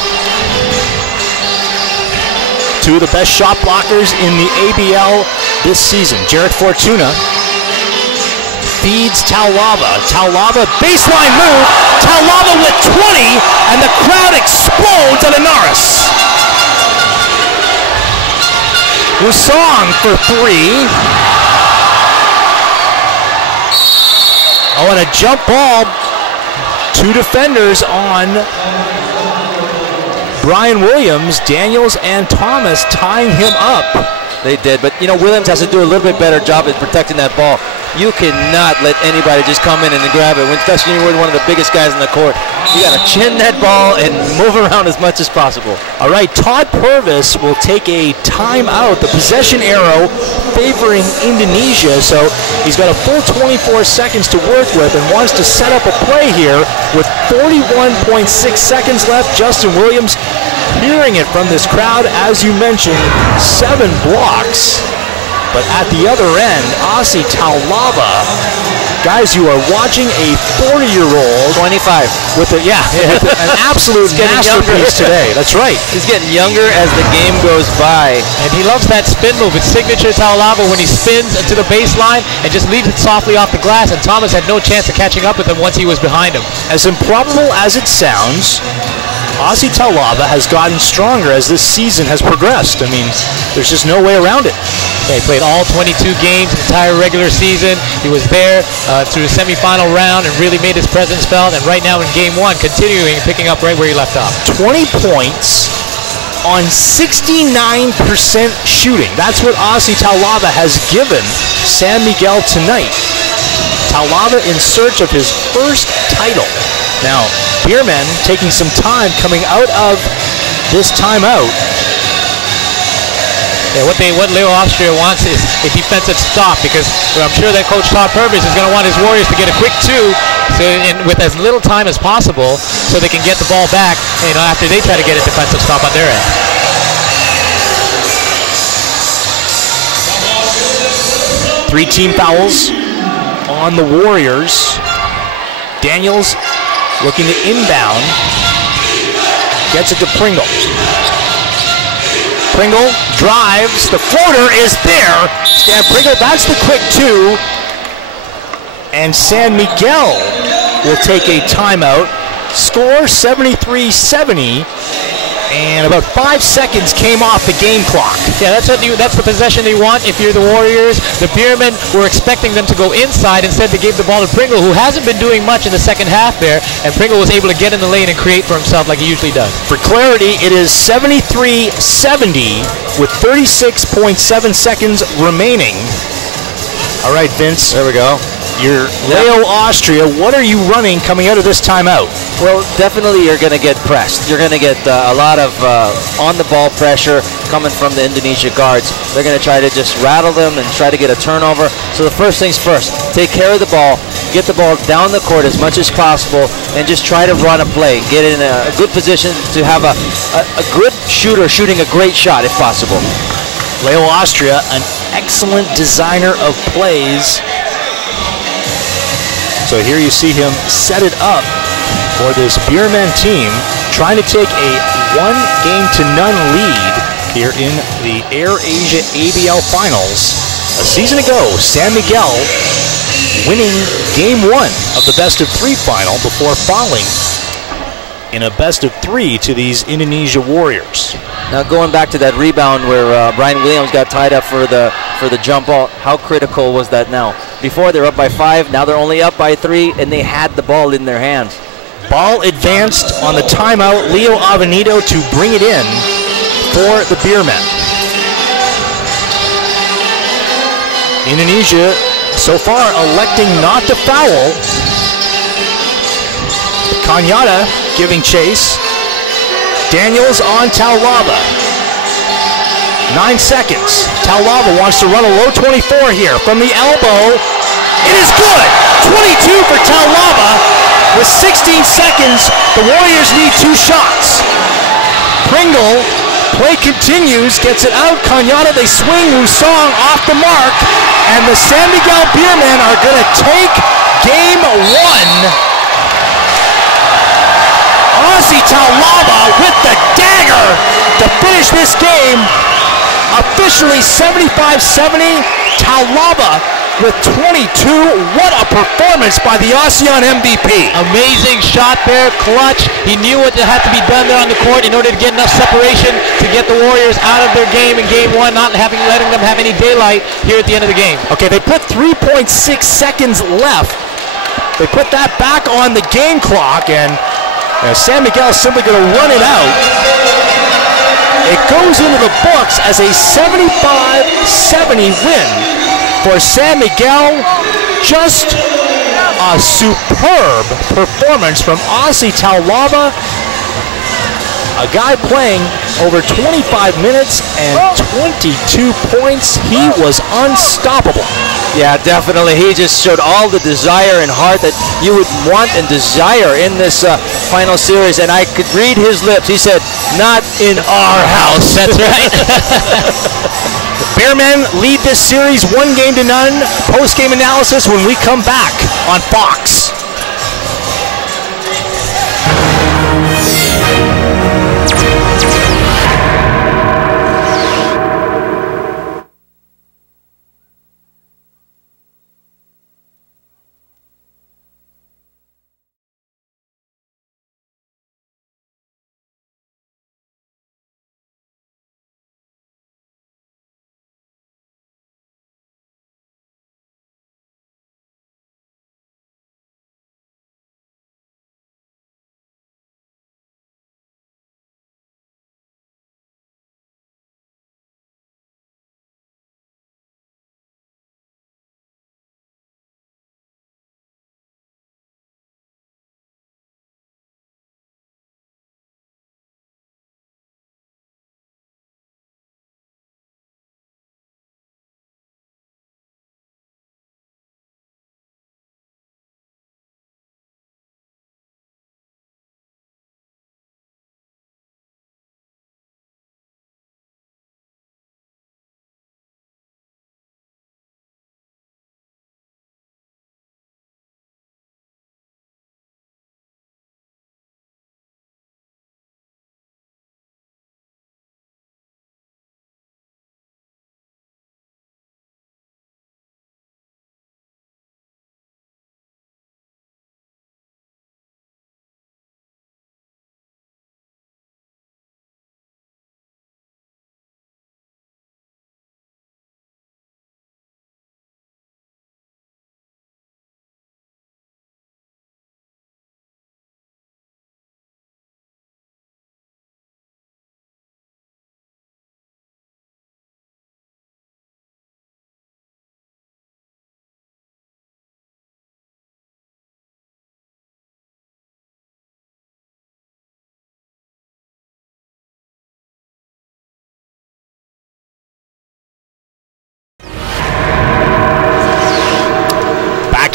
2 of the best shot blockers in the ABL this season. Jared Fortuna feeds Taulava. Taulava, baseline move. Taulava with 20, and the crowd explodes at Ynares. Usong for 3. Oh, and a jump ball. 2 defenders on Brian Williams. Daniels and Thomas tying him up. They did, but Williams has to do a little bit better job at protecting that ball. You cannot let anybody just come in and grab it, especially when you're one of the biggest guys on the court. You got to chin that ball and move around as much as possible. All right, Todd Purvis will take a timeout. The possession arrow favoring Indonesia, so he's got a full 24 seconds to work with and wants to set up a play here with 41.6 seconds left. Justin Williams hearing it from this crowd, as you mentioned, 7 blocks. But at the other end, Aussie Taulava, guys, you are watching a 40-year-old 25 with an absolute masterpiece today. That's right. He's getting younger as the game goes by. And he loves that spin move. It's signature Taulava when he spins into the baseline and just leaves it softly off the glass, and Thomas had no chance of catching up with him once he was behind him. As improbable as it sounds, Aussie Taulava has gotten stronger as this season has progressed. I mean, there's just no way around it. Yeah, he played all 22 games, entire regular season. He was there through the semifinal round and really made his presence felt. And right now in game 1, continuing and picking up right where he left off. 20 points on 69% shooting. That's what Aussie Taulava has given San Miguel tonight. Taulava in search of his first title. Now, Beermen taking some time coming out of this timeout. Yeah, what Leo Austria wants is a defensive stop, because I'm sure that Coach Todd Purvis is going to want his Warriors to get a quick 2 with as little time as possible so they can get the ball back, after they try to get a defensive stop on their end. Three team fouls on the Warriors. Daniels looking to inbound. Gets it to Pringle. Pringle drives. The floater is there. Stan Pringle, that's the quick 2. And San Miguel will take a timeout. Score 73-70. And about 5 seconds came off the game clock. Yeah, that's the possession they want. If you're the Warriors, the Beermen were expecting them to go inside. Instead, they gave the ball to Pringle, who hasn't been doing much in the second half there. And Pringle was able to get in the lane and create for himself like he usually does. For clarity, it is 73-70 with 36.7 seconds remaining. All right, Vince. There we go. You're Leo Austria. What are you running coming out of this timeout? Well, definitely you're going to get pressed. You're going to get a lot of on-the-ball pressure coming from the Indonesia guards. They're going to try to just rattle them and try to get a turnover. So the first things first, take care of the ball, get the ball down the court as much as possible, and just try to run a play. Get in a good position to have a good shooter shooting a great shot if possible. Leo Austria, an excellent designer of plays. So here you see him set it up for this Beermen team, trying to take a 1-0 lead here in the AirAsia ABL Finals. A season ago, San Miguel winning Game 1 of the best-of-3 final before falling in a best-of-3 to these Indonesia Warriors. Now going back to that rebound where Brian Williams got tied up for the jump ball, how critical was that now? Before they were up by 5, now they're only up by 3, and they had the ball in their hands. Ball advanced on the timeout. Leo Avenito to bring it in for the Beermen. Indonesia so far electing not to foul. Kanyada giving chase. Daniels on Taulava. 9 seconds. Taulava wants to run a low 24 here from the elbow. It is good. 22 for Taulava. With 16 seconds, the Warriors need 2 shots. Pringle, play continues, gets it out. Kanyada, they swing. Wusong off the mark. And the San Miguel Beermen are going to take Game 1. Aussie Taulava with the dagger to finish this game. Officially 75-70. Taulava with 22. What a performance by the ASEAN MVP. Amazing shot there, clutch. He knew what had to be done there on the court in order to get enough separation to get the Warriors out of their game in Game 1, not letting them have any daylight here at the end of the game. Okay, they put 3.6 seconds left. They put that back on the game clock, and San Miguel is simply going to run it out. It goes into the books as a 75-70 win for San Miguel. Just a superb performance from Aussie Taulava, a guy playing over 25 minutes and 22 points. He was unstoppable. Yeah, definitely. He just showed all the desire and heart that you would want and desire in this final series. And I could read his lips. He said, "Not in our house." That's right. Beermen lead this series 1-0. Post-game analysis when we come back on Fox.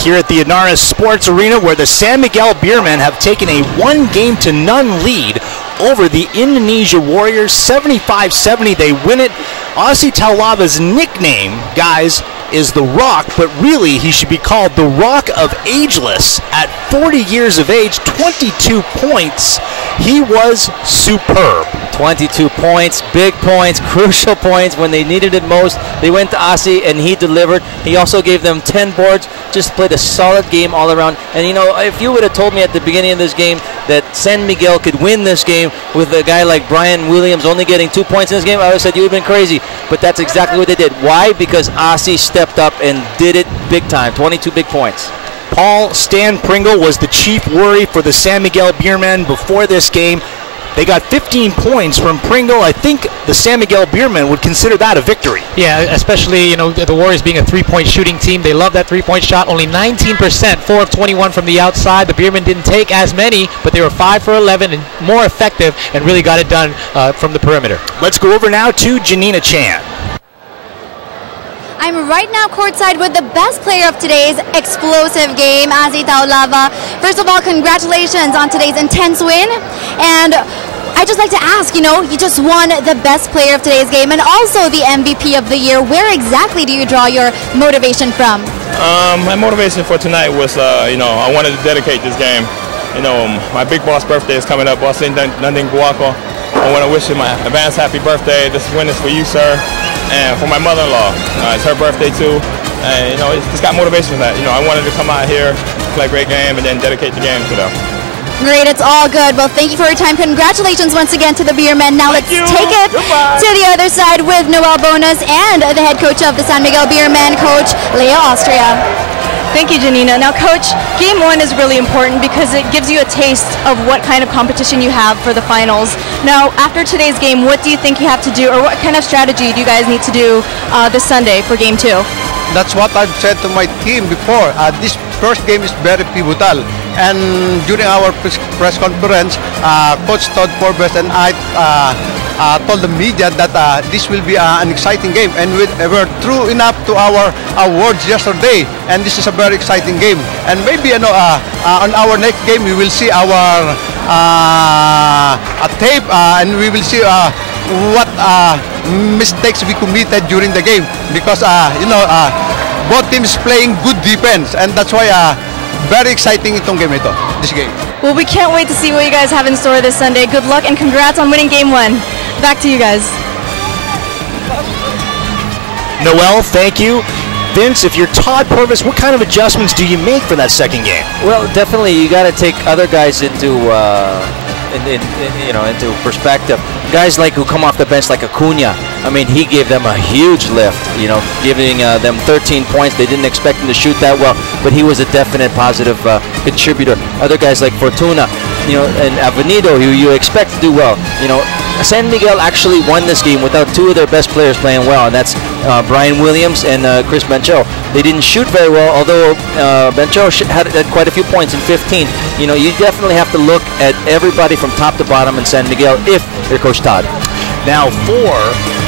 here at the Ynares Sports Arena, where the San Miguel Beermen have taken a 1-0 lead over the Indonesia Warriors. 75-70, they win it. Aussie Taulava's nickname, guys, is The Rock, but really he should be called The Rock of Ageless. At 40 years of age, 22 points. He was superb. 22 points, big points, crucial points when they needed it most. They went to Aussie and he delivered. He also gave them 10 boards, just played a solid game all around. And you know, if you would have told me at the beginning of this game that San Miguel could win this game with a guy like Brian Williams only getting 2 points in this game, I would have said you would have been crazy. But that's exactly what they did. Why? Because Aussie stepped up and did it big time. 22 big points. Paul Stan Pringle was the chief worry for the San Miguel Beermen before this game. They got 15 points from Pringle. I think the San Miguel Beermen would consider that a victory. Yeah, especially, you know, the Warriors being a three-point shooting team. They love that three-point shot. Only 19%, 4 of 21 from the outside. The Beermen didn't take as many, but they were 5 for 11 and more effective and really got it done from the perimeter. Let's go over now to Janina Chan. I'm right now courtside with the best player of today's explosive game, Aussie Taulava. First of all, congratulations on today's intense win. And I'd just like to ask, you know, you just won the best player of today's game and also the MVP of the year. Where exactly do you draw your motivation from? My motivation for tonight was, you know, I wanted to dedicate this game. You know, my big boss birthday is coming up. Boss Nanding Guaco. I want to wish him an advance happy birthday. This win is for you, sir, and for my mother-in-law. It's her birthday too, and you know, it's just got motivation for that. You know, I wanted to come out here, play a great game, and then dedicate the game to them. Great, it's all good. Well, thank you for your time. Congratulations once again to the Beermen. Now let's take it to the other side with Noel Bonas and the head coach of the San Miguel Beermen, Coach Leo Austria. Thank you, Janina. Now, Coach, Game 1 is really important because it gives you a taste of what kind of competition you have for the finals. Now, after today's game, what do you think you have to do, or what kind of strategy do you guys need to do this Sunday for Game 2? That's what I've said to my team before. This first game is very pivotal. And during our press conference, Coach Todd Forbes and I told the media that this will be an exciting game, and we were true enough to our words yesterday, and this is a very exciting game. And maybe, you know, on our next game we will see our tape, and we will see what mistakes we committed during the game, because you know, both teams playing good defense, and that's why very exciting itong game ito, this game. Well, we can't wait to see what you guys have in store this Sunday. Good luck and congrats on winning Game 1. Back to you guys. Noel, thank you. Vince, if you're Todd Purvis, what kind of adjustments do you make for that second game? Well, definitely you got to take other guys into you know, into perspective. Guys like who come off the bench like Acuna, I mean, he gave them a huge lift, you know, giving them 13 points. They didn't expect him to shoot that well, but he was a definite positive contributor. Other guys like Fortuna, you know, and Avenido, who you expect to do well. You know, San Miguel actually won this game without 2 of their best players playing well, and that's Brian Williams and Chris Bencho. They didn't shoot very well, although Bencho had quite a few points in 15. You know, you definitely have to look at everybody from top to bottom in San Miguel if you're Coach Todd. Now for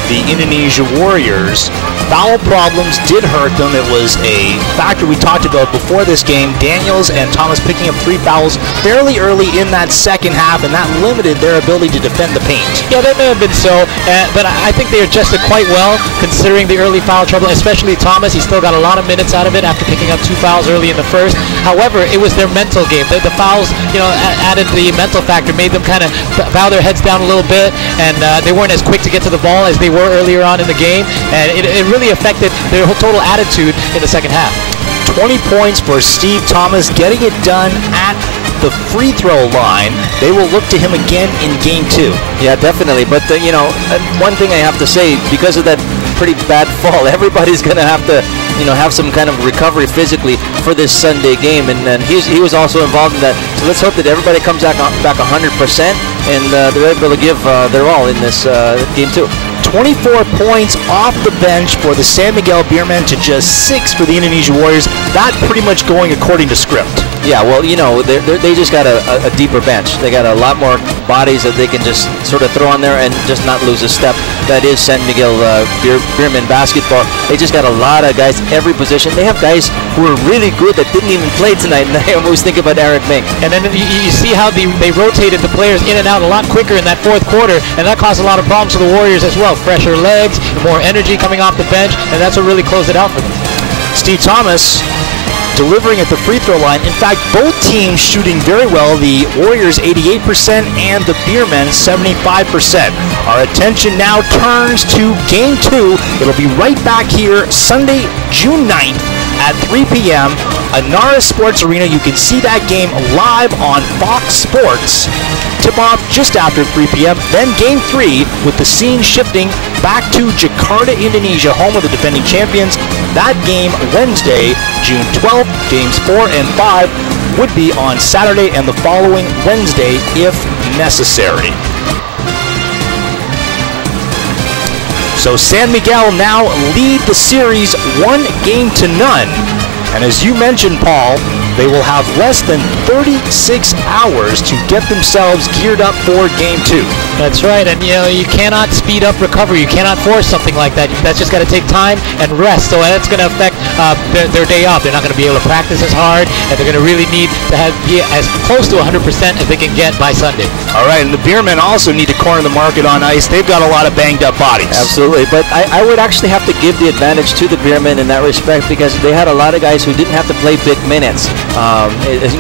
the Indonesia Warriors, foul problems did hurt them. It was a factor we talked about before this game. Daniels and Thomas picking up 3 fouls fairly early in that second half, and that limited their ability to defend the paint. Yeah, that may have been so, but I think they adjusted quite well considering the early foul trouble, especially Thomas. He still got a lot of minutes out of it after picking up 2 fouls early in the first. However, it was their mental game. The fouls, you know, added the mental factor, made them kind of bow their heads down a little bit, and they weren't as quick to get to the ball as they were earlier on in the game, and it really affected their whole total attitude in the second half. 20 points for Steve Thomas, getting it done at the free throw line. They will look to him again in Game 2. Yeah, definitely. But, you know, one thing I have to say, because of that pretty bad fall, everybody's going to have to, you know, have some kind of recovery physically for this Sunday game. And he was also involved in that. So let's hope that everybody comes back 100% and they're able to give their all in this Game 2. 24 points off the bench for the San Miguel Beermen to just 6 for the Indonesia Warriors. That pretty much going according to script. Yeah, well, you know, they just got a deeper bench. They got a lot more bodies that they can just sort of throw on there and just not lose a step. That is San Miguel Beermen basketball. They just got a lot of guys every position. They have guys who are really good that didn't even play tonight. And I always think about Eric Mink. And then you see how they rotated the players in and out a lot quicker in that fourth quarter, and that caused a lot of problems for the Warriors as well. Fresher legs, more energy coming off the bench, and that's what really closed it out for them. Steve Thomas delivering at the free throw line. In fact, both teams shooting very well. The Warriors 88% and the Beermen 75%. Our attention now turns to Game 2. It'll be right back here Sunday, June 9th at 3 p.m. Ynares Sports Arena. You can see that game live on Fox Sports. Tip-off just after 3 p.m. Then Game 3 with the scene shifting back to Jakarta, Indonesia, home of the defending champions. That game Wednesday, June 12th. Games 4 and 5 would be on Saturday and the following Wednesday if necessary. So San Miguel now lead the series 1-0. And as you mentioned, Paul, they will have less than 36 hours to get themselves geared up for Game 2. That's right, and you know, you cannot speed up recovery. You cannot force something like that. That's just got to take time and rest. So that's going to affect their day off. They're not going to be able to practice as hard, and they're going to really need to be as close to 100% as they can get by Sunday. All right, and the Beermen also need to corner the market on ice. They've got a lot of banged up bodies. Absolutely, but I would actually have to give the advantage to the Beermen in that respect because they had a lot of guys who didn't have to play big minutes.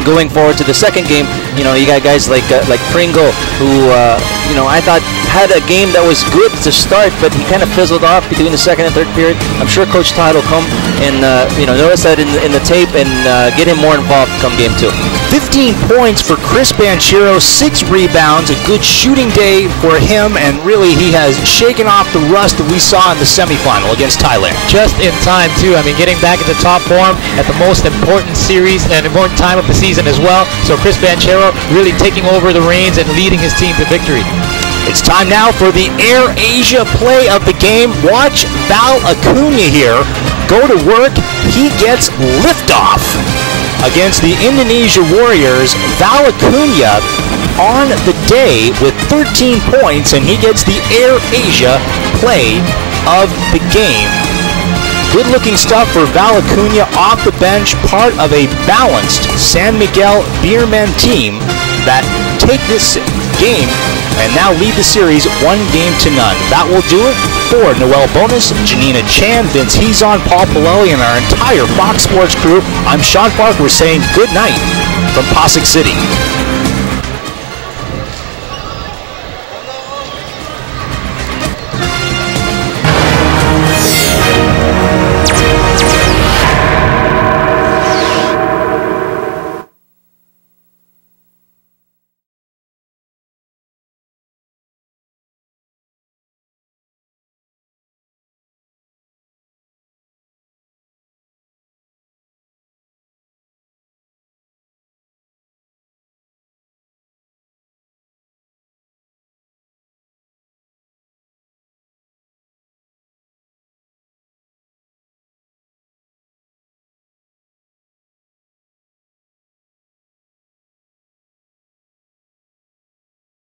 Going forward to the second game, you know, you got guys like Pringle, who you know, I thought had a game that was good to start, but he kind of fizzled off between the second and third period. I'm sure Coach Todd will come and you know, notice that in the tape and get him more involved come Game 2. 15 points for Chris Banchero, 6 rebounds, a good shooting day for him, and really he has shaken off the rust that we saw in the semifinal against Thailand. Just in time, too. I mean, getting back into top form at the most important series and important time of the season as well. So Chris Banchero really taking over the reins and leading his team to victory. It's time now for the AirAsia play of the game. Watch Val Acuna here go to work. He gets liftoff against the Indonesia Warriors. Val Acuna on the day with 13 points, and he gets the AirAsia play of the game. Good-looking stuff for Val Acuna off the bench, part of a balanced San Miguel Beermen team that take this game and now lead the series 1-0. That will do it for Noel Bonus, Janina Chan, Vince Hezon, Paul Pilelli, and our entire Fox Sports crew. I'm Sean Parker saying good night from Pasig City.